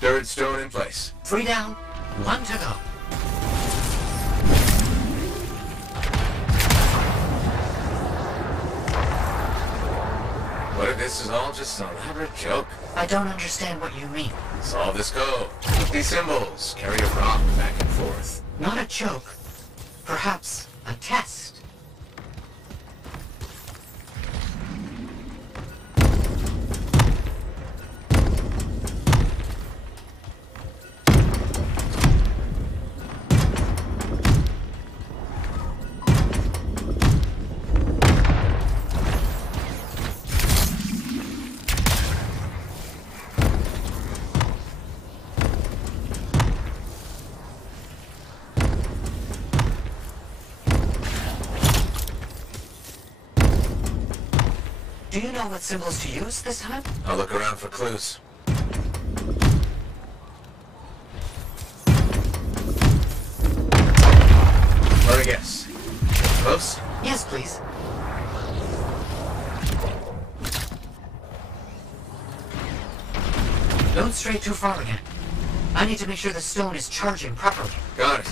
Third stone in place. 3 down, 1 to go. What if this is all just an elaborate joke? I don't understand what you mean. Solve this code. Look these symbols. Carry a rock back and forth. Not a joke. Perhaps a test. Do you know what symbols to use this time? I'll look around for clues. please. Don't stray too far again. I need to make sure the stone is charging properly. Got it.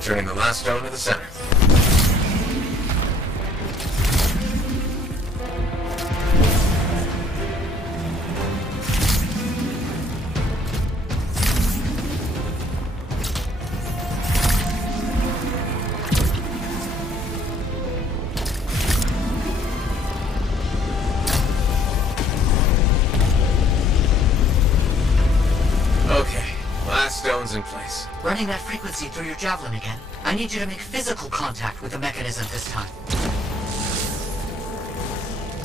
Turning the last stone to the center. Okay, last stone's in place. Running that frequency through your javelin again. I need you to make physical contact with the mechanism this time.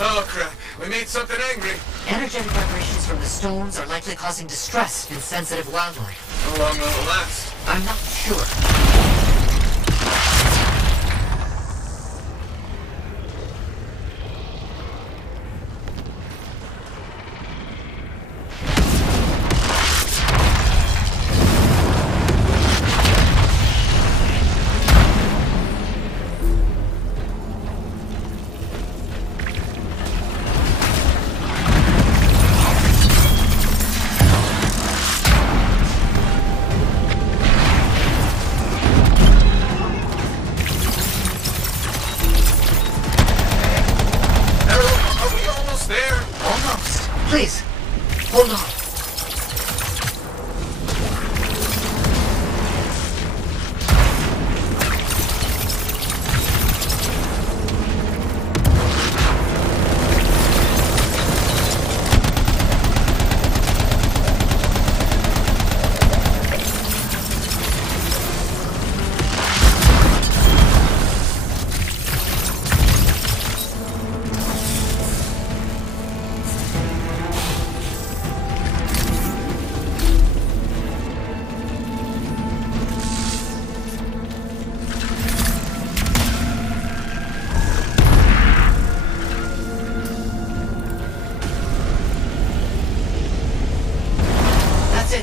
Oh crap, we made something angry. Energetic vibrations from the stones are likely causing distress in sensitive wildlife. How long will it last? I'm not sure. Please, hold on.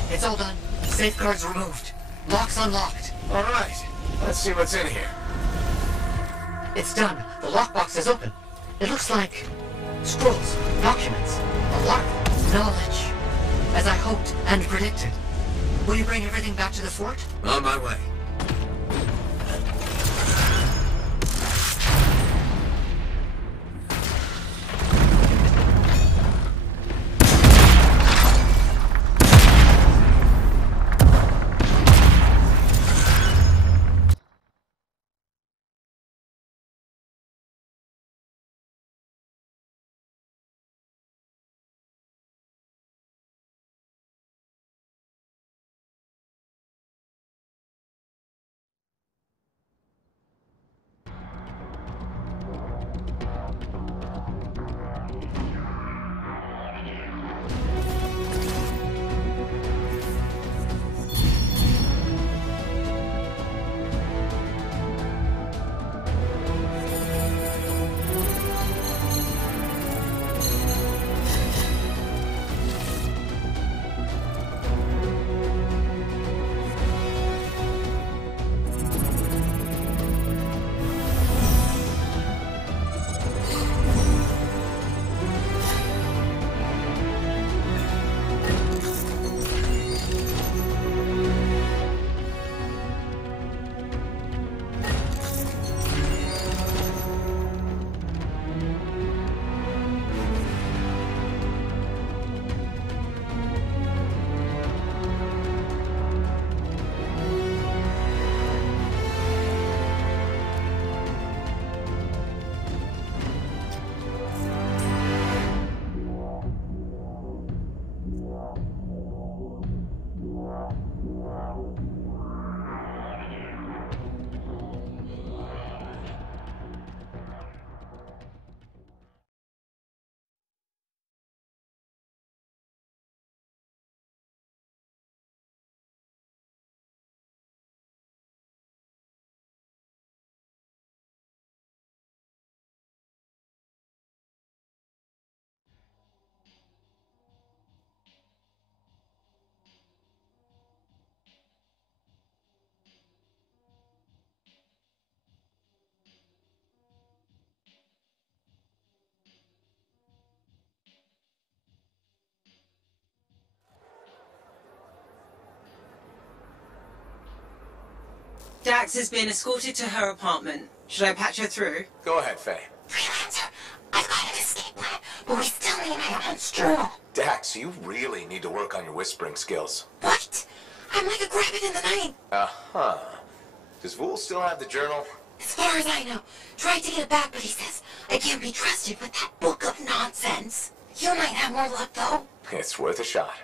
It's all done. Safeguards removed. Locks unlocked. All right. Let's see what's in here. It's done. The lockbox is open. It looks like scrolls, documents, a lot of knowledge, as I hoped and predicted. Will you bring everything back to the fort? On my way. Dax has been escorted to her apartment. Should I patch her through? Go ahead, Faye. Freelancer, I've got an escape plan, but we still need my aunt's journal. Dax, you really need to work on your whispering skills. What? I'm like a rabbit in the night. Uh-huh. Does Vool still have the journal? As far as I know, tried to get it back, but he says I can't be trusted with that book of nonsense. You might have more luck, though. It's worth a shot.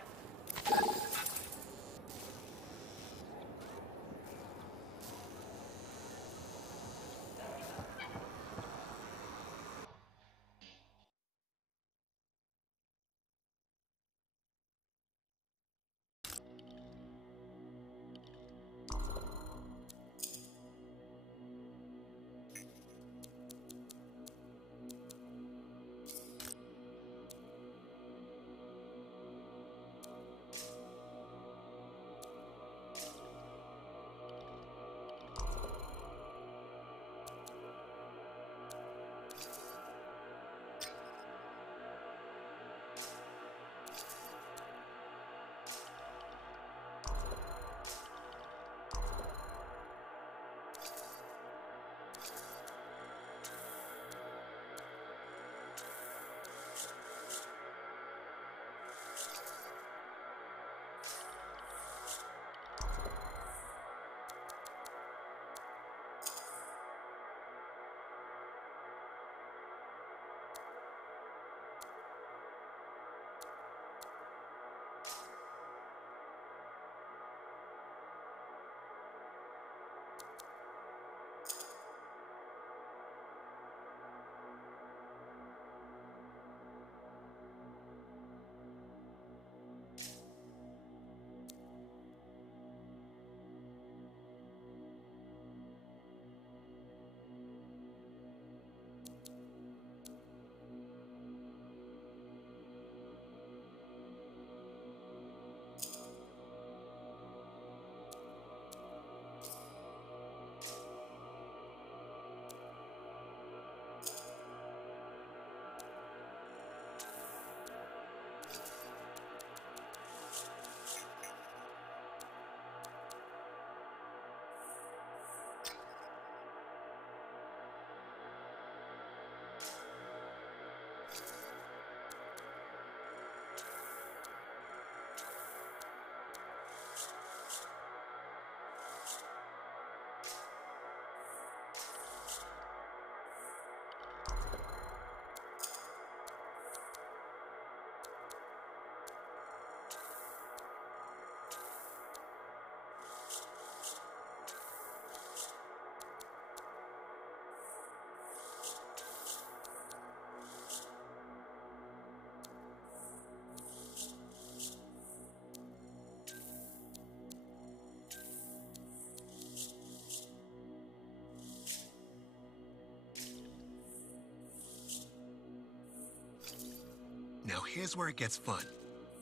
Now here's where it gets fun.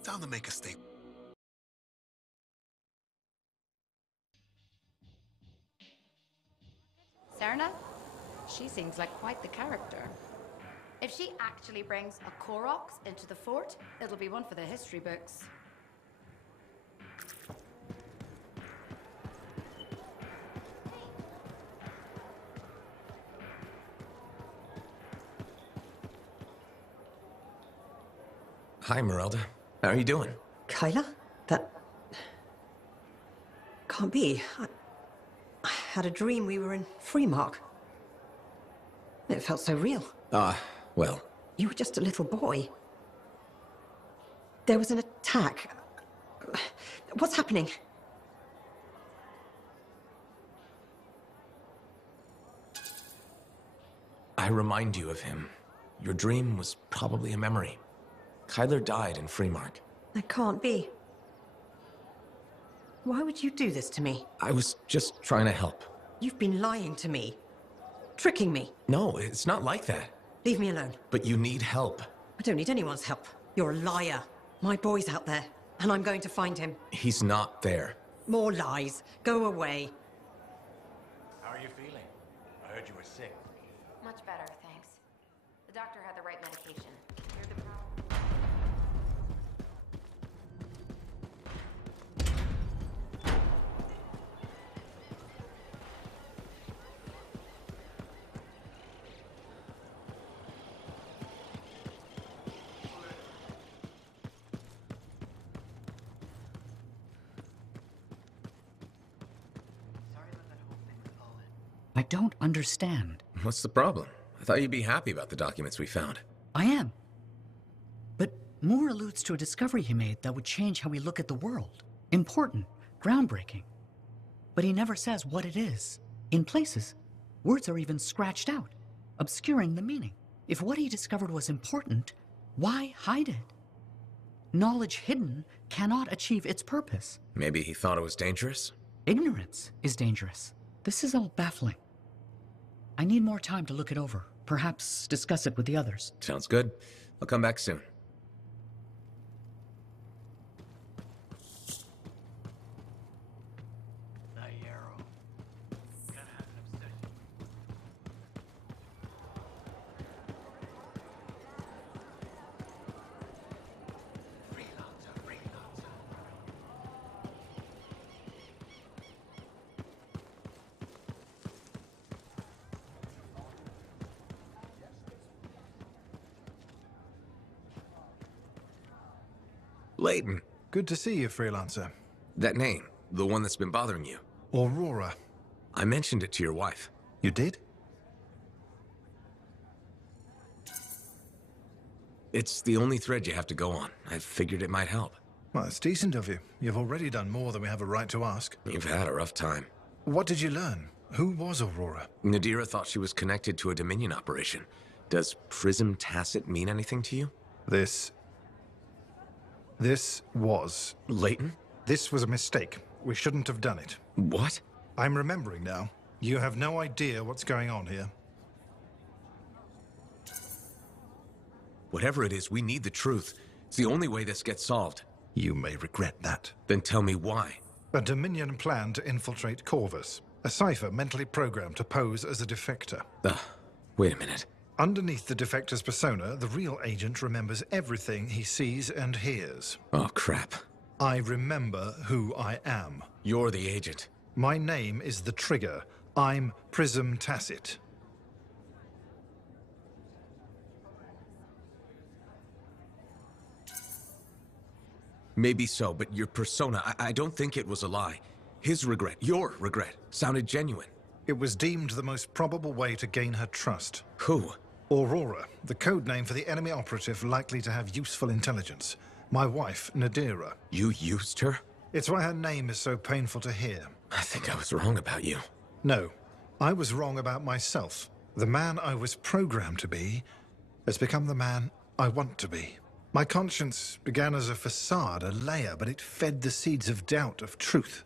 Time to make a statement. Serna? She seems like quite the character. If she actually brings a Koroks into the fort, it'll be one for the history books. Hi, Merelda. How are you doing? Kyla? That... can't be. I had a dream we were in Freemark. It felt so real. Well. You were just a little boy. There was an attack. What's happening? I remind you of him. Your dream was probably a memory. Kyler died in Freemark. That can't be. Why would you do this to me? I was just trying to help. You've been lying to me. Tricking me. No, it's not like that. Leave me alone. But you need help. I don't need anyone's help. You're a liar. My boy's out there, and I'm going to find him. He's not there. More lies. Go away. How are you feeling? I heard you were sick. Much better, thanks. The doctor had the right medication. You're the problem. I don't understand. What's the problem? I thought you'd be happy about the documents we found. I am. But Moore alludes to a discovery he made that would change how we look at the world. Important, groundbreaking. But he never says what it is. In places, words are even scratched out, obscuring the meaning. If what he discovered was important, why hide it? Knowledge hidden cannot achieve its purpose. Maybe he thought it was dangerous? Ignorance is dangerous. This is all baffling. I need more time to look it over. Perhaps discuss it with the others. Sounds good. I'll come back soon. Layton. Good to see you, Freelancer. That name, the one that's been bothering you. Aurora. I mentioned it to your wife. You did? It's the only thread you have to go on. I figured it might help. Well, it's decent of you. You've already done more than we have a right to ask. You've had a rough time. What did you learn? Who was Aurora? Nadira thought she was connected to a Dominion operation. Does Prism Tacit mean anything to you? This was... Layton? This was a mistake. We shouldn't have done it. What? I'm remembering now. You have no idea what's going on here. Whatever it is, we need the truth. It's the only way this gets solved. You may regret that. Then tell me why. A Dominion plan to infiltrate Corvus. A cipher mentally programmed to pose as a defector. Wait a minute. Underneath the defector's persona, the real agent remembers everything he sees and hears. Oh, crap. I remember who I am. You're the agent. My name is the Trigger. I'm Prism Tacit. Maybe so, but your persona, I don't think it was a lie. His regret, your regret, sounded genuine. It was deemed the most probable way to gain her trust. Who? Aurora, the code name for the enemy operative likely to have useful intelligence. My wife, Nadira. You used her? It's why her name is so painful to hear. I think I was wrong about you. No, I was wrong about myself. The man I was programmed to be has become the man I want to be. My conscience began as a facade, a layer, but it fed the seeds of doubt, of truth.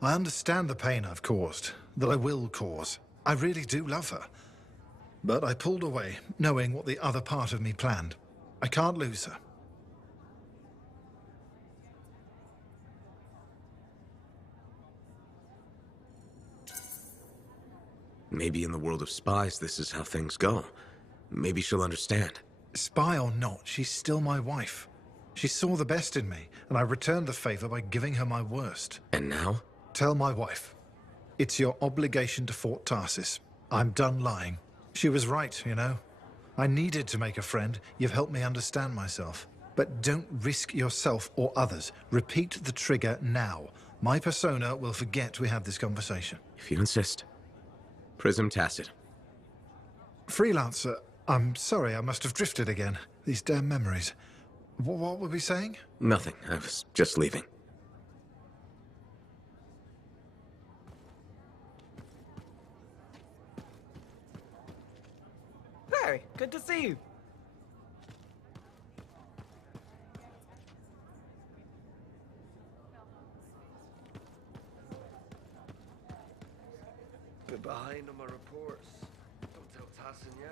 I understand the pain I've caused, that I will cause. I really do love her. But I pulled away, knowing what the other part of me planned. I can't lose her. Maybe in the world of spies, this is how things go. Maybe she'll understand. Spy or not, she's still my wife. She saw the best in me, and I returned the favor by giving her my worst. And now? Tell my wife. It's your obligation to Fort Tarsis. I'm done lying. She was right, you know. I needed to make a friend. You've helped me understand myself. But don't risk yourself or others. Repeat the trigger now. My persona will forget we had this conversation. If you insist. Prism Tacit. Freelancer, I'm sorry, I must have drifted again. These damn memories. What were we saying? Nothing. I was just leaving. Harry. Good to see you. Bit behind on my reports. Don't tell Tassin, yeah?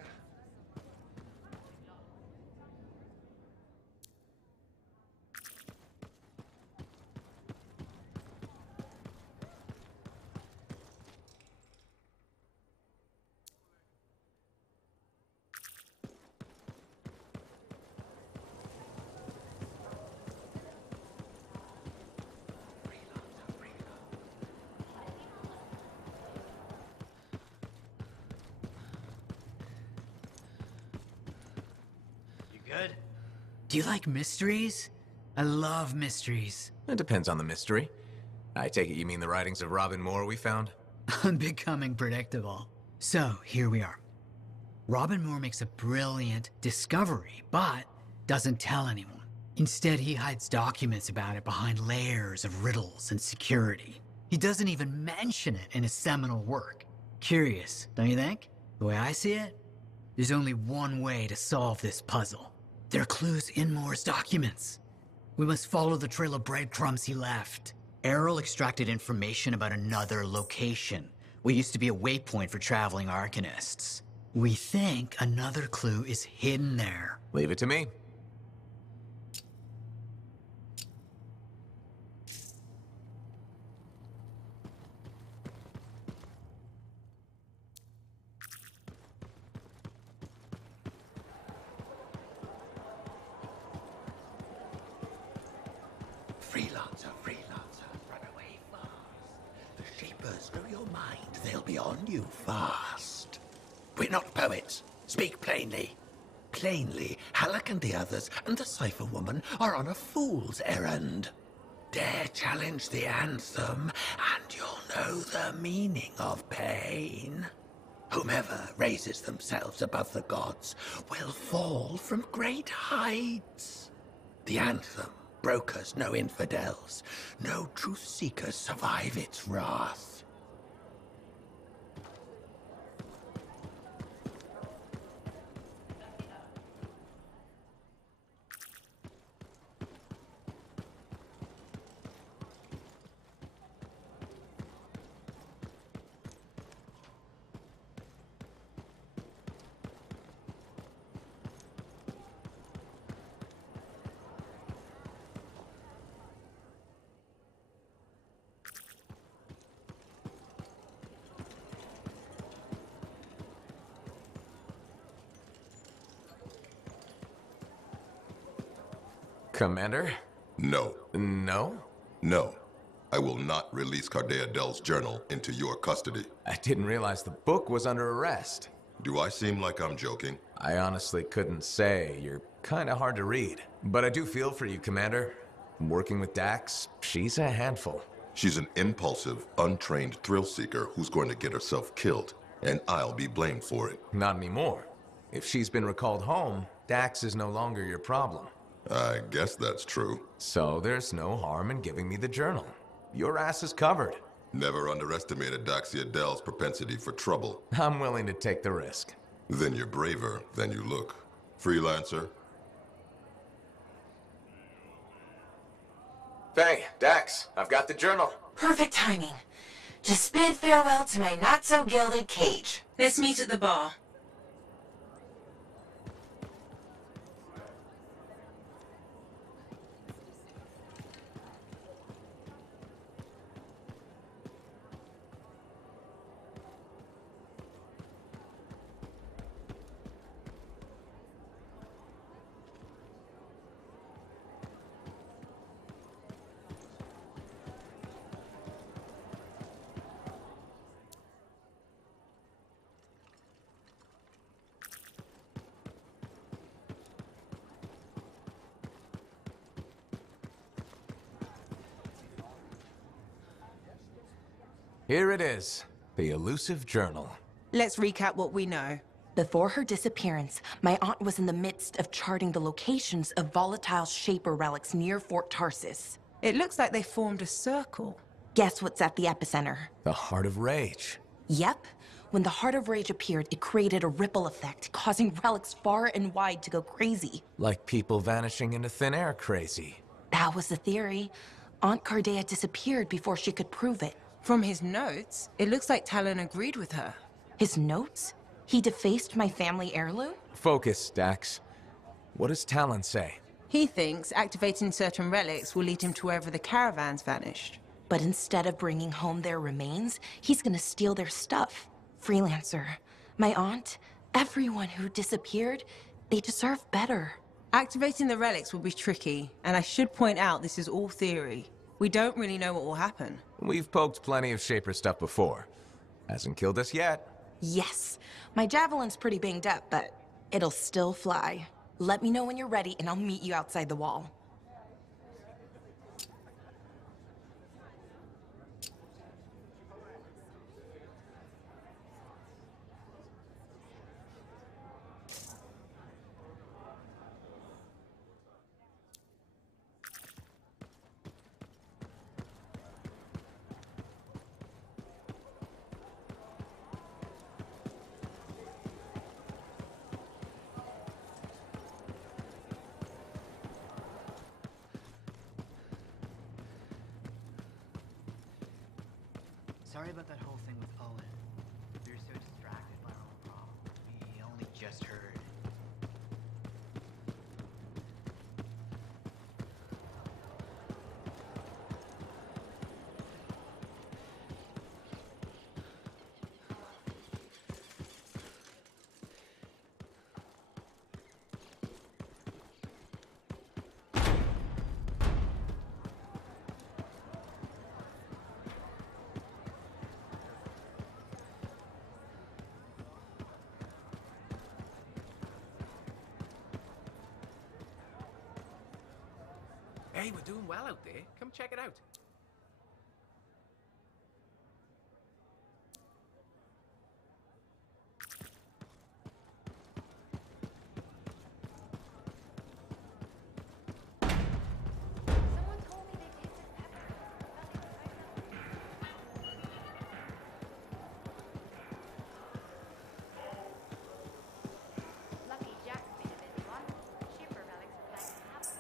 Good? Do you like mysteries? I love mysteries. It depends on the mystery. I take it you mean the writings of Robin Moore we found? I'm becoming predictable. So, here we are. Robin Moore makes a brilliant discovery, but doesn't tell anyone. Instead, he hides documents about it behind layers of riddles and security. He doesn't even mention it in his seminal work. Curious, don't you think? The way I see it, there's only one way to solve this puzzle. There are clues in Moore's documents. We must follow the trail of breadcrumbs he left. Errol extracted information about another location, what used to be a waypoint for traveling arcanists. We think another clue is hidden there. Leave it to me. Freelancer, run away fast. The Shapers know your mind. They'll be on you fast. We're not poets. Speak plainly. Plainly, Halleck and the others and the Cypher Woman are on a fool's errand. Dare challenge the Anthem, and you'll know the meaning of pain. Whomever raises themselves above the gods will fall from great heights. The Anthem, brokers, no infidels. No truth seekers survive its wrath. Commander? No. No? No. I will not release Cardea Dell's journal into your custody. I didn't realize the book was under arrest. Do I seem like I'm joking? I honestly couldn't say. You're kinda hard to read. But I do feel for you, Commander. Working with Dax, she's a handful. She's an impulsive, untrained thrill-seeker who's going to get herself killed, and I'll be blamed for it. Not anymore. If she's been recalled home, Dax is no longer your problem. I guess that's true. So there's no harm in giving me the journal. Your ass is covered. Never underestimated Daxia Dell's propensity for trouble. I'm willing to take the risk. Then you're braver than you look. Freelancer? Faye, Dax, I've got the journal. Perfect timing. Just bid farewell to my not-so-gilded cage. Let's meet at the bar. Here it is, the elusive journal. Let's recap what we know. Before her disappearance, my aunt was in the midst of charting the locations of volatile Shaper relics near Fort Tarsis. It looks like they formed a circle. Guess what's at the epicenter? The Heart of Rage. Yep. When the Heart of Rage appeared, it created a ripple effect, causing relics far and wide to go crazy. Like people vanishing into thin air crazy. That was the theory. Aunt Cardea disappeared before she could prove it. From his notes, it looks like Talon agreed with her. His notes? He defaced my family heirloom? Focus, Dax. What does Talon say? He thinks activating certain relics will lead him to wherever the caravans vanished. But instead of bringing home their remains, he's gonna steal their stuff. Freelancer, my aunt, everyone who disappeared, they deserve better. Activating the relics will be tricky, and I should point out this is all theory. We don't really know what will happen. We've poked plenty of Shaper stuff before. Hasn't killed us yet. Yes, my javelin's pretty banged up, but it'll still fly. Let me know when you're ready, and I'll meet you outside the wall. Sorry about that whole thing with Owen. We were so distracted by our own problem. We only just heard. Hey, we're doing well out there. Come check it out. Lucky Jack's been a busy one. Shipper relics are playing havoc.